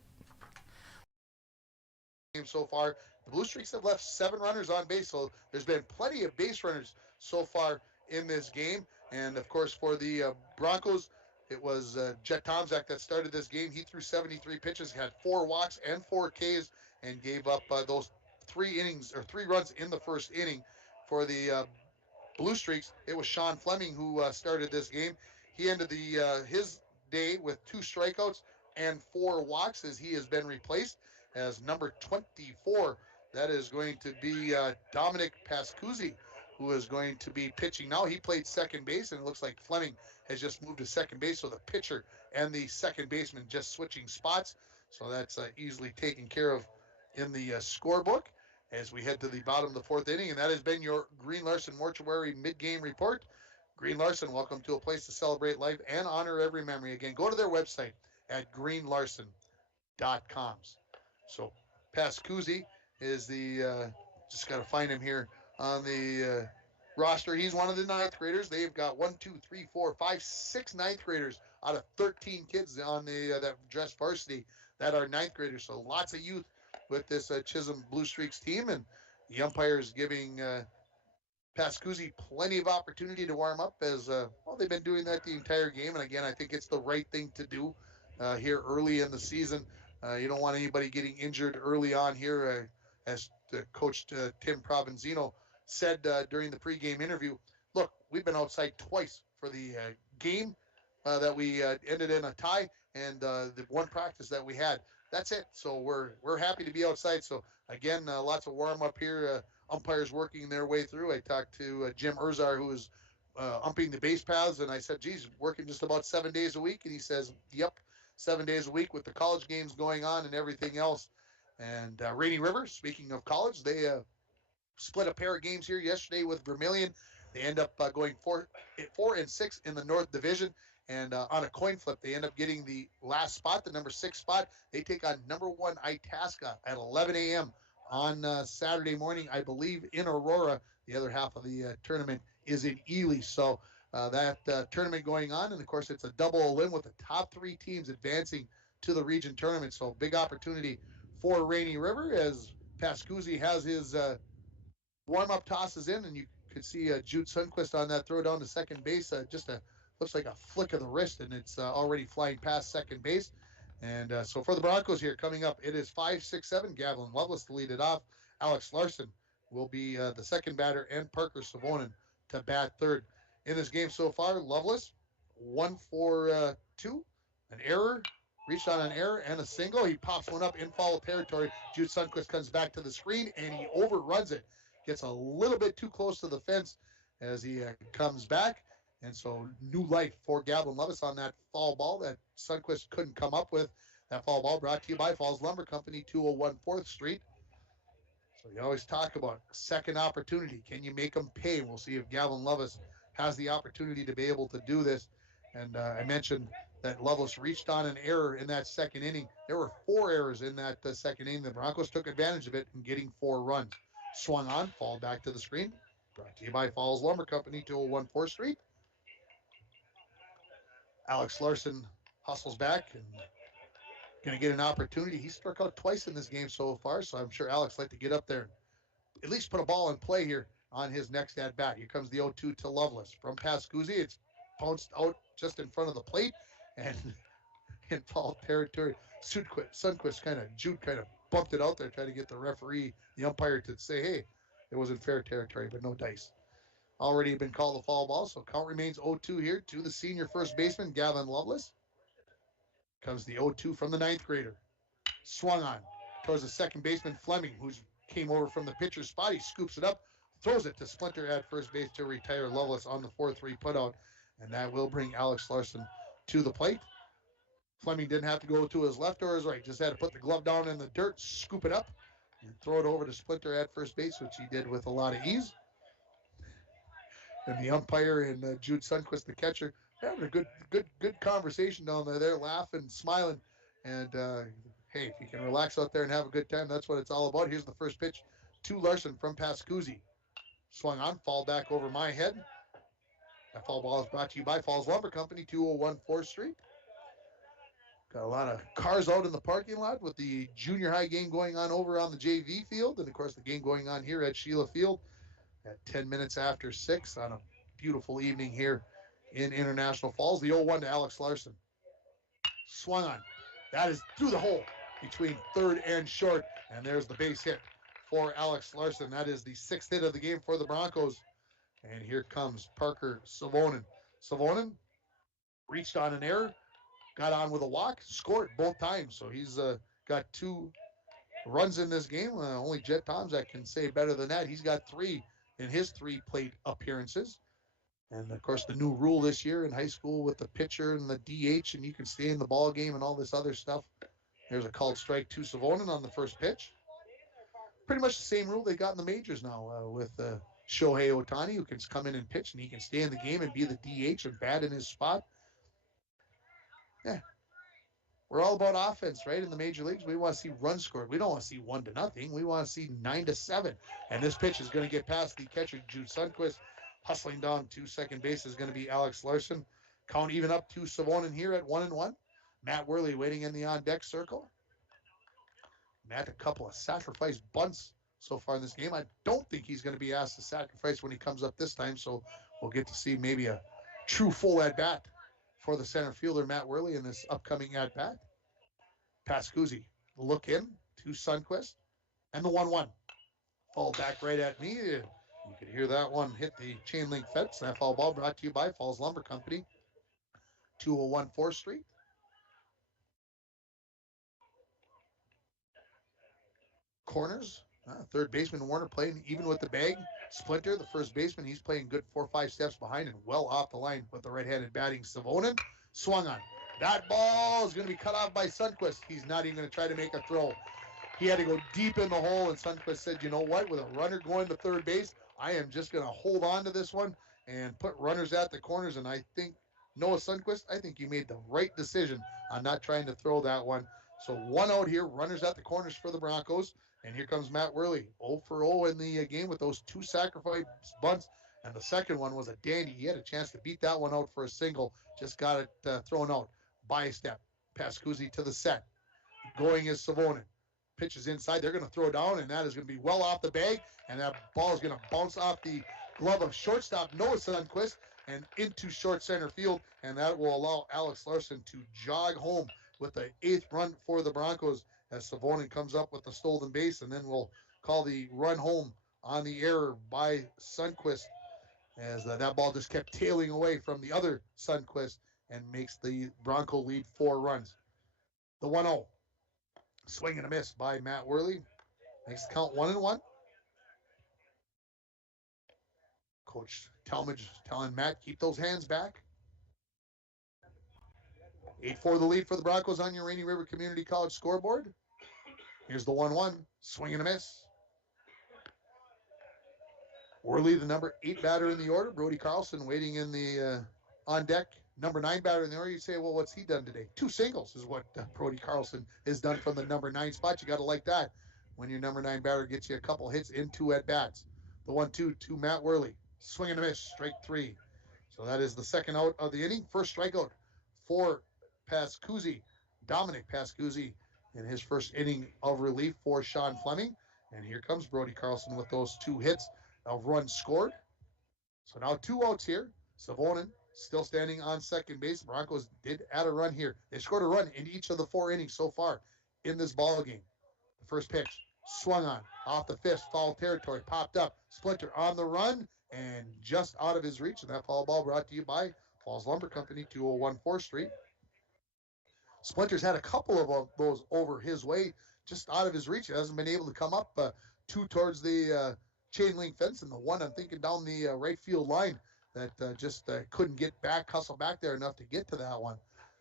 So far, the Blue Streaks have left 7 runners on base, so there's been plenty of base runners so far in this game. And of course, for the Broncos, it was Jet Tomczak that started this game. He threw 73 pitches, had 4 walks and 4 Ks, and gave up those 3 runs in the first inning. For the Blue Streaks, it was Sean Fleming who started this game. He ended his day with 2 strikeouts and 4 walks as he has been replaced as number 24. That is going to be Dominic Pascuzzi, who is going to be pitching now. He played second base, and it looks like Fleming has just moved to second base, so the pitcher and the second baseman just switching spots. So that's easily taken care of in the scorebook as we head to the bottom of the 4th inning. And that has been your Green Larson Mortuary mid-game report. Green Larson, welcome to a place to celebrate life and honor every memory. Again, go to their website at greenlarson.com. So Pascuzzi is the, just got to find him here on the roster. He's one of the 9th graders. They've got 6 9th graders out of 13 kids on the that dress varsity that are 9th graders. So lots of youth with this Chisholm Blue Streaks team, and the umpire is giving Pascuzzi plenty of opportunity to warm up as well. They've been doing that the entire game, and again, I think it's the right thing to do here early in the season. You don't want anybody getting injured early on here, as Coach Tim Provenzino said during the pregame interview. Look, we've been outside twice for the game that we ended in a tie, and the one practice that we had. That's it. So we're happy to be outside. So again, lots of warm up here. Umpires working their way through. I talked to Jim Erzar, who is umping the base paths, and I said, geez, working just about 7 days a week. And he says, yep, 7 days a week with the college games going on and everything else. And Rainy River, speaking of college, they split a pair of games here yesterday with Vermilion. They end up going 4-6 in the North Division. And on a coin flip, they end up getting the last spot, the number 6 spot. They take on number 1 Itasca at 11 a.m. on Saturday morning, I believe, in Aurora. The other half of the tournament is in Ely. So that tournament going on, and of course, it's a double elim with the top 3 teams advancing to the region tournament. So big opportunity for Rainy River as Pascuzzi has his warm-up tosses in, and you could see Jude Sundquist on that throw down to second base. Looks like a flick of the wrist, and it's already flying past second base. And so for the Broncos here, coming up, it is 5-6-7. Gavin Lovelace to lead it off. Alex Larson will be the second batter, and Parker Savonin to bat third. In this game so far, Lovelace, 1 for 2, an error, reached on an error, and a single. He pops one up in foul territory. Jude Sundquist comes back to the screen, and he overruns it. Gets a little bit too close to the fence as he comes back. And so new life for Gavin Levis on that foul ball that Sundquist couldn't come up with. That foul ball brought to you by Falls Lumber Company, 201 4th Street. So you always talk about second opportunity. Can you make them pay? We'll see if Gavin Levis has the opportunity to be able to do this. And I mentioned that Levis reached on an error in that second inning. There were 4 errors in that second inning. The Broncos took advantage of it in getting 4 runs. Swung on, fall back to the screen. Brought to you by Falls Lumber Company, 201 4th Street. Alex Larson hustles back and going to get an opportunity. He struck out twice in this game so far, so I'm sure Alex like to get up there and at least put a ball in play here on his next at-bat. Here comes the 0-2 to Lovelace. From Pascuzzi, it's bounced out just in front of the plate and in foul territory. Sundquist Jude kind of bumped it out there, trying to get the referee, the umpire, to say, hey, it was in fair territory, but no dice. Already been called a foul ball, so count remains 0-2 here to the senior first baseman, Gavin Lovelace. Comes the 0-2 from the 9th grader. Swung on towards the second baseman, Fleming, who came over from the pitcher's spot. He scoops it up, throws it to Splinter at first base to retire Lovelace on the 4-3 putout, and that will bring Alex Larson to the plate. Fleming didn't have to go to his left or his right, just had to put the glove down in the dirt, scoop it up, and throw it over to Splinter at first base, which he did with a lot of ease. And the umpire and Jude Sundquist, the catcher, having a good conversation down there. They're laughing, smiling, and hey, if you can relax out there and have a good time, that's what it's all about. Here's the first pitch to Larson from Pascuzzi. Swung on, fall back over my head. That foul ball is brought to you by Falls Lumber Company, 201 4th Street. Got a lot of cars out in the parking lot with the junior high game going on over on the JV field, and of course the game going on here at Sheila Field at 10 minutes after 6 on a beautiful evening here in International Falls. The 0-1 to Alex Larson. Swung on. That is through the hole between third and short, and there's the base hit for Alex Larson. That is the 6th hit of the game for the Broncos. And here comes Parker Savonen. Savonen reached on an error, got on with a walk, scored both times. So he's got 2 runs in this game. Only Jet Tomzak can say better than that. He's got 3 in his 3 plate appearances. And of course, the new rule this year in high school with the pitcher and the DH, and you can stay in the ball game and all this other stuff. There's a called strike to Savonen on the first pitch. Pretty much the same rule they got in the majors now with Shohei Ohtani, who can come in and pitch, and he can stay in the game and be the DH and bat in his spot. Yeah. We're all about offense, right? In the major leagues, we want to see runs scored. We don't want to see 1-0. We want to see 9-7. And this pitch is going to get past the catcher, Jude Sundquist. Hustling down to second base is going to be Alex Larson. Count even up to Savonen here at 1-1. Matt Worley waiting in the on-deck circle. Matt, a couple of sacrifice bunts so far in this game. I don't think he's going to be asked to sacrifice when he comes up this time, so we'll get to see maybe a true full at-bat for the center fielder, Matt Worley, in this upcoming at-bat. Pascuzzi, look in to Sundquist, and the 1-1. Fall back right at me. You could hear that one hit the chain link fence. That foul ball brought to you by Falls Lumber Company, 201 4th Street. Corners, third baseman Warner playing even with the bag. Splinter, the first baseman, he's playing good 4 or 5 steps behind and well off the line with the right-handed batting. Savonen swung on. That ball is going to be cut off by Sundquist. He's not even going to try to make a throw. He had to go deep in the hole, and Sundquist said, you know what, with a runner going to third base, I am just going to hold on to this one and put runners at the corners. And I think, Noah Sundquist, I think you made the right decision on not trying to throw that one. So 1 out here, runners at the corners for the Broncos. And here comes Matt Worley, 0 for 0 in the game with those 2 sacrifice bunts. And the second one was a dandy. He had a chance to beat that one out for a single. Just got it thrown out by a step. Pascuzzi to the set. Going is Savonen. Pitches inside. They're going to throw down, and that is going to be well off the bag. And that ball is going to bounce off the glove of shortstop Noah Sundquist and into short center field. And that will allow Alex Larson to jog home with the 8th run for the Broncos as Savonen comes up with the stolen base, and then we'll call the run home on the error by Sundquist as that ball just kept tailing away from the other Sundquist and makes the Bronco lead 4 runs. The 1-0. Swing and a miss by Matt Worley. Makes the count 1-1. Coach Talmadge telling Matt, keep those hands back. 8-4 the lead for the Broncos on your Rainy River Community College scoreboard. Here's the 1-1. Swing and a miss. Worley, the number 8 batter in the order. Brody Carlson waiting in the on deck. Number 9 batter in the order. You say, well, what's he done today? 2 singles is what Brody Carlson has done from the number 9 spot. You got to like that when your number 9 batter gets you a couple hits in 2 at-bats. The 1-2 to Matt Worley. Swing and a miss. Strike 3. So that is the second out of the inning. First strikeout for Pascuzzi. Dominic Pascuzzi in his first inning of relief for Sean Fleming. And here comes Brody Carlson with those 2 hits of runs scored. So now 2 outs here. Savonen still standing on second base. Broncos did add a run here. They scored a run in each of the 4 innings so far in this ball game. The first pitch swung on off the fist, foul territory, popped up. Splinter on the run and just out of his reach. And that foul ball brought to you by Falls Lumber Company, 201 4th Street. Splinter's had a couple of those over his way, just out of his reach. He hasn't been able to come up 2 towards the chain link fence, and the one I'm thinking down the right field line that just couldn't get back, hustle back there enough to get to that one.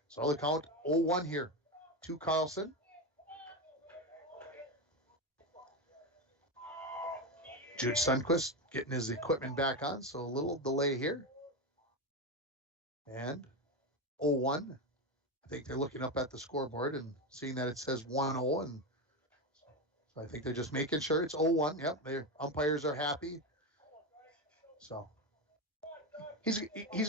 So the count 0-1 here to Carlson. Jude Sundquist getting his equipment back on, so a little delay here. And 0-1. I think they're looking up at the scoreboard and seeing that it says 1-0, and so I think they're just making sure it's 0-1. Yep, their umpires are happy. So he's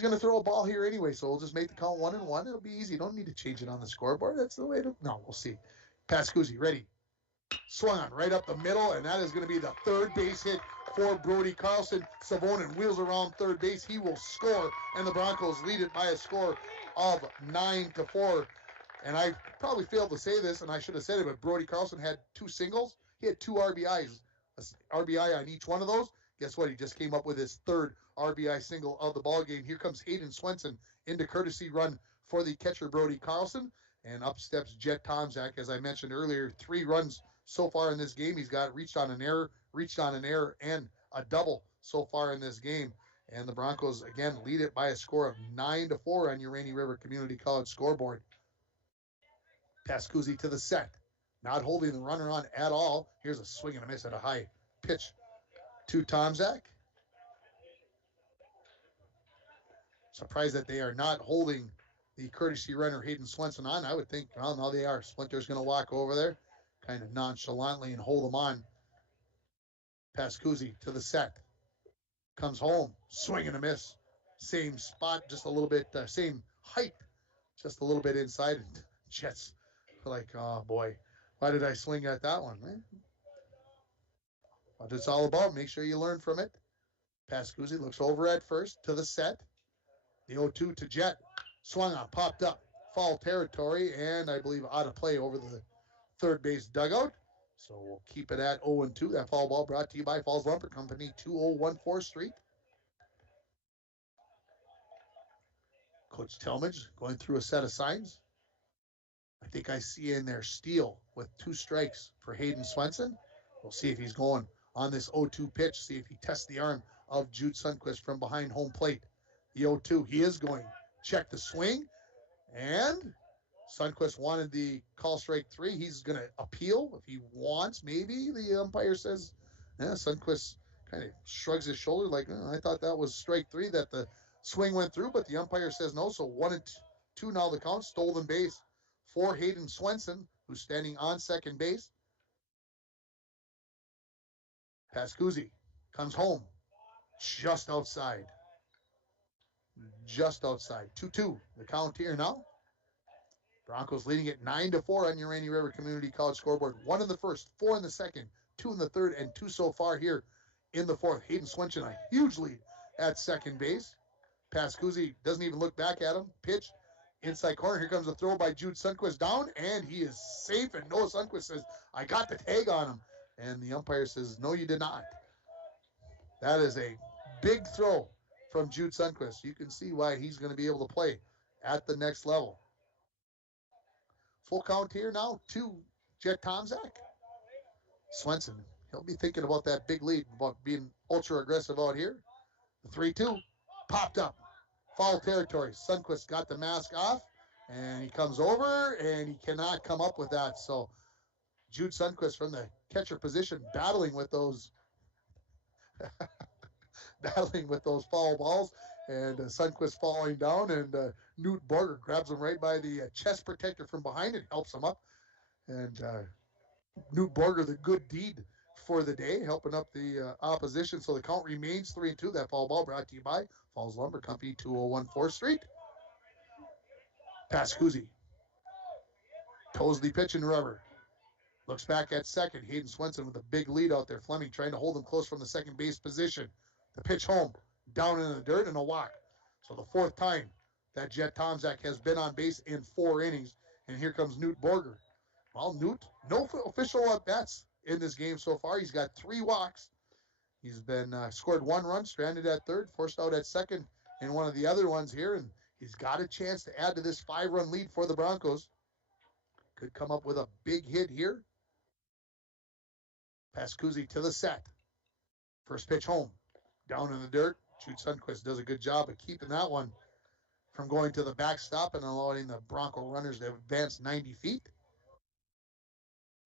going to throw a ball here anyway, so we'll just make the count 1-1. It'll be easy. You don't need to change it on the scoreboard. That's the way to. No, we'll see. Pascuzzi ready. Swung on right up the middle, and that is going to be the third base hit for Brody Carlson. Savonen wheels around third base. He will score, and the Broncos lead it by a score of 9-4. And I probably failed to say this, and I should have said it, but Brody Carlson had 2 singles. He had 2 RBIs, RBI on each one of those. Guess what? He just came up with his third RBI single of the ball game. Here comes Hayden Swenson into courtesy run for the catcher Brody Carlson. And up steps Jet Tomczak. As I mentioned earlier, 3 runs so far in this game. He's got reached on an error, and a double so far in this game. And the Broncos, again, lead it by a score of 9-4 on your Rainy River Community College scoreboard. Pascuzzi to the set. Not holding the runner on at all. Here's a swing and a miss at a high pitch to Tomczak. Surprised that they are not holding the courtesy runner Hayden Swenson on. I would think, well, no, they are. Splinter's going to walk over there kind of nonchalantly and hold him on. Pascuzzi to the set. Comes home. Swing and a miss. Same spot, just a little bit, same height, just a little bit inside. And Jets like, oh boy, why did I swing at that one, man? What it's all about. Make sure you learn from it. Pascuzzi looks over at first to the set. The 0-2 to Jet. Swung on, popped up. Foul territory, and I believe out of play over the third base dugout. So we'll keep it at 0-2. That foul ball brought to you by Falls Lumber Company, 2014 Street. Coach Talmadge going through a set of signs. I think I see in there Steele with 2 strikes for Hayden Swenson. We'll see if he's going on this 0-2 pitch, see if he tests the arm of Jude Sundquist from behind home plate. The 0-2, he is going. Check the swing, and Sundquist wanted the call strike 3. He's going to appeal if he wants. Maybe the umpire says, yeah. Sundquist kind of shrugs his shoulder like, oh, I thought that was strike 3 that the swing went through, but the umpire says no. So 1-2 now the count. Stolen base for Hayden Swenson, who's standing on second base. Pascuzzi comes home just outside. Just outside. 2-2. The count here now. Broncos leading it 9-4 on your Rainy River Community College scoreboard. 1 in the first, 4 in the second, 2 in the third, and 2 so far here in the fourth. Hayden Swenson a huge lead at second base. Pascuzzi doesn't even look back at him. Pitch inside corner. Here comes a throw by Jude Sundquist down, and he is safe. And Noah Sundquist says, I got the tag on him. And the umpire says, no, you did not. That is a big throw from Jude Sundquist. You can see why he's going to be able to play at the next level. Full count here now to Jet Tomczak. Swenson, he'll be thinking about that big lead, about being ultra aggressive out here. The 3-2 popped up. Foul territory. Sundquist got the mask off, and he comes over, and he cannot come up with that. So Jude Sundquist from the catcher position battling with those foul balls, and Sundquist falling down, and Newt Borger grabs him right by the chest protector from behind and helps him up. And Newt Borger, the good deed for the day, helping up the opposition. So the count remains 3-2. That foul ball brought to you by Falls Lumber Company, 201 4th Street. Pascuzzi toes the pitch in rubber. Looks back at second. Hayden Swenson with a big lead out there. Fleming trying to hold him close from the second base position. The pitch home, down in the dirt, and a walk. So the 4th time that Jet Tomczak has been on base in 4 innings. And here comes Newt Borger. Well, Newt, no official at-bats in this game so far. He's got 3 walks. He's been scored 1 run, stranded at third, forced out at second, and one of the other ones here. And he's got a chance to add to this 5-run lead for the Broncos. Could come up with a big hit here. Pascuzzi to the set. First pitch home. Down in the dirt. Jude Sundquist does a good job of keeping that one from going to the backstop and allowing the Bronco runners to advance 90 feet.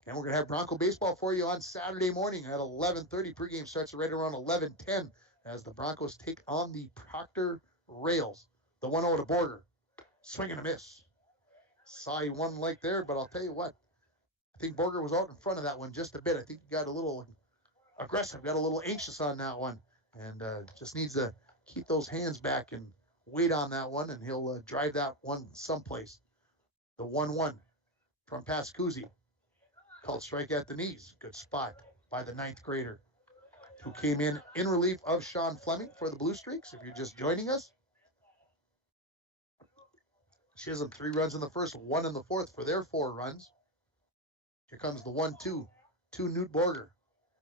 And we're going to have Bronco baseball for you on Saturday morning at 11:30. Pregame starts right around 11:10 as the Broncos take on the Proctor Rails. The 1-0 to Borger. Swing and a miss. Saw he one leg there, but I'll tell you what. I think Borger was out in front of that one just a bit. I think he got a little aggressive, got a little anxious on that one, and just needs to keep those hands back and wait on that one, and he'll drive that one someplace. The 1-1 from Pascuzzi. Called strike at the knees. Good spot by the 9th grader, who came in relief of Sean Fleming for the Blue Streaks. If you're just joining us, Chisholm 3 runs in the first, 1 in the fourth for their 4 runs. Here comes the 1-2 to Newt Borger.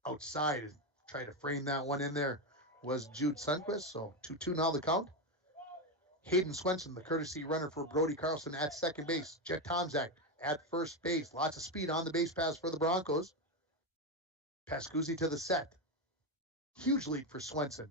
Outside, Tried to frame that one in there was Jude Sundquist. So 2-2 now the count. Hayden Swenson, the courtesy runner for Brody Carlson at second base. Jet Tomczak at first base. Lots of speed on the base pass for the Broncos. Pascuzzi to the set. Huge lead for Swenson.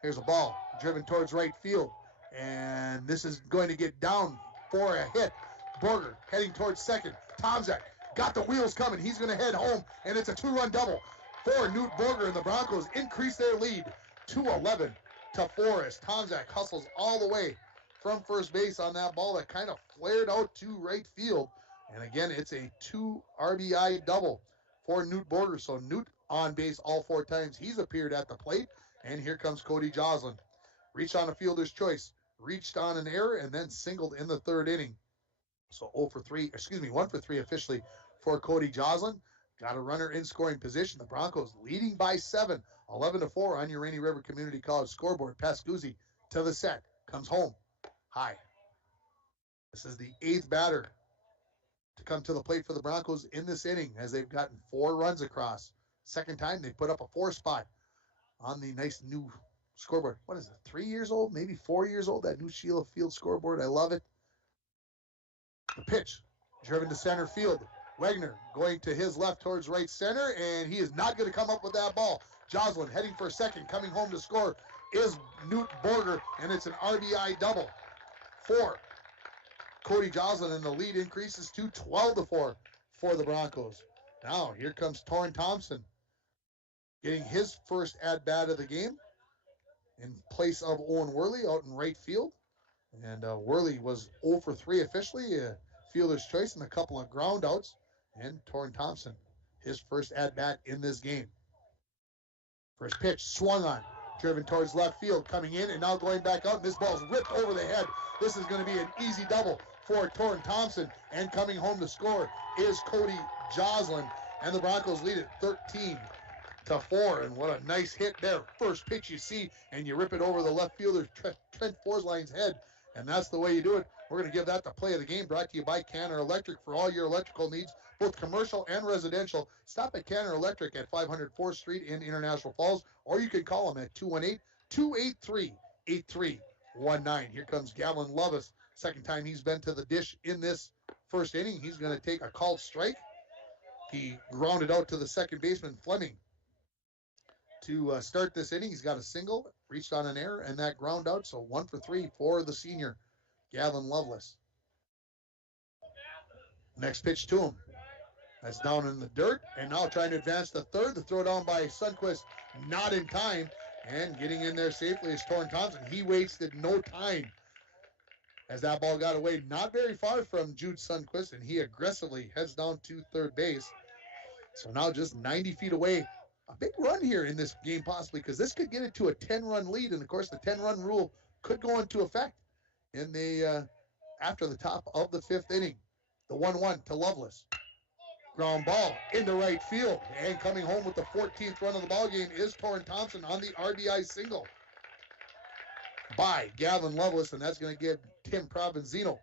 Here's a ball driven towards right field. And this is going to get down for a hit. Borger heading towards second. Tomczak got the wheels coming. He's going to head home, and it's a 2-run double for Newt Borger, and the Broncos increase their lead 2-11 to 4 as Tomczak hustles all the way from first base on that ball that kind of flared out to right field. And again, it's a 2 RBI double for Newt Borger. So Newt on base all 4 times he's appeared at the plate. And here comes Cody Joslin. Reached on a fielder's choice, reached on an error, and then singled in the 3rd inning. So 1 for 3 officially for Cody Joslin. Got a runner in scoring position. The Broncos leading by 7, 11-4 on your Rainy River Community College scoreboard. Pascuzzi to the set, comes home, high. This is the 8th batter to come to the plate for the Broncos in this inning as they've gotten 4 runs across. Second time they put up a 4 spot on the nice new scoreboard. What is it, 3 years old, maybe 4 years old, that new Sheila Field scoreboard. I love it. The pitch, driven to center field. Wagner going to his left towards right center, and he is not going to come up with that ball. Joslin heading for second, coming home to score is Newt Borger, and it's an RBI double for Cody Joslin, and the lead increases to 12-4 for the Broncos. Now, here comes Torrin Thompson, getting his first at-bat of the game in place of Owen Worley out in right field. And Worley was 0 for 3 officially, fielder's choice and a couple of ground outs. And Torrin Thompson, his first at-bat in this game. First pitch swung on, driven towards left field, coming in and now going back out. And this ball's ripped over the head. This is going to be an easy double for Torrin Thompson. And coming home to score is Cody Joslin. And the Broncos lead it 13-4. And what a nice hit there. First pitch you see, and you rip it over the left fielder, Trent Forsline's head. And that's the way you do it. We're going to give that the play of the game, brought to you by Canner Electric for all your electrical needs, both commercial and residential. Stop at Canner Electric at 500 4th Street in International Falls, or you can call them at 218-283-8319. Here comes Gavin Lovis. Second time he's been to the dish in this first inning. He's going to take a called strike. He grounded out to the second baseman, Fleming, to start this inning. He's got a single, reached on an error, and that ground out. So 1 for 3 for the senior, Gavin Lovelace. Next pitch to him. That's down in the dirt, and now trying to advance the third. The throw down by Sundquist, not in time, and getting in there safely is Torrin Thompson. He wasted no time as that ball got away not very far from Jude Sundquist, and he aggressively heads down to third base. So now just 90 feet away. A big run here in this game possibly, because this could get it to a 10-run lead, and of course the 10-run rule could go into effect in the after the top of the 5th inning. The 1-1 to Lovelace. Ground ball into right field, and coming home with the 14th run of the ball game is Torrin Thompson on the RBI single by Gavin Lovelace, and that's going to get Tim Provenzino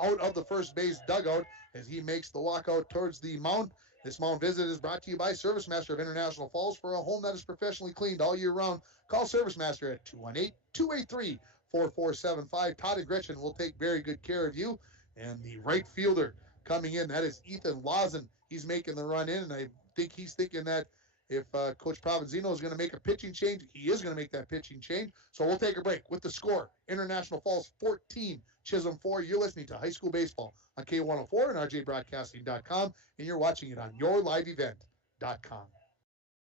out of the first base dugout as he makes the walkout towards the mound. This mound visit is brought to you by Service Master of International Falls. For a home that is professionally cleaned all year round, call Service Master at 218-283-4475. Todd and Gretchen will take very good care of you. And the right fielder coming in, that is Ethan Lawson. He's making the run in, and I think he's thinking that if Coach Provenzino is going to make a pitching change, he is going to make that pitching change. So we'll take a break with the score. International Falls 14, Chisholm 4. You're listening to High School Baseball on K104 and RJBroadcasting.com, and you're watching it on YourLiveEvent.com.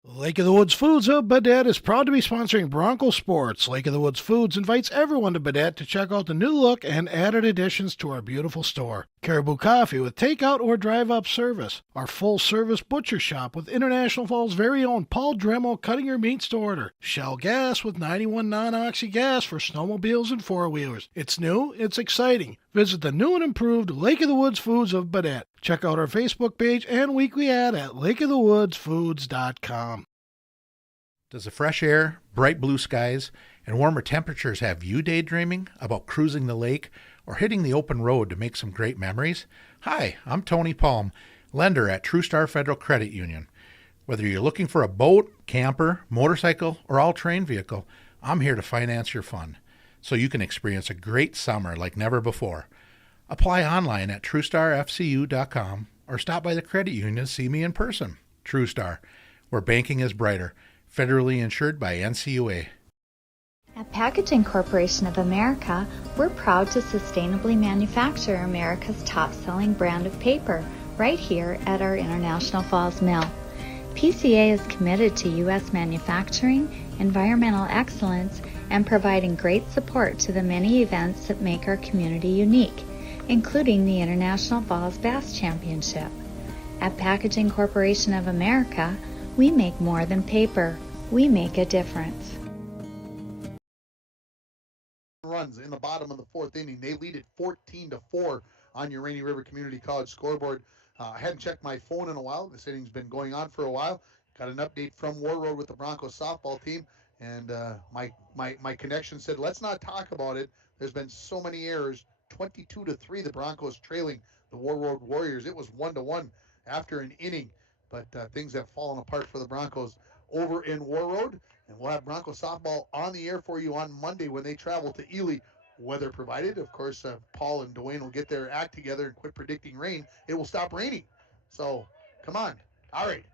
Lake of the Woods Foods of Baudette is proud to be sponsoring Bronco Sports. Lake of the Woods Foods invites everyone to Baudette to check out the new look and added additions to our beautiful store. Caribou Coffee with takeout or drive-up service. Our full-service butcher shop with International Falls' very own Paul Dremel cutting your meats to order. Shell Gas with 91 non-oxy gas for snowmobiles and four-wheelers. It's new, it's exciting. Visit the new and improved Lake of the Woods Foods of Baudette. Check out our Facebook page and weekly ad at lakeofthewoodsfoods.com. Does the fresh air, bright blue skies, and warmer temperatures have you daydreaming about cruising the lake or hitting the open road to make some great memories? Hi, I'm Tony Palm, lender at True Star Federal Credit Union. Whether you're looking for a boat, camper, motorcycle, or all-terrain vehicle, I'm here to finance your fun so you can experience a great summer like never before. Apply online at TrueStarFCU.com or stop by the credit union to see me in person. TrueStar, where banking is brighter. Federally insured by NCUA. At Packaging Corporation of America, we're proud to sustainably manufacture America's top-selling brand of paper right here at our International Falls Mill. PCA is committed to U.S. manufacturing, environmental excellence, and providing great support to the many events that make our community unique, including the International Falls Bass Championship. At Packaging Corporation of America, we make more than paper. We make a difference. Runs in the bottom of the fourth inning. They lead it 14-4 on your Rainy River Community College scoreboard. I hadn't checked my phone in a while. This inning's been going on for a while. Got an update from War Road with the Broncos softball team, and my connection said, let's not talk about it. There's been so many errors. 22-3, the Broncos trailing the War Road Warriors. It was 1-1 after an inning, but things have fallen apart for the Broncos over in War Road. And we'll have Broncos softball on the air for you on Monday when they travel to Ely, weather provided. Of course, Paul and Dwayne will get their act together and quit predicting rain. It will stop raining. So, come on. All right.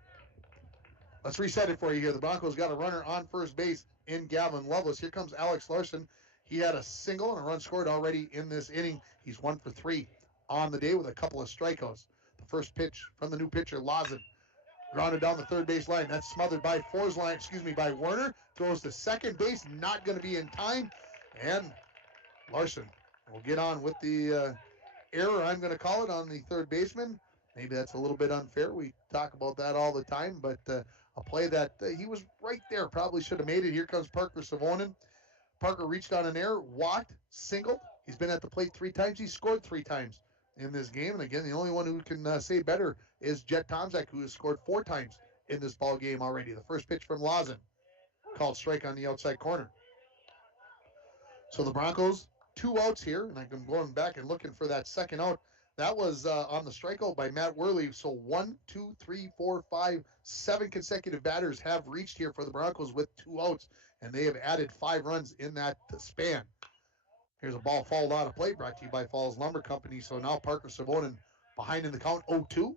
Let's reset it for you here. The Broncos got a runner on first base in Gavin Lovelace. Here comes Alex Larson. He had a single and a run scored already in this inning. He's 1 for 3 on the day with a couple of strikeouts. The first pitch from the new pitcher, Lawson. Grounded down the third base line. That's smothered by by Werner. Throws to second base. Not going to be in time. And Larson will get on with the error, I'm going to call it, on the third baseman. Maybe that's a little bit unfair. We talk about that all the time. But a play that he was right there. Probably should have made it. Here comes Parker Savonin. Parker reached on an error. Walked. Singled. He's been at the plate 3 times. He scored 3 times in this game. And again, the only one who can say better is Jet Tomczak, who has scored 4 times in this ball game already. The first pitch from Lawson, called strike on the outside corner. So the Broncos, 2 outs here, and I'm going back and looking for that second out. That was on the strikeout by Matt Worley. So 1, 2, 3, 4, 5, 7 consecutive batters have reached here for the Broncos with 2 outs, and they have added 5 runs in that span. Here's a ball fouled out of play, brought to you by Falls Lumber Company. So now Parker Savonin behind in the count, 0-2,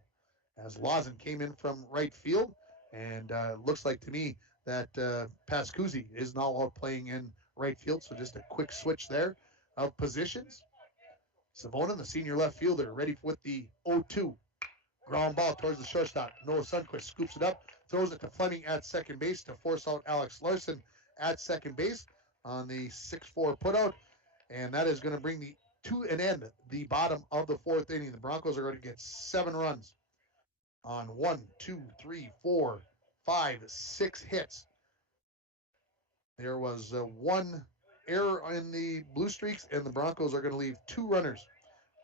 as Lawson came in from right field. And looks like to me that Pascuzzi is now out playing in right field. So just a quick switch there of positions. Savonin, the senior left fielder, ready with the 0-2. Ground ball towards the shortstop. Noah Sundquist scoops it up, throws it to Fleming at second base to force out Alex Larson at second base on the 6-4 putout. And that is going to bring to an end the bottom of the fourth inning. The Broncos are going to get 7 runs on 1, 2, 3, 4, 5, 6 hits. There was 1 error in the Blue Streaks, and the Broncos are going to leave 2 runners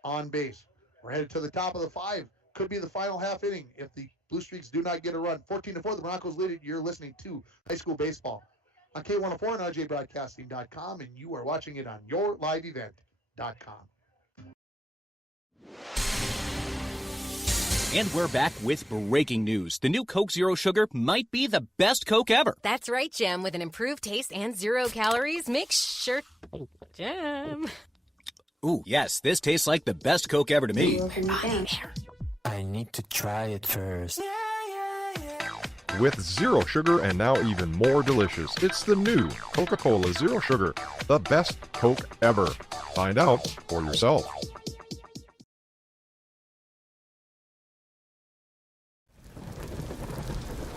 on base. We're headed to the top of the 5. Could be the final half inning if the Blue Streaks do not get a run. 14-4, the Broncos lead it. You're listening to high school baseball on K104 and RJBroadcasting.com, and you are watching it on YourLiveEvent.com. And we're back with breaking news. The new Coke Zero Sugar might be the best Coke ever. That's right, Jim. With an improved taste and 0 calories, make sure... Jim. Ooh, yes, this tastes like the best Coke ever to me. I need to try it first. With zero sugar and now even more delicious, it's the new Coca-Cola Zero Sugar, the best Coke ever. Find out for yourself.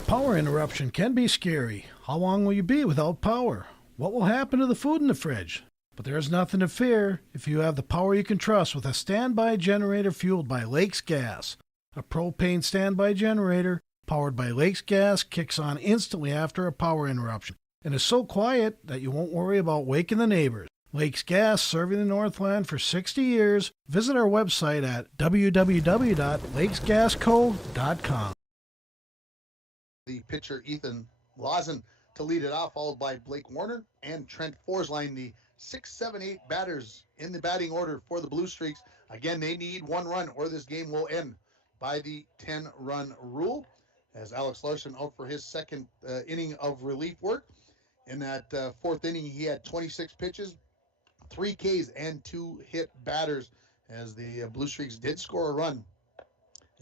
Power interruption can be scary. How long will you be without power? What will happen to the food in the fridge? But there's nothing to fear if you have the power you can trust with a standby generator fueled by Lakes Gas. A propane standby generator powered by Lakes Gas kicks on instantly after a power interruption and is so quiet that you won't worry about waking the neighbors. Lakes Gas, serving the Northland for 60 years. Visit our website at www.lakesgasco.com. The pitcher, Ethan Lawson, to lead it off, followed by Blake Warner and Trent Forsline, the 6, 7, 8 batters in the batting order for the Blue Streaks. Again, they need 1 run or this game will end by the 10-run rule. as Alex Larson out for his second inning of relief work. In that fourth inning, he had 26 pitches, 3 Ks, and 2 hit batters, as the Blue Streaks did score a run,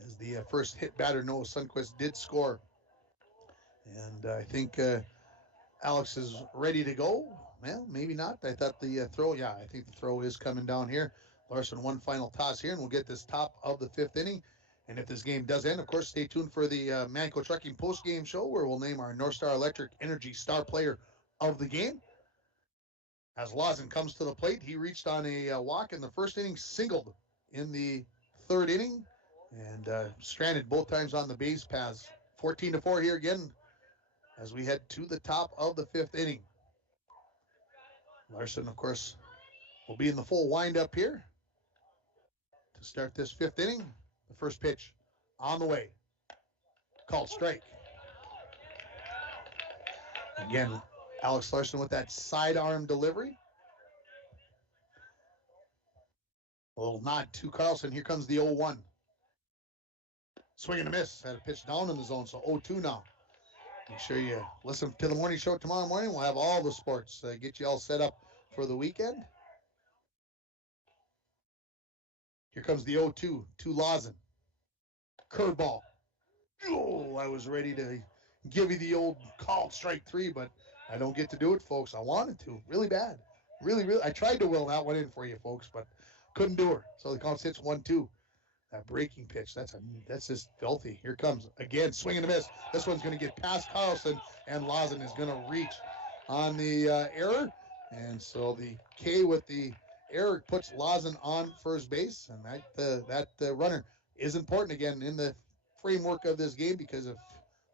as the first hit batter, Noah Sundquist, did score. And I think Alex is ready to go. Well, maybe not. I thought the throw, I think the throw is coming down here. Larson, one final toss here, and we'll get this top of the 5th inning. And if this game does end, of course, stay tuned for the Manco Trucking post-game show, where we'll name our North Star Electric Energy Star Player of the game. As Lawson comes to the plate, he reached on a walk in the first inning, singled in the 3rd inning, and stranded both times on the base paths. 14-4 here again, as we head to the top of the 5th inning. Larson, of course, will be in the full windup here to start this 5th inning. The first pitch on the way. Called strike. Again, Alex Larson with that sidearm delivery. A little nod to Carlson. Here comes the 0-1. Swing and a miss. Had a pitch down in the zone, so 0-2 now. Make sure you listen to the morning show tomorrow morning. We'll have all the sports. Get you all set up for the weekend. Here comes the 0-2 to Lawson. Curveball. Oh, I was ready to give you the old called strike 3, but I don't get to do it, folks. I wanted to. Really bad. Really. I tried to will that one in for you, folks, but couldn't do her. So the count hits 1-2. That breaking pitch, that's just filthy. Here comes again, swing and a miss. This one's going to get past Carlson, and Lawson is going to reach on the error, and so the K with the error puts Lawson on first base, and that runner is important again in the framework of this game, because if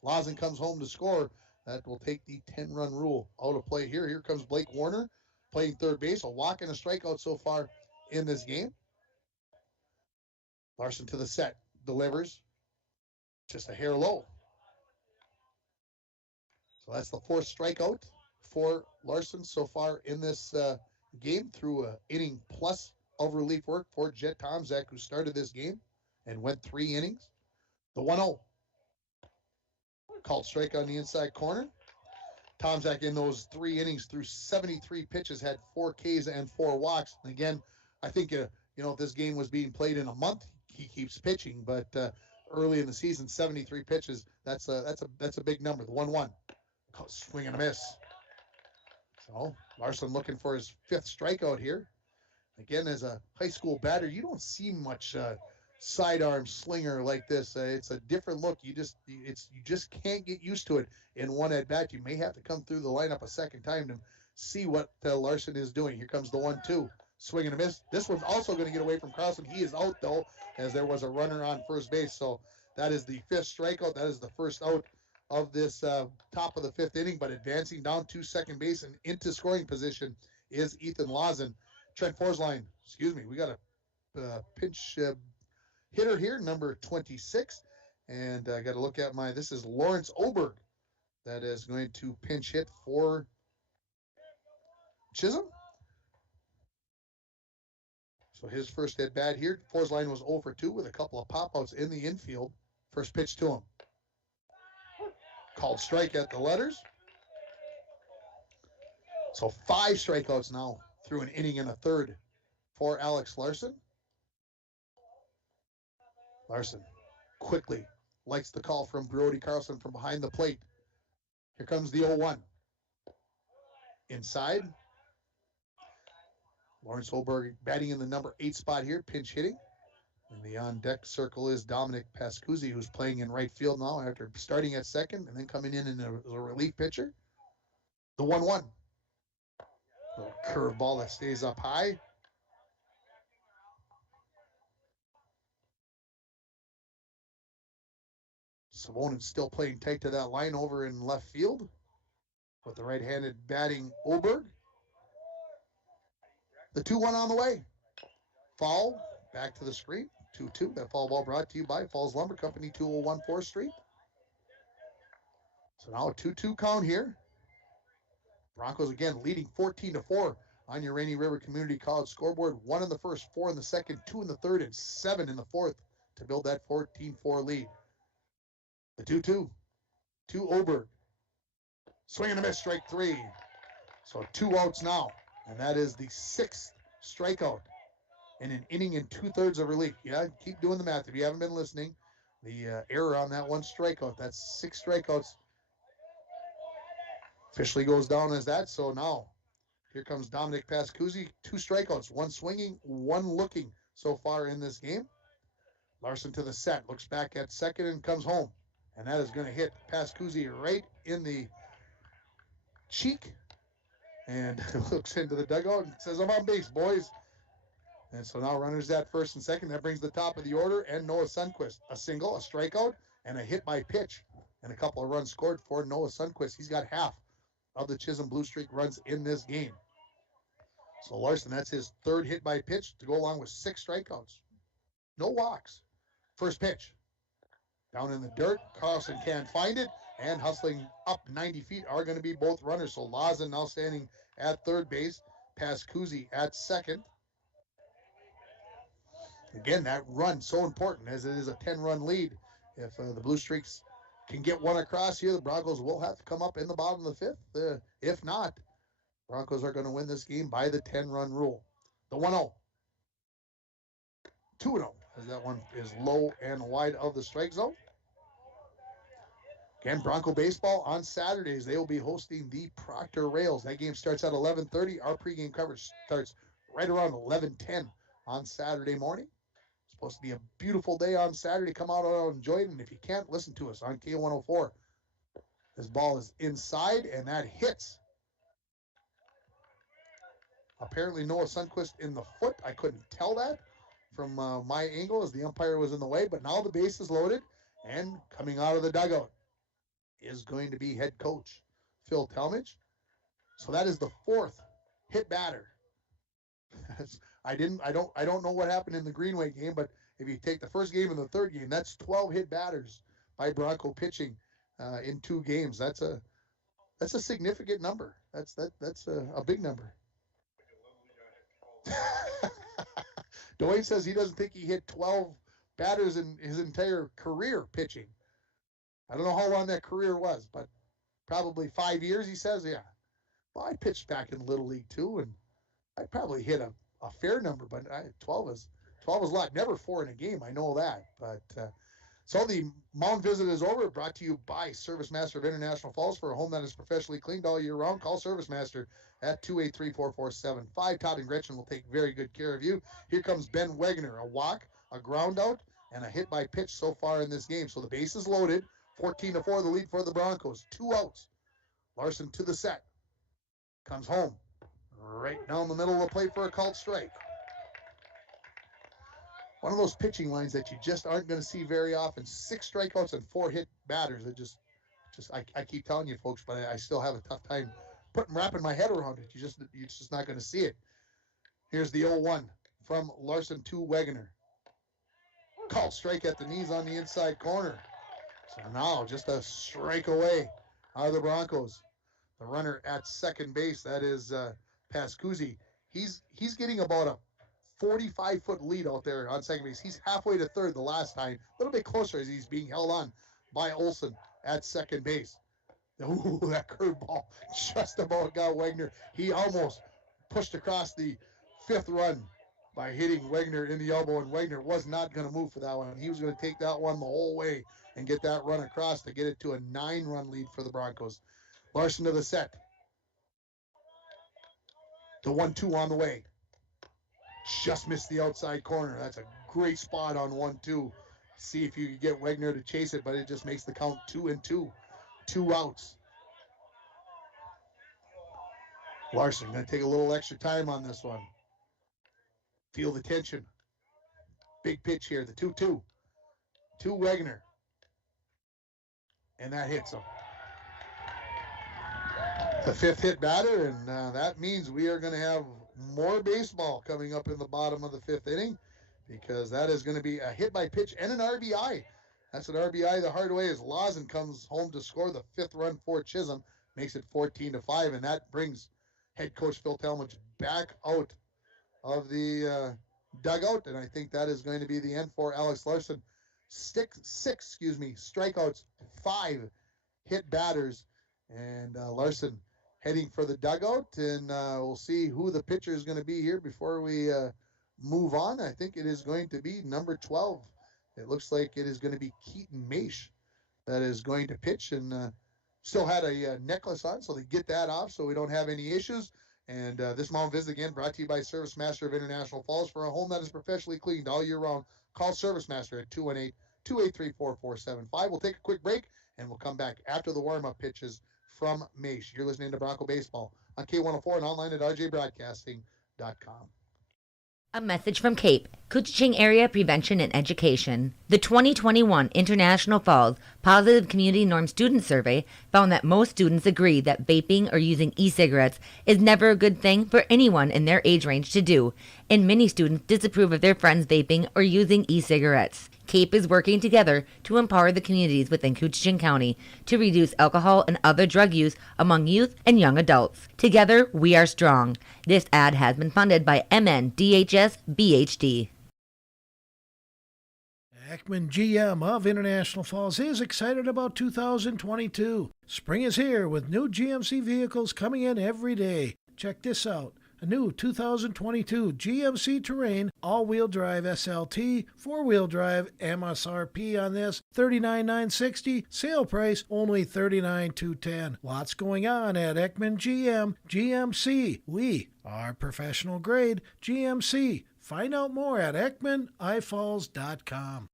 Lawson comes home to score, that will take the 10-run rule out of play here. Here comes Blake Warner playing third base, a walk and a strikeout so far in this game. Larson to the set, delivers, just a hair low. So that's the 4th strikeout for Larson so far in this game, through an inning plus of relief work for Jet Tomzak, who started this game and went 3 innings. The 1-0. Called strike on the inside corner. Tomzak in those 3 innings through 73 pitches had 4 Ks and 4 walks. And again, I think if this game was being played in a month, he keeps pitching, but early in the season, 73 pitches, that's a big number. The 1-1. Swing and a miss. So Larson looking for his 5th strikeout here. Again, as a high school batter, you don't see much sidearm slinger like this. It's a different look. You just can't get used to it in one at bat. You may have to come through the lineup a second time to see what Larson is doing. Here comes the 1-2. Swing and a miss. This one's also going to get away from Carlson. He is out, though, as there was a runner on first base. So that is the 5th strikeout. That is the first out of this top of the 5th inning. But advancing down to second base and into scoring position is Ethan Lawson. Trent Forsline, we got a pinch hitter here, number 26. And I got to look at this is Lawrence Oberg that is going to pinch hit for Chisholm. So his first at bat here. Forsline was 0 for 2 with a couple of pop-outs in the infield. First pitch to him. Called strike at the letters. So 5 strikeouts now through an inning and a third for Alex Larson. Larson quickly likes the call from Brody Carlson from behind the plate. Here comes the 0-1. Inside. Lawrence Holberg batting in the number 8 spot here, pinch hitting. And the on-deck circle is Dominic Pascuzzi, who's playing in right field now after starting at second and then coming in as a relief pitcher. The 1-1. Little curveball that stays up high. Savonin still playing tight to that line over in left field with the right-handed batting Oberg. The 2-1 on the way. Foul, back to the screen. 2-2. That foul ball brought to you by Falls Lumber Company, 201 4th Street. So now a 2-2 count here. Broncos again leading 14-4 on your Rainy River Community College scoreboard. 1 in the first, 4 in the second, 2 in the third, and 7 in the fourth to build that 14-4 lead. The 2-2 to Oberg. Swing and a miss, strike 3. So 2 outs now, and that is the 6th strikeout in an inning and 2/3 of relief. Yeah, keep doing the math. If you haven't been listening, the error on that 1 strikeout, that's 6 strikeouts, officially goes down as that. So now here comes Dominic Pascuzzi, 2 strikeouts, 1 swinging, 1 looking so far in this game. Larson to the set, looks back at second and comes home. And that is going to hit Pascuzzi right in the cheek. And looks into the dugout and says, I'm on base, boys. And so now runners at first and second. That brings the top of the order and Noah Sundquist. A single, a strikeout, and a hit by pitch. And a couple of runs scored for Noah Sundquist. He's got half of the Chisholm Blue Streak runs in this game. So Larson, that's his 3rd hit by pitch to go along with 6 strikeouts. No walks. First pitch. Down in the dirt. Carlson can't find it. And hustling up 90 feet are going to be both runners. So Lawson now standing at 3rd base. Pascuzzi at 2nd. Again, that run so important as it is a 10-run lead. If the Blue Streaks can get one across here, the Broncos will have to come up in the bottom of the 5th. If not, Broncos are going to win this game by the 10-run rule. The 1-0. 2-0, as that one is low and wide of the strike zone. Again, Bronco baseball on Saturdays. They will be hosting the Proctor Rails. That game starts at 11:30. Our pregame coverage starts right around 11:10 on Saturday morning. It's supposed to be a beautiful day on Saturday. Come out and enjoy it. And if you can't, listen to us on K104. This ball is inside, and that hits. Apparently Noah Sundquist in the foot. I couldn't tell that from my angle as the umpire was in the way. But now the base is loaded, and coming out of the dugout is going to be head coach Phil Talmadge. So that is the 4th hit batter. I don't know what happened in the Greenway game, but if you take the first game and the 3rd game, that's 12 hit batters by Bronco pitching in 2 games. That's a significant number. That's a big number. Dwayne says he doesn't think he hit 12 batters in his entire career pitching. I don't know how long that career was, but probably 5 years, he says. Yeah. Well, I pitched back in Little League too, and I probably hit a fair number, but 12 is a lot. Never 4 in a game, I know that. But so the mound visit is over. Brought to you by Service Master of International Falls. For a home that is professionally cleaned all year round, call Service Master at 283-4475. Todd and Gretchen will take very good care of you. Here comes Ben Wegner, a walk, a ground out, and a hit by pitch so far in this game. So the base is loaded. 14-4, the lead for the Broncos. 2 outs. Larson to the set. Comes home. Right down the middle of the plate for a called strike. One of those pitching lines that you just aren't going to see very often. 6 strikeouts and 4 hit batters. It just I keep telling you folks, but I still have a tough time wrapping my head around it. You're just not going to see it. Here's the 0-1 from Larson to Wegener. Called strike at the knees on the inside corner. So now just a strike away are the Broncos. The runner at 2nd base, that is Pascuzzi. He's getting about a 45-foot lead out there on 2nd base. He's halfway to 3rd the last time. A little bit closer as he's being held on by Olsen at 2nd base. Ooh, that curveball just about got Wegner. He almost pushed across the 5th run by hitting Wegner in the elbow, and Wegner was not going to move for that one. He was going to take that one the whole way and get that run across to get it to a 9-run lead for the Broncos. Larson to the set. The 1-2 on the way. Just missed the outside corner. That's a great spot on 1-2. See if you can get Wegner to chase it, but it just makes the count 2-2. 2 outs. Larson going to take a little extra time on this one. Feel the tension. Big pitch here, the 2-2. To Wegner. And that hits him. The 5th hit batter, and that means we are going to have more baseball coming up in the bottom of the 5th inning, because that is going to be a hit by pitch and an RBI. That's an RBI the hard way as Lawson comes home to score the 5th run for Chisholm, makes it 14-5, and that brings head coach Phil Talmadge back out of the dugout, and I think that is going to be the end for Alex Larson. six strikeouts, 5 hit batters. And Larson heading for the dugout, and we'll see who the pitcher is going to be here before we move on. I think it is going to be number 12. It looks like it is going to be Keaton Maish that is going to pitch, and still had a necklace on, so they get that off so we don't have any issues. And this mound visit again brought to you by Service Master of International Falls. For a home that is professionally cleaned all year round, call Service Master at 218-283-4475. We'll take a quick break, and we'll come back after the warm-up pitches from Maish. You're listening to Bronco Baseball on K104 and online at rjbroadcasting.com. A message from CAPE, Couchiching Area Prevention and Education. The 2021 International Falls Positive Community Norm Student Survey found that most students agree that vaping or using e-cigarettes is never a good thing for anyone in their age range to do, and many students disapprove of their friends vaping or using e-cigarettes. CAPE is working together to empower the communities within Couchiching County to reduce alcohol and other drug use among youth and young adults. Together, we are strong. This ad has been funded by MNDHS BHD. Ekman GM of International Falls is excited about 2022. Spring is here with new GMC vehicles coming in every day. Check this out. A new 2022 GMC Terrain all-wheel drive SLT, 4-wheel drive, MSRP on this, $39,960, sale price only $39,210. Lots going on at Ekman GM, GMC. We are professional grade GMC. Find out more at EkmanIFalls.com.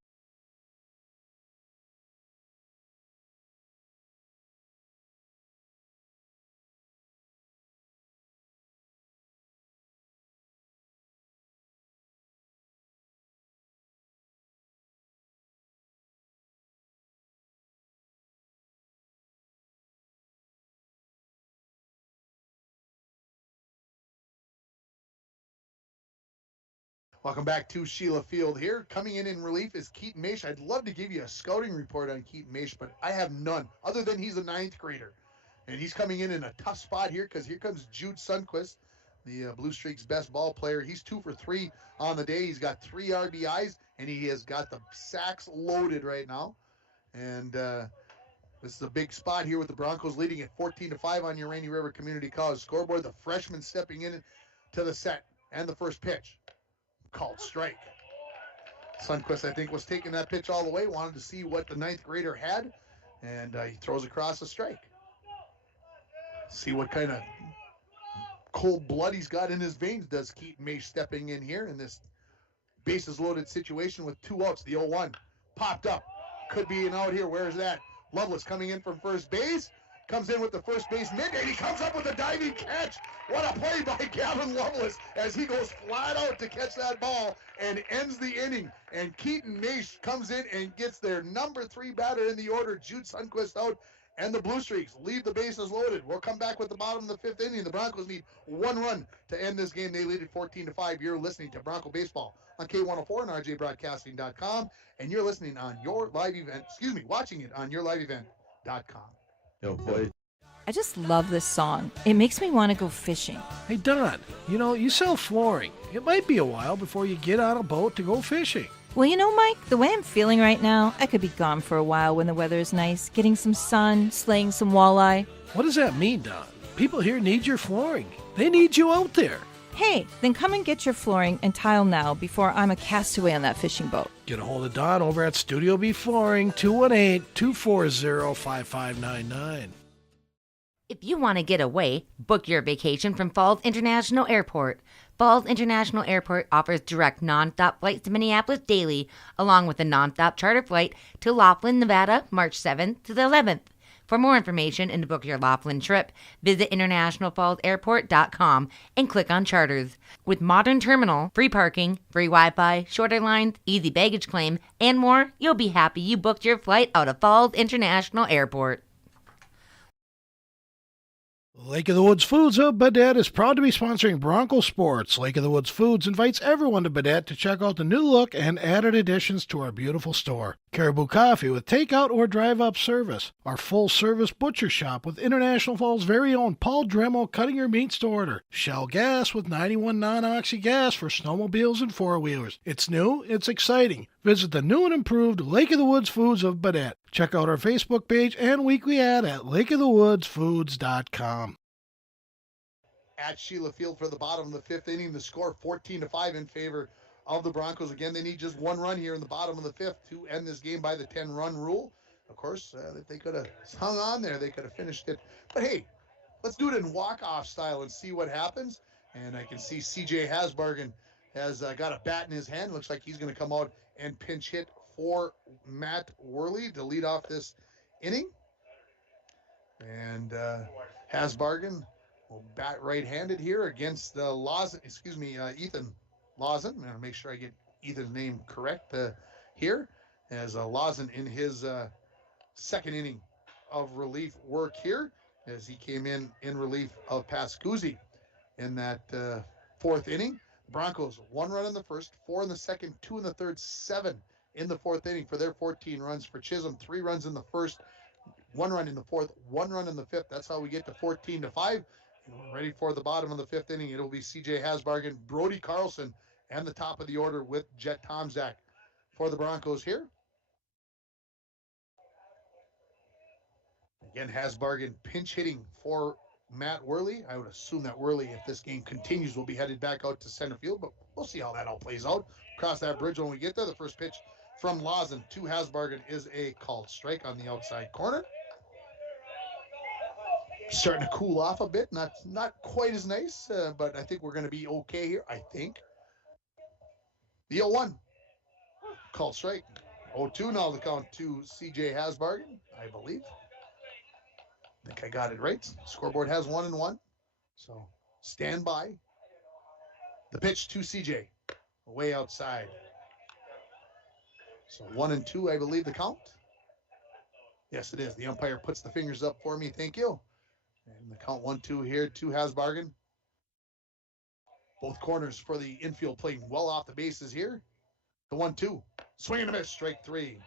Welcome back to Sheila Field here. Coming in relief is Keaton Maish. I'd love to give you a scouting report on Keaton Maish, but I have none, other than he's a 9th grader. And he's coming in a tough spot here because here comes Jude Sundquist, the Blue Streak's best ball player. He's 2 for 3 on the day. He's got 3 RBIs, and he has got the sacks loaded right now. And this is a big spot here with the Broncos leading at 14-5 on your Rainy River Community College scoreboard. The freshman stepping in to the set and the first pitch. Called strike. Sundquist, I think, was taking that pitch all the way, wanted to see what the 9th grader had, and he throws across a strike. See what kind of cold blood he's got in his veins, does Keaton Maish, stepping in here in this bases loaded situation with 2 outs. The 0-1 popped up. Could be an out here. Where's that? Lovelace coming in from first base. Comes in with the first base mid, and he comes up with a diving catch. What a play by Gavin Lovelace as he goes flat out to catch that ball and ends the inning. And Keaton Maish comes in and gets their number 3 batter in the order, Jude Sundquist, out, and the Blue Streaks leave the bases loaded. We'll come back with the bottom of the 5th inning. The Broncos need 1 run to end this game. They lead it 14-5. You're listening to Bronco Baseball on K104 and rjbroadcasting.com, and you're listening on your live event, watching it on yourliveevent.com. Yo, boy. I just love this song. It makes me want to go fishing. Hey, Don, you sell flooring. It might be a while before you get on a boat to go fishing. Well, Mike, the way I'm feeling right now, I could be gone for a while when the weather is nice, getting some sun, slaying some walleye. What does that mean, Don? People here need your flooring. They need you out there. Hey, then come and get your flooring and tile now before I'm a castaway on that fishing boat. Get a hold of Don over at Studio B Flooring, 218-240-5599. If you want to get away, book your vacation from Falls International Airport. Falls International Airport offers direct non-stop flights to Minneapolis daily, along with a non-stop charter flight to Laughlin, Nevada, March 7th to the 11th. For more information and to book your Laughlin trip, visit internationalfallsairport.com and click on Charters. With modern terminal, free parking, free Wi-Fi, shorter lines, easy baggage claim, and more, you'll be happy you booked your flight out of Falls International Airport. Lake of the Woods Foods of Baudette is proud to be sponsoring Bronco Sports. Lake of the Woods Foods invites everyone to Baudette to check out the new look and added additions to our beautiful store. Caribou Coffee with takeout or drive-up service. Our full-service butcher shop with International Falls' very own Paul Dremel cutting your meats to order. Shell Gas with 91 non-oxy gas for snowmobiles and four-wheelers. It's new, it's exciting. Visit the new and improved Lake of the Woods Foods of Baudette. Check out our Facebook page and weekly ad at lakeofthewoodsfoods.com. At Sheila Field for the bottom of the fifth inning, the score 14-5 in favor of the Broncos. Again, they need just one run here in the bottom of the fifth to end this game by the 10-run rule. Of course, if they could have hung on there, they could have finished it. But hey, let's do it in walk-off style and see what happens. And I can see C.J. Hasbargen has got a bat in his hand. Looks like he's going to come out and pinch hit for Matt Worley to lead off this inning. And Hasbargen will bat right-handed here against Ethan Lawson. I'm going to make sure I get Ethan's name correct here. As Lawson in his second inning of relief work here, as he came in relief of Pascuzzi in that fourth inning. Broncos, 1 run in the first, 4 in the second, 2 in the third, 7 in the fourth inning for their 14 runs. For Chisholm, 3 runs in the first, 1 run in the fourth, 1 run in the fifth. That's how we get to 14-5. And we're ready for the bottom of the fifth inning. It'll be C.J. Hasbargen, Brody Carlson, and the top of the order with Jet Tomzak for the Broncos here. Again, Hasbargen pinch hitting for Matt Worley. I would assume that Worley, if this game continues, will be headed back out to center field, but we'll see how that all plays out. Cross that bridge when we get there. The first pitch from Lawson to Hasbargen is a called strike on the outside corner. Starting to cool off a bit. Not quite as nice, but I think we're going to be okay here, I think. The 0-1. Called strike. 0-2 now the count to C.J. Hasbargen, I believe. I think I got it right. Scoreboard has 1-1. So stand by. The pitch to C.J. Way outside. So 1-2, I believe the count. Yes, it is. The umpire puts the fingers up for me. Thank you. And the count 1-2 here to Hasbargen. Both corners for the infield playing well off the bases here. The 1-2. Swing and a miss. Strike 3.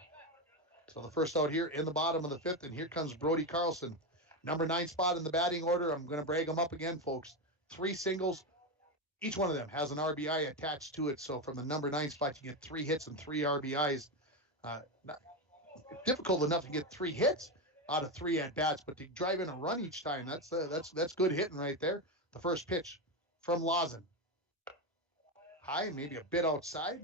So the first out here in the bottom of the fifth. And here comes Brody Carlson. Number 9 spot in the batting order. I'm going to brag him up again, folks. 3 singles. Each one of them has an RBI attached to it. So from the number 9 spot, you get 3 hits and 3 RBIs. Not difficult enough to get 3 hits out of 3 at-bats, but to drive in a run each time, that's good hitting right there. The first pitch from Lawson. High, maybe a bit outside.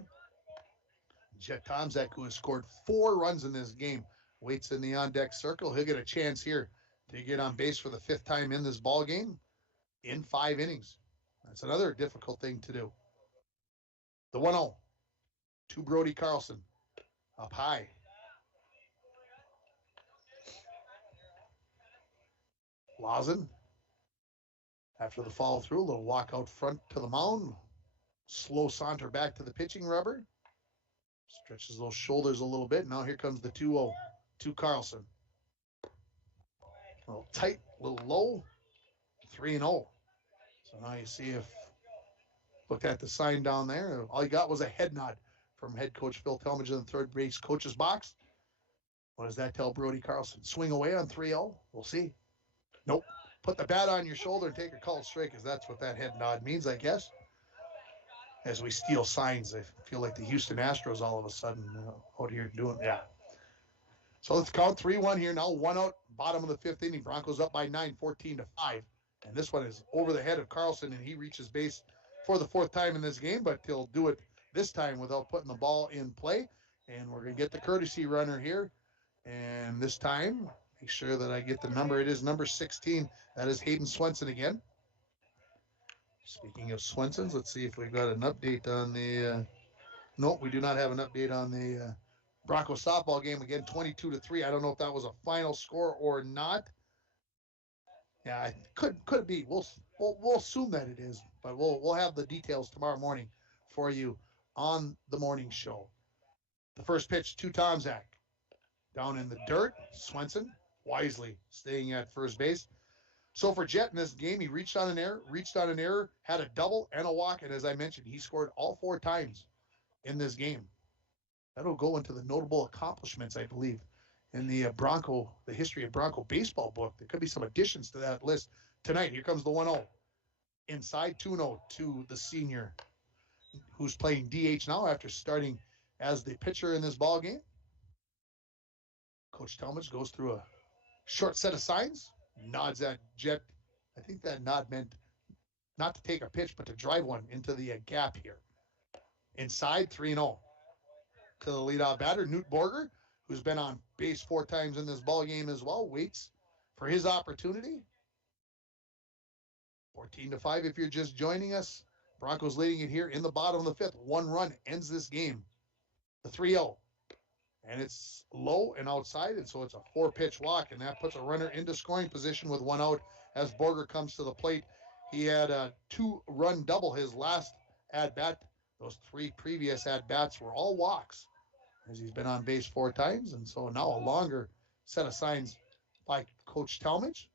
Jet Tomzak, who has scored 4 runs in this game, waits in the on-deck circle. He'll get a chance here to get on base for the 5th time in this ball game in 5 innings. That's another difficult thing to do. The 1-0 to Brody Carlson. Up high. Lawson, after the follow through, a little walk out front to the mound. Slow saunter back to the pitching rubber. Stretches those shoulders a little bit. Now here comes the 2-0 to Carlson. A little tight, a little low. 3-0. So now you see if, looked at the sign down there. All you got was a head nod from head coach Phil Talmadge in the third base coach's box. What does that tell Brody Carlson? Swing away on 3-0? We'll see. Nope. Put the bat on your shoulder and take a called strike, because that's what that head nod means, I guess. As we steal signs, I feel like the Houston Astros all of a sudden out here doing, yeah. So let's count 3-1 here now. 1 out, bottom of the 5th inning. Broncos up by 9, 14-5. And this one is over the head of Carlson, and he reaches base for the 4th time in this game, but he'll do it this time without putting the ball in play. And we're going to get the courtesy runner here. And this time, make sure that I get the number. It is number 16. That is Hayden Swenson again. Speaking of Swensons, let's see if we've got an update on the... Nope, we do not have an update on the Broncos softball game. Again, 22-3. I don't know if that was a final score or not. Yeah, could it be? We'll assume that it is, but we'll have the details tomorrow morning for you on the morning show. The first pitch to Tomzak. Down in the dirt, Swenson wisely staying at first base. So for Jet in this game, he reached on an error, had a double and a walk, and as I mentioned, he scored all 4 times in this game. That'll go into the notable accomplishments, I believe, in the the history of Bronco baseball book. There could be some additions to that list tonight. Here comes the 1-0. Inside 2-0 to the senior, who's playing DH now after starting as the pitcher in this ball game. Coach Talmadge goes through a short set of signs, nods at Jet. I think that nod meant not to take a pitch, but to drive one into the gap here. Inside 3-0 to the leadoff batter, Newt Borger, who's been on base 4 times in this ball game as well, waits for his opportunity. 14-5 if you're just joining us. Broncos leading it here in the bottom of the 5th. 1 run ends this game. The 3-0. And it's low and outside, and so it's a 4-pitch walk, and that puts a runner into scoring position with 1 out as Borger comes to the plate. He had a 2-run double his last at-bat. Those 3 previous at-bats were all walks, as he's been on base 4 times, and so now a longer set of signs by Coach Talmadge.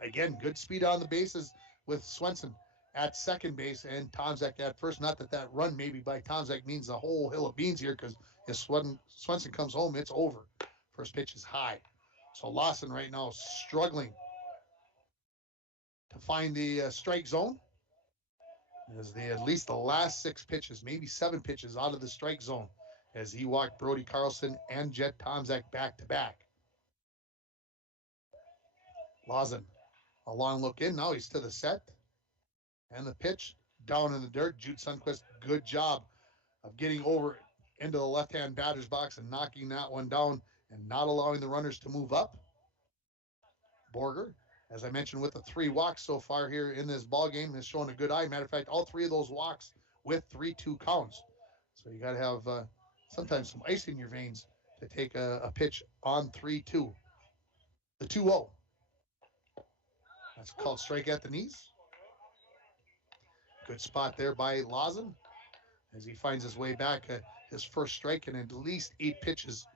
Again, good speed on the bases with Swenson at second base and Tomzak at first. Not that that run maybe by Tomzak means a whole hill of beans here, because if Swenson comes home, it's over. First pitch is high. So Lawson right now struggling to find the strike zone. As at least the last 6 pitches, maybe 7 pitches out of the strike zone, as he walked Brody Carlson and Jet Tomzak back to back. Lawson, a long look in. Now he's to the set. And the pitch down in the dirt. Jude Sundquist, good job of getting over into the left-hand batter's box and knocking that one down and not allowing the runners to move up. Borger, as I mentioned, with the 3 walks so far here in this ball game, has shown a good eye. Matter of fact, all 3 of those walks with 3-2 counts. So you got to have sometimes some ice in your veins to take a pitch on 3-2. The 2-0. That's called strike at the knees. Good spot there by Lawson as he finds his way back his first strike in at least 8 pitches.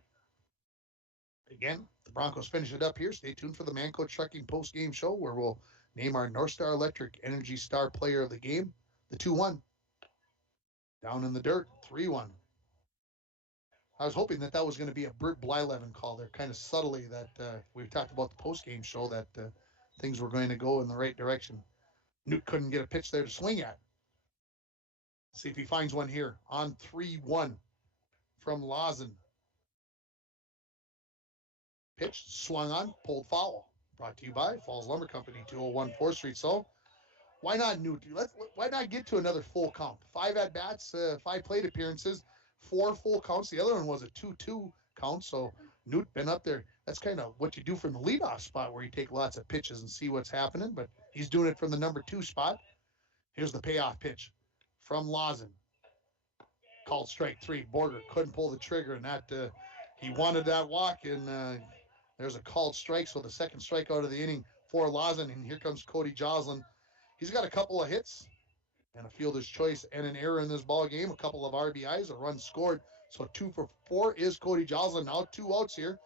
Again, the Broncos finish it up here. Stay tuned for the Manco Trucking post-game show, where we'll name our North Star Electric Energy Star player of the game. The 2-1. Down in the dirt, 3-1. I was hoping that was going to be a Bert Blyleven call there, kind of subtly, that we talked about the post-game show, that things were going to go in the right direction. Newt couldn't get a pitch there to swing at. See if he finds one here on 3-1 from Lawson. Pitch swung on, pulled foul. Brought to you by Falls Lumber Company, 201 4th Street. So why not Newt? Why not get to another full count? 5 at-bats, 5 plate appearances, 4 full counts. The other one was a 2-2 count, so Newt been up there. That's kind of what you do from the leadoff spot, where you take lots of pitches and see what's happening, but he's doing it from the number 2 spot. Here's the payoff pitch from Lawson. Called strike 3. Borger couldn't pull the trigger, and that he wanted that walk, and there's a called strike, so the second strikeout of the inning for Lawson, and here comes Cody Joslin. He's got a couple of hits and a fielder's choice and an error in this ball game, a couple of RBIs, a run scored, so 2 for 4 is Cody Joslin. Now 2 outs here.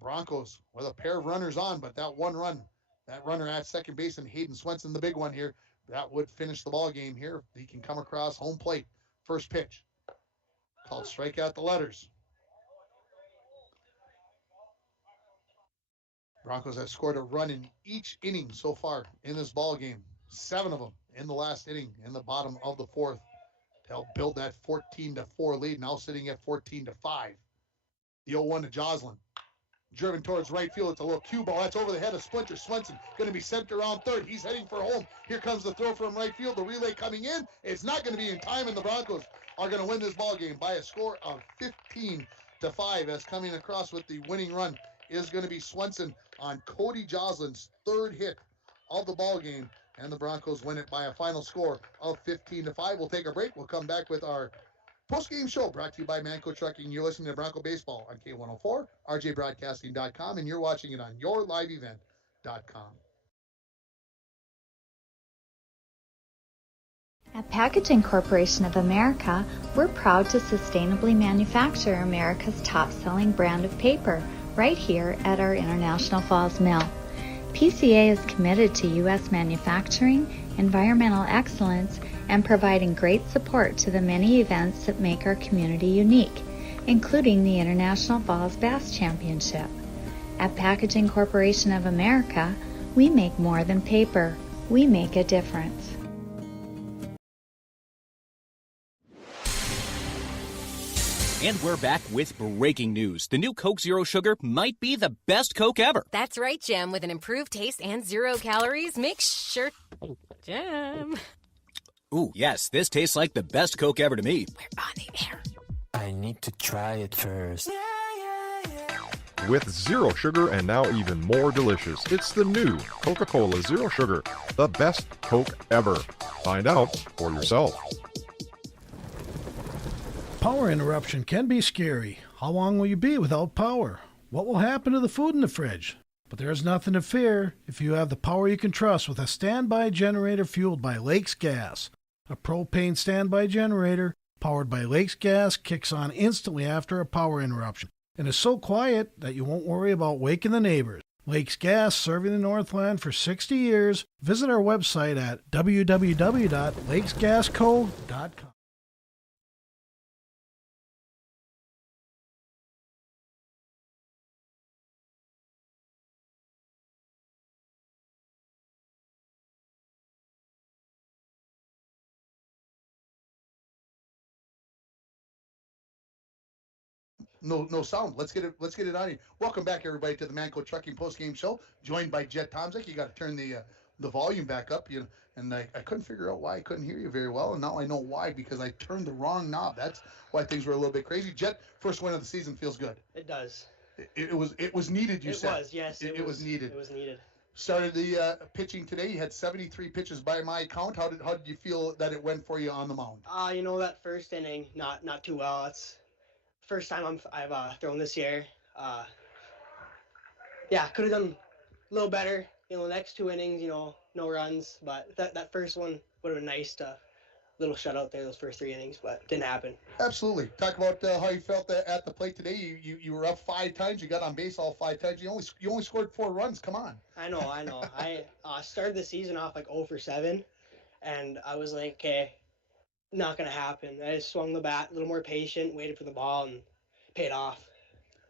Broncos with a pair of runners on, but that 1 run, that runner at second base, and Hayden Swenson, the big one here, that would finish the ball game here. He can come across home plate. First pitch. Called strike at the letters. Broncos have scored a run in each inning so far in this ball game. 7 of them in the last inning, in the bottom of the 4th, to help build that 14-4 lead, now sitting at 14-5. The 0-1 to Joslin. Driven towards right field. It's a little cue ball. That's over the head of Splinter. Swenson going to be sent around third. He's heading for home. Here comes the throw from right field. The relay coming in. It's not going to be in time, and the Broncos are going to win this ball game by a score of 15-5, as coming across with the winning run is going to be Swenson on Cody Joslin's 3rd hit of the ball game, and the Broncos win it by a final score of 15-5. We'll take a break. We'll come back with our post-game show brought to you by Manco Trucking. You're listening to Bronco Baseball on K104, rjbroadcasting.com, and you're watching it on yourliveevent.com. At Packaging Corporation of America, we're proud to sustainably manufacture America's top-selling brand of paper right here at our International Falls Mill. PCA is committed to U.S. manufacturing, environmental excellence, and providing great support to the many events that make our community unique. including the International Falls Bass Championship. At Packaging Corporation of America, we make more than paper. We make a difference. And we're back with breaking news. The new Coke Zero Sugar might be the best Coke ever. That's right, Jam. With an improved taste and 0 calories, make sure... Jam. Ooh, yes, this tastes like the best Coke ever to me. We're on the air. I need to try it first. With zero sugar and now even more delicious, it's the new Coca-Cola Zero Sugar, the best Coke ever. Find out for yourself. Power interruption can be scary. How long will you be without power? What will happen to the food in the fridge? But there's nothing to fear if you have the power you can trust with a standby generator fueled by Lakes Gas. A propane standby generator powered by Lakes Gas kicks on instantly after a power interruption and is so quiet that you won't worry about waking the neighbors. Lakes Gas, serving the Northland for 60 years. Visit our website at www.lakesgasco.com. No sound. Let's get it on here. Welcome back, everybody, to the Manco Trucking Postgame Show. Joined by Jet Tomczyk. You got to turn the volume back up. And I couldn't figure out why I couldn't hear you very well. And now I know why, because I turned the wrong knob. That's why things were a little bit crazy. Jet, first win of the season feels good. It does. It was needed. You said it was. Yes, it was needed. It was needed. Started the pitching today. You had 73 pitches by my count. How did you feel that it went for you on the mound? That first inning, not too well. It's first time I've thrown this year. Could have done a little better. The next 2 innings, no runs, but that first one would have been nice to little shutout there those first 3 innings, but didn't happen. Absolutely. Talk about how you felt at the plate today. You were up 5 times. You got on base all 5 times. You only scored 4 runs. Come on. I know. I started the season off like 0 for 7, and I was like, okay, not gonna happen. I just swung the bat, a little more patient, waited for the ball, and paid off.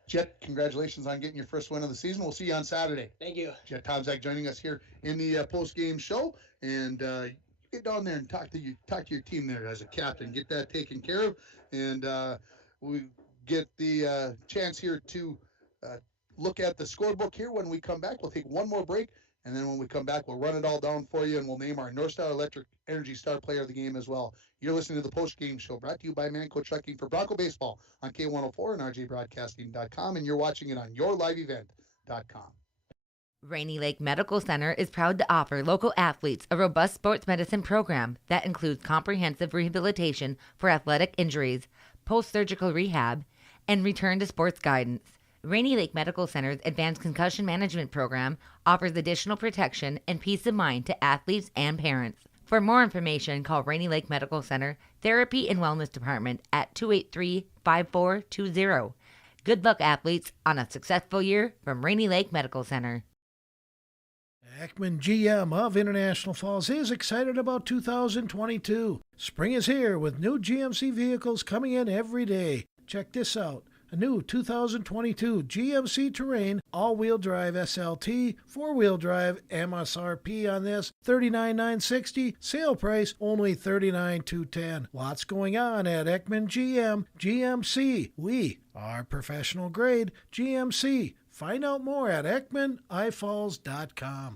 Jet, congratulations on getting your first win of the season. We'll see you on Saturday. Thank you. Jet Tomczyk joining us here in the post-game show, and get down there and talk to your team there as a captain. Get that taken care of, and we get the chance here to look at the scorebook here. When we come back, we'll take one more break, and then when we come back, we'll run it all down for you, and we'll name our North Star Electric Energy Star Player of the Game as well. You're listening to the post-game show brought to you by Manco Trucking for Bronco Baseball on K104 and RJBroadcasting.com, and you're watching it on yourliveevent.com. Rainy Lake Medical Center is proud to offer local athletes a robust sports medicine program that includes comprehensive rehabilitation for athletic injuries, post-surgical rehab, and return to sports guidance. Rainy Lake Medical Center's Advanced Concussion Management Program offers additional protection and peace of mind to athletes and parents. For more information, call Rainy Lake Medical Center Therapy and Wellness Department at 283-5420. Good luck, athletes, on a successful year from Rainy Lake Medical Center. Ekman GM of International Falls is excited about 2022. Spring is here with new GMC vehicles coming in every day. Check this out. A new 2022 GMC Terrain all-wheel drive SLT, 4-wheel drive, MSRP on this $39,960, sale price only $39,210. Lots going on at Ekman GMC. We are professional grade GMC. Find out more at EkmanIFalls.com.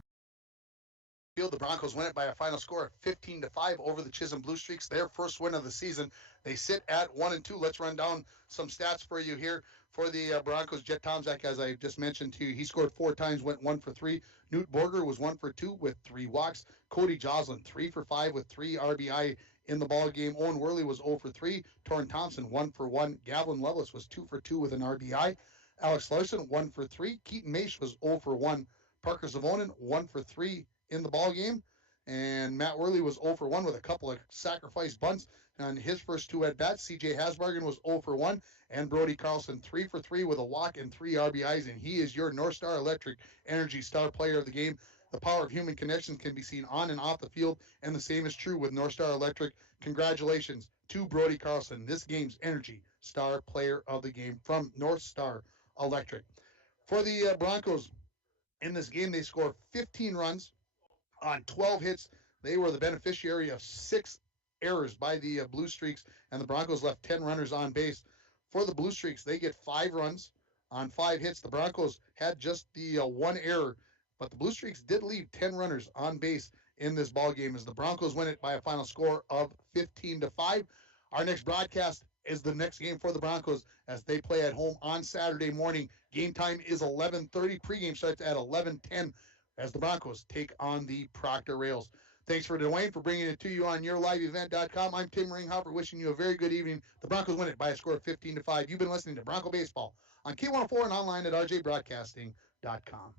The Broncos win it by a final score of 15-5 over the Chisholm Blue Streaks. Their first win of the season. They sit at 1-2. Let's run down some stats for you here for the Broncos. Jet Tomczyk, as I just mentioned to you, he scored 4 times, went 1 for 3. Newt Borger was 1 for 2 with 3 walks. Cody Joslin 3 for 5 with 3 RBI in the ball game. Owen Worley was 0 for 3. Torrin Thompson 1 for 1. Gavin Levis was 2 for 2 with an RBI. Alex Larson 1 for 3. Keaton Maish was 0 for 1. Parker Zavonin 1 for 3 in the ball game, and Matt Worley was 0 for 1 with a couple of sacrifice bunts on his first 2 at-bats. CJ Hasbargen was 0 for 1, and Brody Carlson 3 for 3 with a walk and 3 RBIs, and he is your North Star Electric Energy Star Player of the Game. The power of human connections can be seen on and off the field, and the same is true with North Star Electric. Congratulations to Brody Carlson, this game's Energy Star Player of the Game from North Star Electric. For the Broncos, in this game, they scored 15 runs on 12 hits. They were the beneficiary of 6 errors by the Blue Streaks, and the Broncos left 10 runners on base. For the Blue Streaks, they get 5 runs on 5 hits. The Broncos had just the 1 error, but the Blue Streaks did leave 10 runners on base in this ball game as the Broncos win it by a final score of 15-5. Our next broadcast is the next game for the Broncos as they play at home on Saturday morning. Game time is 11:30. Pregame starts at 11:10 as the Broncos take on the Proctor Rails. Thanks for Dwayne for bringing it to you on yourliveevent.com. I'm Tim Ringhopper wishing you a very good evening. The Broncos win it by a score of 15-5. You've been listening to Bronco Baseball on K104 and online at rjbroadcasting.com.